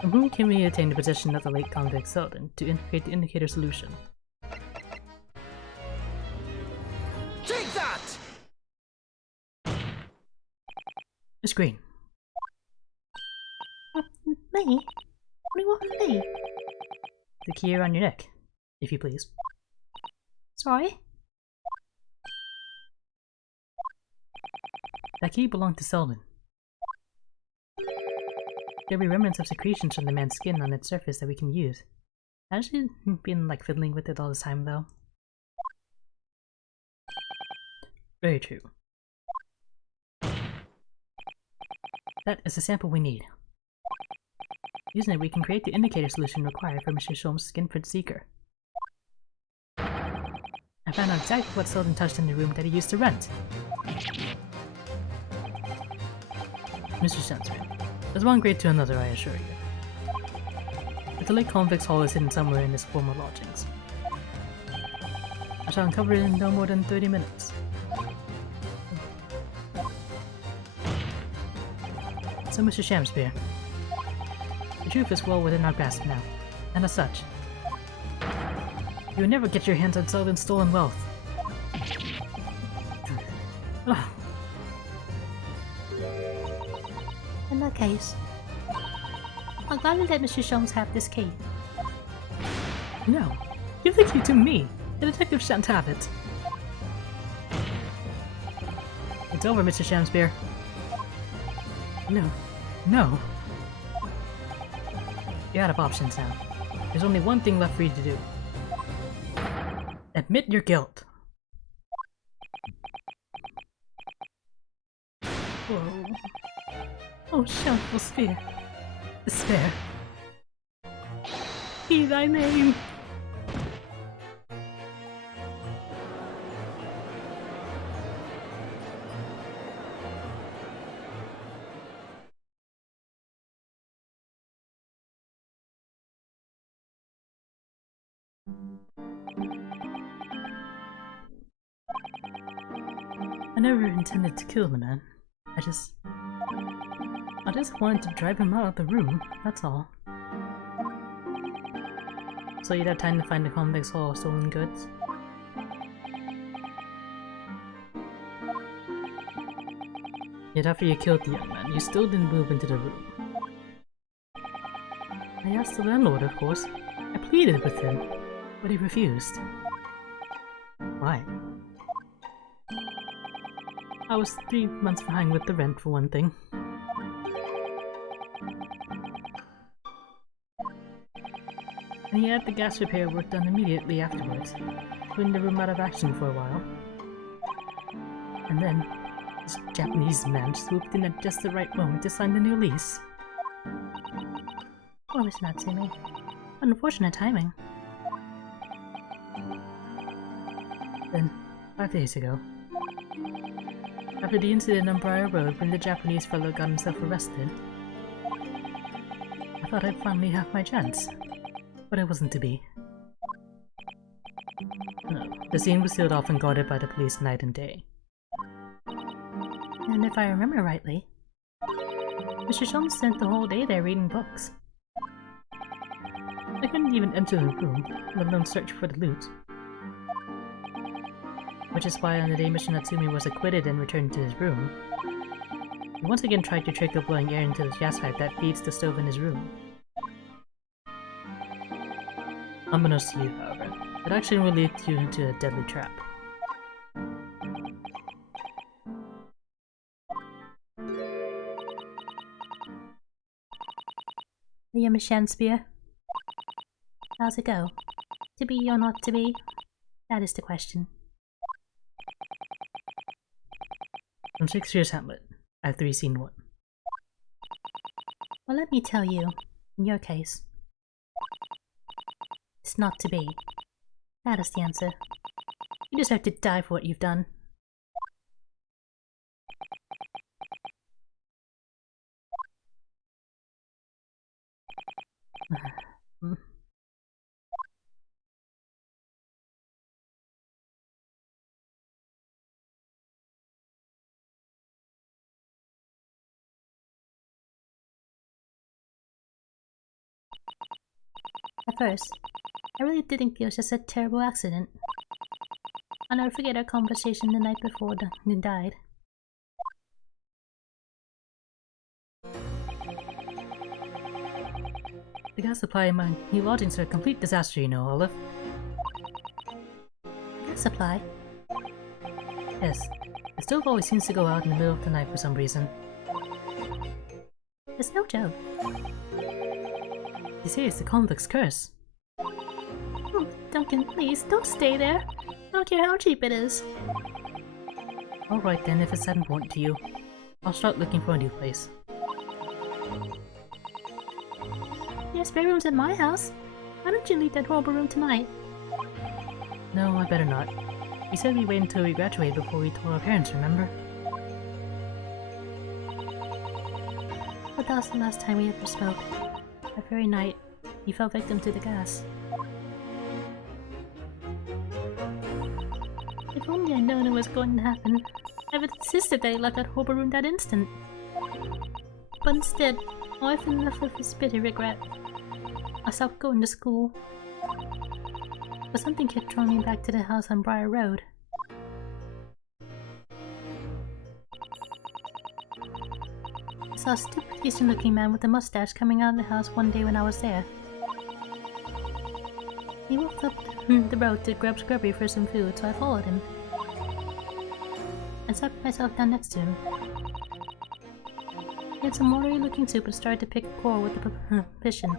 From whom can we attain the possession of the late convict Selden to create the indicator solution? Take that! Miss Green. Me? What do you want from me? The key around your neck, if you please. Sorry? That key belonged to Selden. There'll be remnants of secretions from the man's skin on its surface that we can use. I've actually been like fiddling with it all this time though. Very true. That is the sample we need. Using it, we can create the indicator solution required for Mr. Sholmes' skin print seeker. I found out exactly what Selden touched in the room that he used to rent. Mr. Sensor, there's one grade to another, I assure you. But the late convict's hall is hidden somewhere in his former lodgings. I shall uncover it in no more than 30 minutes. So, Mr. Shamspear, the truth is well within our grasp now, and as such, you will never get your hands on Selden's stolen wealth. In that case, I'll gladly let Mr. Sholmes have this key. No, give the key to me. The detective shan't have it. It's over, Mr. Shamspear. No. No. You're out of options now. There's only one thing left for you to do. Admit your guilt. Whoa. Oh, shameful spear. Despair. Be thy name. I never intended to kill the man. I just wanted to drive him out of the room, that's all. So you'd have time to find the convict's haul of stolen goods? Yet after you killed the young man, you still didn't move into the room. I asked the landlord, of course. I pleaded with him, but he refused. Why? I was 3 months behind with the rent, for one thing. And he had the gas repair work done immediately afterwards, putting the room out of action for a while. And then, this Japanese man swooped in at just the right moment to sign the new lease. Poor Miss Natsume. Unfortunate timing. Then, 5 days ago, after the incident on Briar Road when the Japanese fellow got himself arrested, I thought I'd finally have my chance, but it wasn't to be. No, the scene was sealed off and guarded by the police night and day. And if I remember rightly, Mr. Sham spent the whole day there reading books. I couldn't even enter the room, let alone search for the loot. Which is why on the day Mr. Natsume was acquitted and returned to his room, he once again tried your trick of blowing air into the gas pipe that feeds the stove in his room. Unbeknownst to you, however, it actually will lead you into a deadly trap. Liam Shakespeare. How's it go? To be or not to be? That is the question. From Shakespeare's Hamlet, Act 3, Scene 1. Well, let me tell you, in your case, it's not to be. That is the answer. You deserve to die for what you've done. At first, I really did think it was just a terrible accident. I'll never forget our conversation the night before Duncan died. The gas supply in my new lodgings are a complete disaster, you know, Olive. Gas supply? Yes, the stove always seems to go out in the middle of the night for some reason. It's no joke. You see, it's the convict's curse. Oh, Duncan, please, don't stay there. I don't care how cheap it is. Alright then, if it's that important to you, I'll start looking for a new place. There's spare rooms at my house. Why don't you leave that horrible room tonight? No, I better not. We said we'd wait until we graduate before we told our parents, remember? But that was the last time we ever spoke. That very night, you fell victim to the gas. If only I'd known it was going to happen, I would have insisted that he left that horrible room that instant. But instead, I fell in love with his bitter regret. I stopped going to school. But something kept drawing me back to the house on Briar Road. I saw a stupid, decent-looking man with a mustache coming out of the house one day when I was there. He walked up the road to grab Scrubby for some food, so I followed him. I sat myself down next to him. He had some watery-looking soup and started to pick a quarrel with the applicant.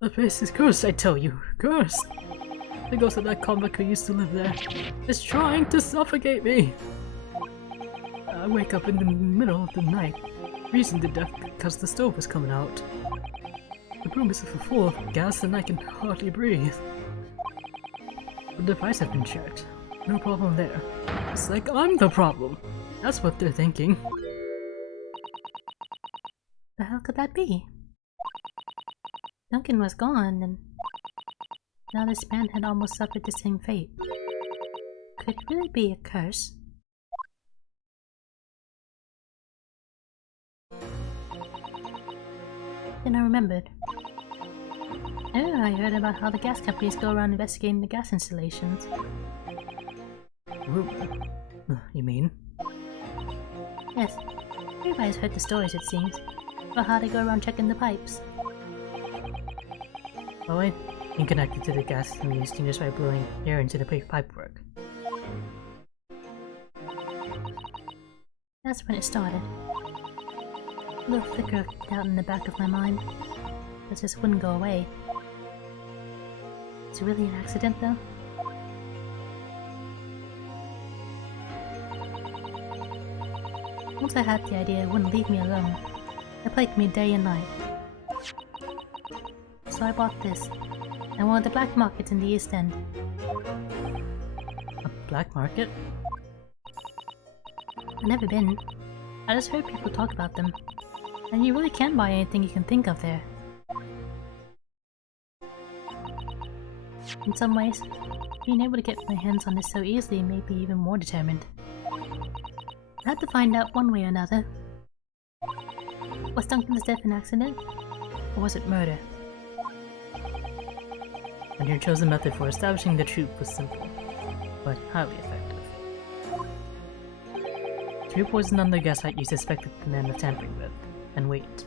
The place is cursed, I tell you. Cursed! The ghost of that convict who used to live there is trying to suffocate me! I wake up in the middle of the night, freezing to death because the stove is coming out. The room is full of gas and I can hardly breathe. The device has been checked. No problem there. It's like I'm the problem. That's what they're thinking. The hell could that be? Duncan was gone, and now this man had almost suffered the same fate. could it really be a curse? Then I remembered. Oh, I heard about how the gas companies go around investigating the gas installations. You mean? Yes, everybody's heard the stories, it seems, about how they go around checking the pipes. Oh, I think connected to the gas companies just by blowing air into the pipework. That's when it started. A little flicker of doubt in the back of my mind, but just wouldn't go away. Is it really an accident, though? Once I had the idea, it wouldn't leave me alone. It plagued me day and night. So I bought this, and one of the black markets in the East End. A black market? I've never been. I just heard people talk about them. And you really can buy anything you can think of there. In some ways, being able to get my hands on this so easily made me even more determined. I had to find out one way or another. Was Duncan's death an accident? Or was it murder? And your chosen method for establishing the truth was simple, but highly effective. Threw poison on the gas light you suspected the man of tampering with, and wait.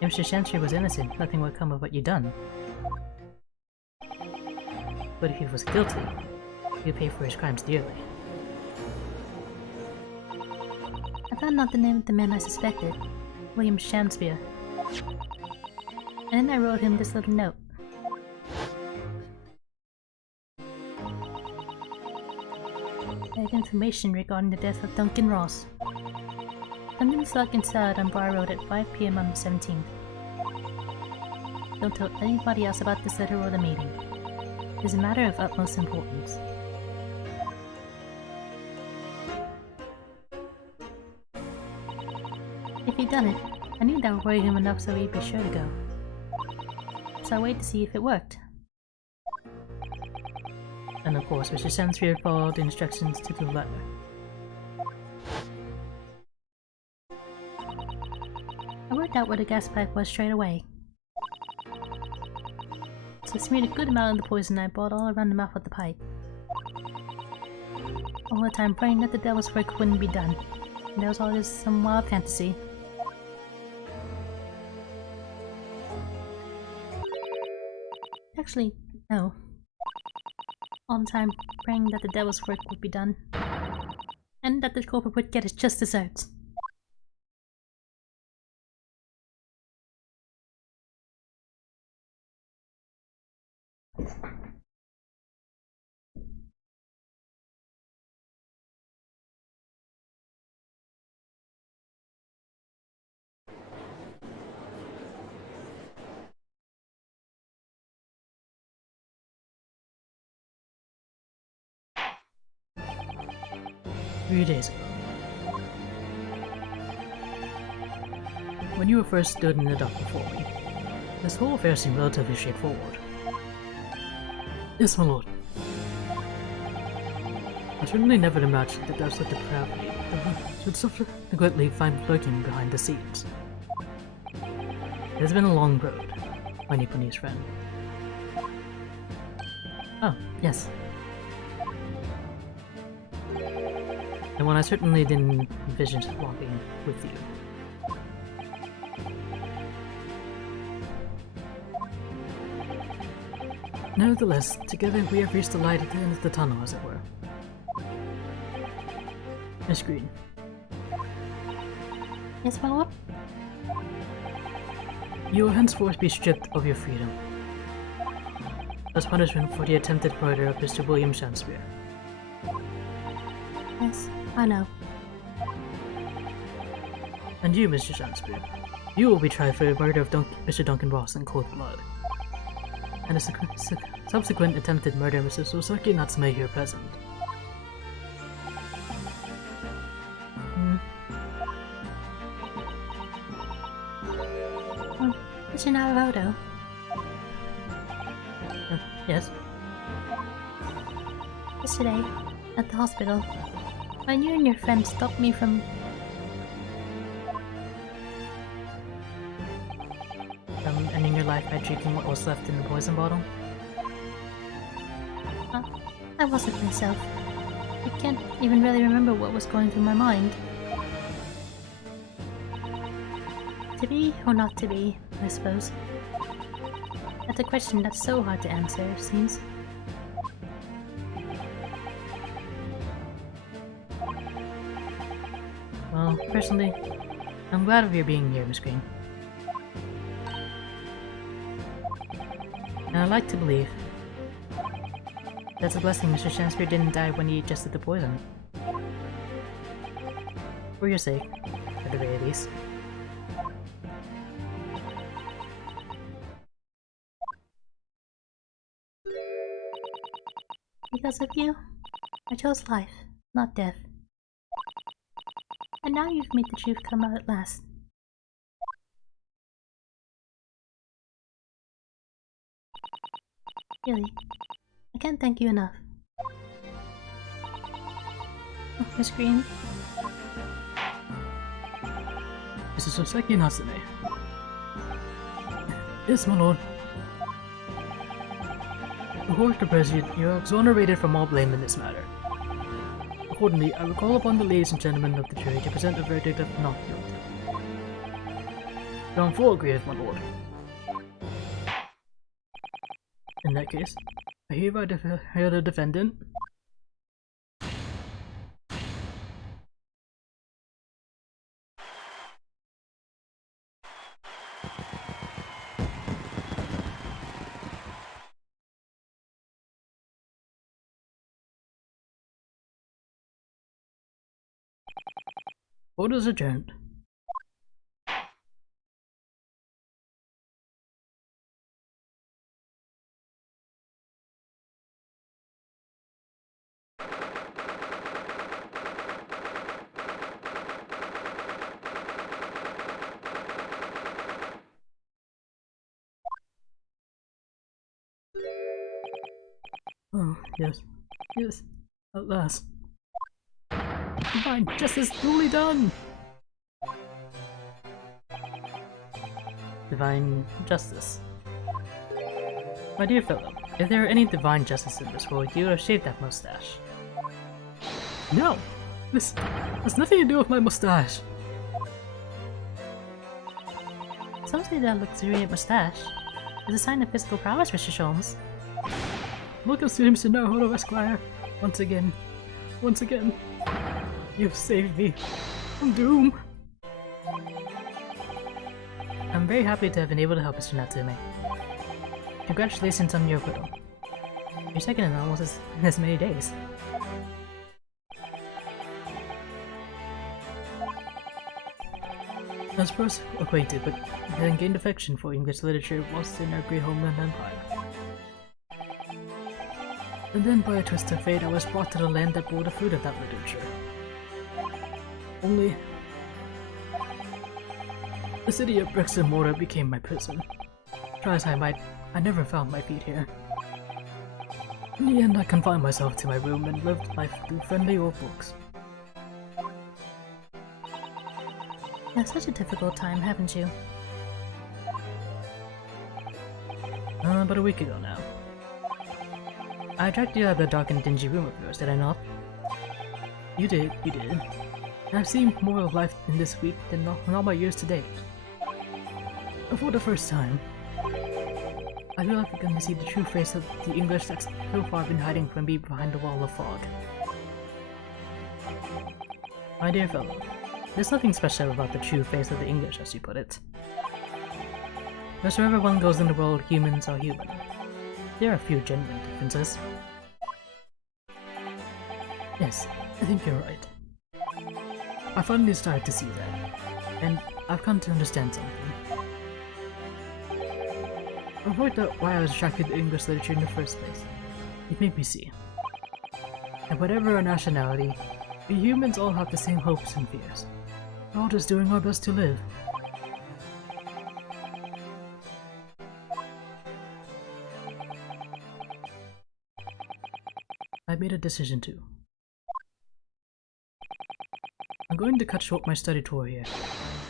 If Mr. Shamsir was innocent, nothing would come of what you'd done. But if he was guilty, he'd pay for his crimes dearly. I found out the name of the man I suspected, William Shamspeare. And then I wrote him this little note. I had information regarding the death of Duncan Ross. Duncan's luck inside on Bar Road at 5 PM on the 17th. Don't tell anybody else about this letter or the meeting. It is a matter of utmost importance. If he'd done it, I knew that would worry him enough so he'd be sure to go. So I waited to see if it worked. And of course, Mr. Shamsir followed the instructions to the letter. I worked out where the gas pipe was straight away. So I smeared a good amount of the poison I bought all around the mouth of the pipe. All the time praying that the devil's work wouldn't be done. And that was all just some wild fantasy. Actually, no. All the time praying that the devil's work would be done. And that the culprit would get his just desserts. "3 days ago. When you were first stood in the dock before me, this whole affair seemed relatively straightforward. Yes, my lord. I certainly never imagined that there was such depravity should subsequently find lurking behind the scenes. It has been a long road, my Nipponese friend. Oh, yes. And one I certainly didn't envision walking with you. Nevertheless, together we have reached the light at the end of the tunnel, as it were. Miss Green. Yes, my lord? You will henceforth be stripped of your freedom, as punishment for the attempted murder of Mr. William Shamspeare. Yes, I know. And you, Mr. Shamspeare, you will be tried for the murder of Mr. Duncan Ross in cold blood, and a subsequent attempted murder of Mr. Sosaki Natsume here present. Mr. Naruhodo. Yes? Yesterday, at the hospital, you and your friend stopped me from... ending your life by drinking what was left in the poison bottle? I wasn't myself. I can't even really remember what was going through my mind. To be or not to be, I suppose. That's a question that's so hard to answer, it seems. Well, personally, I'm glad of your being here, Miss Green. And I'd like to believe that's a blessing Mr. Shakespeare didn't die when he ingested the poison. For your sake, at the very least. Because of you, I chose life, not death. And now you've made the truth come out at last. Really, I can't thank you enough. Oh, Miss Green. This is Soseki Natsume. Yes, my lord. Before the President, you are exonerated from all blame in this matter. Accordingly, I will call upon the ladies and gentlemen of the jury to present a verdict of not guilty. You're in full agreement, my lord. In that case, I hereby declare the defendant Court is adjourned. Oh, yes. Yes. At last. Divine justice duly done! Divine justice. My dear fellow, if there were any divine justice in this world, you would have shaved that mustache. No! This has nothing to do with my mustache. Some say that luxuriant mustache is a sign of physical prowess, Mr. Sholmes. Welcome to Sinnoh Esquire. Once again. You've saved me from doom. I'm very happy to have been able to help Mr. Natsume. Congratulations on your acquittal. You're second in almost as many days. I was first acquainted, but then gained affection for English literature whilst in our great homeland empire. And then by a twist of fate I was brought to the land that bore the fruit of that literature. Only... the city of bricks and mortar became my prison. Try as I might, I never found my feet here. In the end I confined myself to my room and lived life through friendly old books. You had such a difficult time, haven't you? About a week ago now. I dragged you out of the dark and dingy room of yours, did I not? You did. I've seen more of life in this week than in all my years to date. But for the first time, I feel like I've begun to see the true face of the English that's so far been hiding from me behind the wall of fog. My dear fellow, there's nothing special about the true face of the English, as you put it. Because wherever one goes in the world, humans are human. There are a few genuine differences. Yes, I think you're right. I finally started to see that, and I've come to understand something. I've worked out why I was attracted to English literature in the first place. It made me see. And whatever our nationality, we humans all have the same hopes and fears. We're all just doing our best to live. I made a decision too. I'm going to cut short my study tour here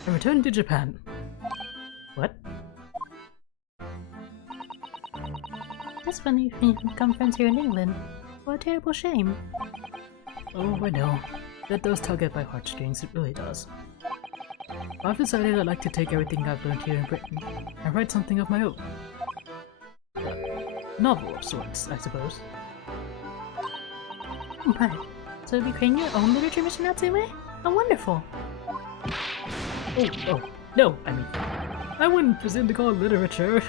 and return to Japan. What? Just when you become friends here in England. What a terrible shame. Oh, I know. That does tug at my heartstrings, it really does. I've decided I'd like to take everything I've learned here in Britain and write something of my own. Novel of sorts, I suppose. Oh my. So you'll be creating your own literature mission out way? How wonderful. Oh, no, I mean, I wouldn't presume to call it literature.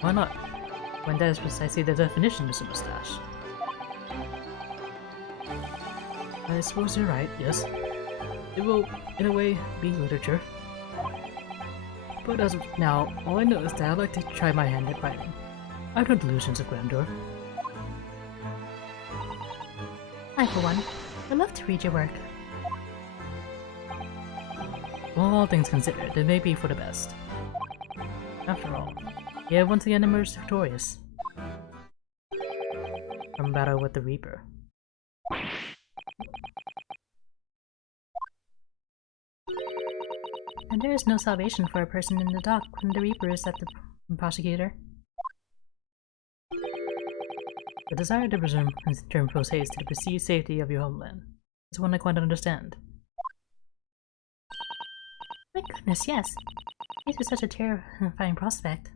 Why not? When that is precisely the definition, Mr. Mustache. I suppose you're right, yes. It will, in a way, be literature. But as of now, all I know is that I'd like to try my hand at writing. I've no delusions of grandeur. I, for one, would love to read your work. Well, all things considered, it may be for the best. After all, you have once again emerged victorious from battle with the Reaper. And there is no salvation for a person in the dock when the Reaper is at the prosecutor. The desire to preserve and turn post haste to the perceived safety of your homeland is one I quite understand. My goodness, yes. This is such a terrifying prospect.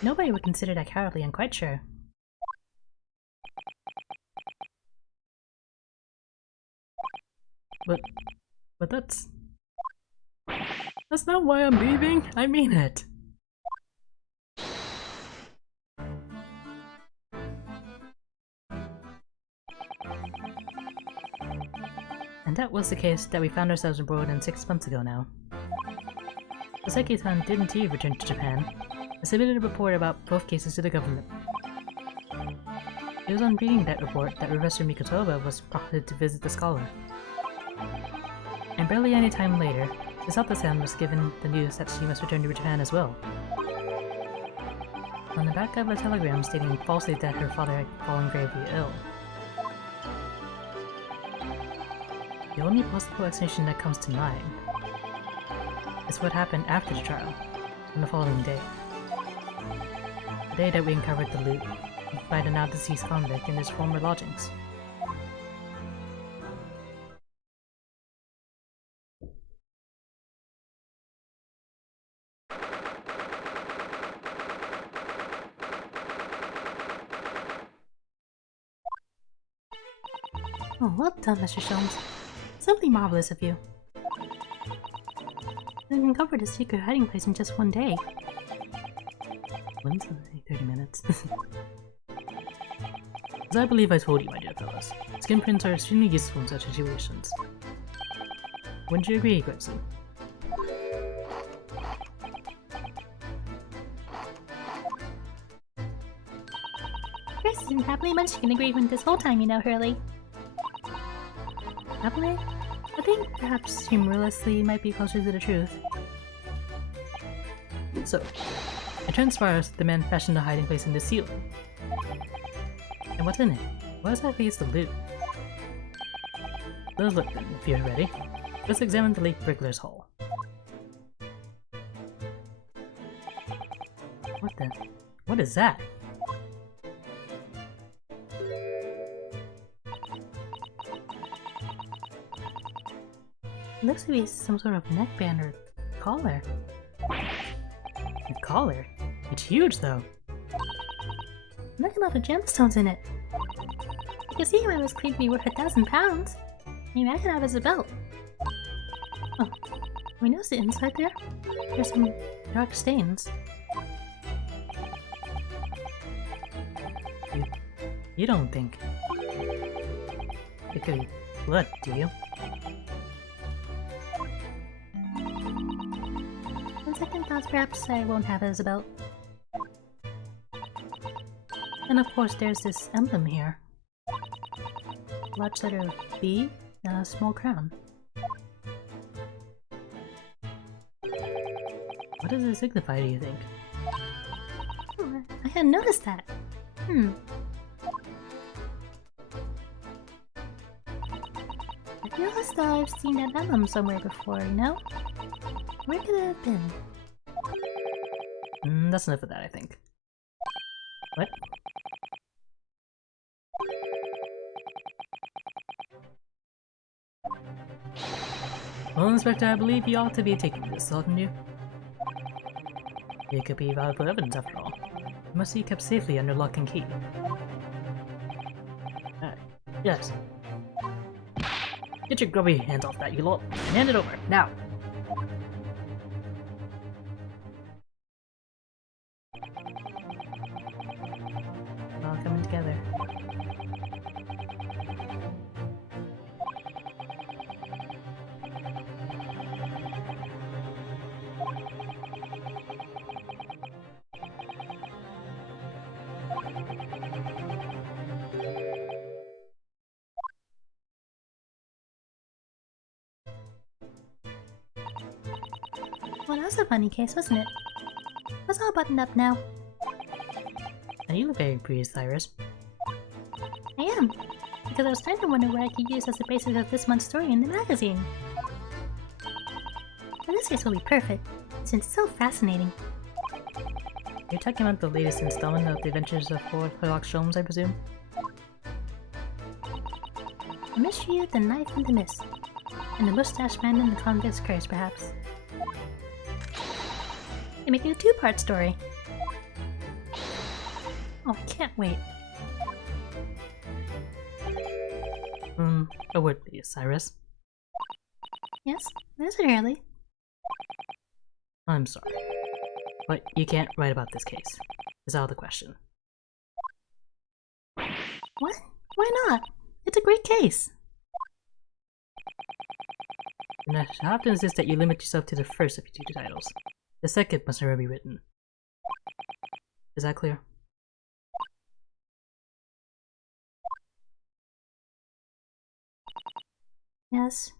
Nobody would consider that cowardly, I'm quite sure. But that's not why I'm leaving. I mean it. And that was the case that we found ourselves abroad in 6 months ago now. Saseki-san did indeed return to Japan, and submitted a report about both cases to the government. It was on reading that report that Professor Mikotoba was prompted to visit the scholar. And barely any time later, Chisato-san was given the news that she must return to Japan as well. On the back of a telegram stating falsely that her father had fallen gravely ill. The only possible explanation that comes to mind is what happened after the trial, on the following day. The day that we uncovered the loot by the now deceased convict in his former lodgings. Oh, well done, Mr. Sholmes. Simply marvelous of you. You uncovered a secret hiding place in just one day. When's the 30 minutes? As I believe I told you, my dear fellows, skin prints are extremely useful in such situations. Wouldn't you agree, Gregson? Chris has been happily munching an agreement this whole time, you know, Hurley. Happily? I think perhaps humorlessly might be closer to the truth. So, it transpires that the man fashioned a hiding place in the ceiling. And what's in it? What exactly is the loot? Let's look then, if you're ready. Let's examine the late Brickler's Hall. What the? What is that? It looks to be some sort of neckband or collar. A collar? It's huge though. Look at all the gemstones in it. You can see why it was clearly to be worth 1,000 pounds. Maybe I could have it as a belt. Oh, we notice the inside there? There's some dark stains. You don't think it could be blood, do you? On second thoughts, perhaps I won't have it as a belt. And of course, there's this emblem here. Large letter B and a small crown. What does it signify, do you think? I hadn't noticed that. I feel as though I've seen that emblem somewhere before, you know? Where could it have been? That's enough of that, I think. What? Well, Inspector, I believe you ought to be taking this, oughtn't you? It could be valuable evidence after all. It must be kept safely under lock and key. Yes. Get your grubby hands off that, you lot, and hand it over, now! All coming together. Well, that was a funny case, wasn't it? It's all buttoned up now. And you look very pleased, Cyrus. I am, because I was starting to wonder what I could use as the basis of this month's story in the magazine. And this case will be perfect, since it's so fascinating. You're talking about the latest installment of the Adventures of Sherlock Holmes, I presume? The mystery of the knife and the mist, and the mustache man and the convict's curse, perhaps. They make it a two-part story. Oh, I can't wait. A word please, Cyrus. Yes, is it early? I'm sorry, but you can't write about this case. It's out of the question. What? Why not? It's a great case. And I have to insist that you limit yourself to the first of your two titles. The second must never be written. Is that clear? Yes.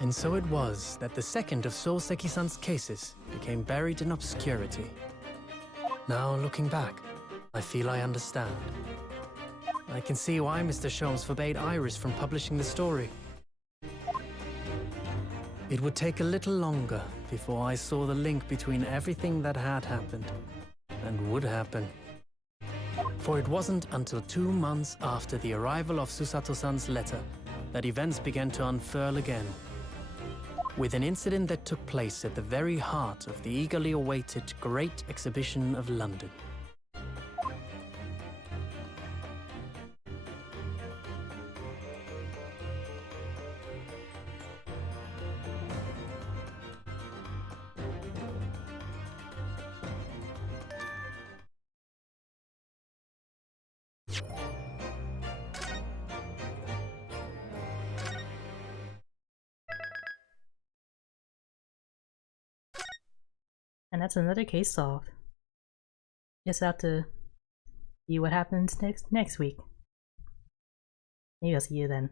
And so it was that the second of Souseki-san's cases became buried in obscurity. Now, looking back, I feel I understand. I can see why Mr. Sholmes forbade Iris from publishing the story. It would take a little longer before I saw the link between everything that had happened and would happen. For it wasn't until 2 months after the arrival of Susato-san's letter that events began to unfurl again, with an incident that took place at the very heart of the eagerly awaited Great Exhibition of London. And that's another case solved. Just have to see what happens next week. Maybe I'll see you then.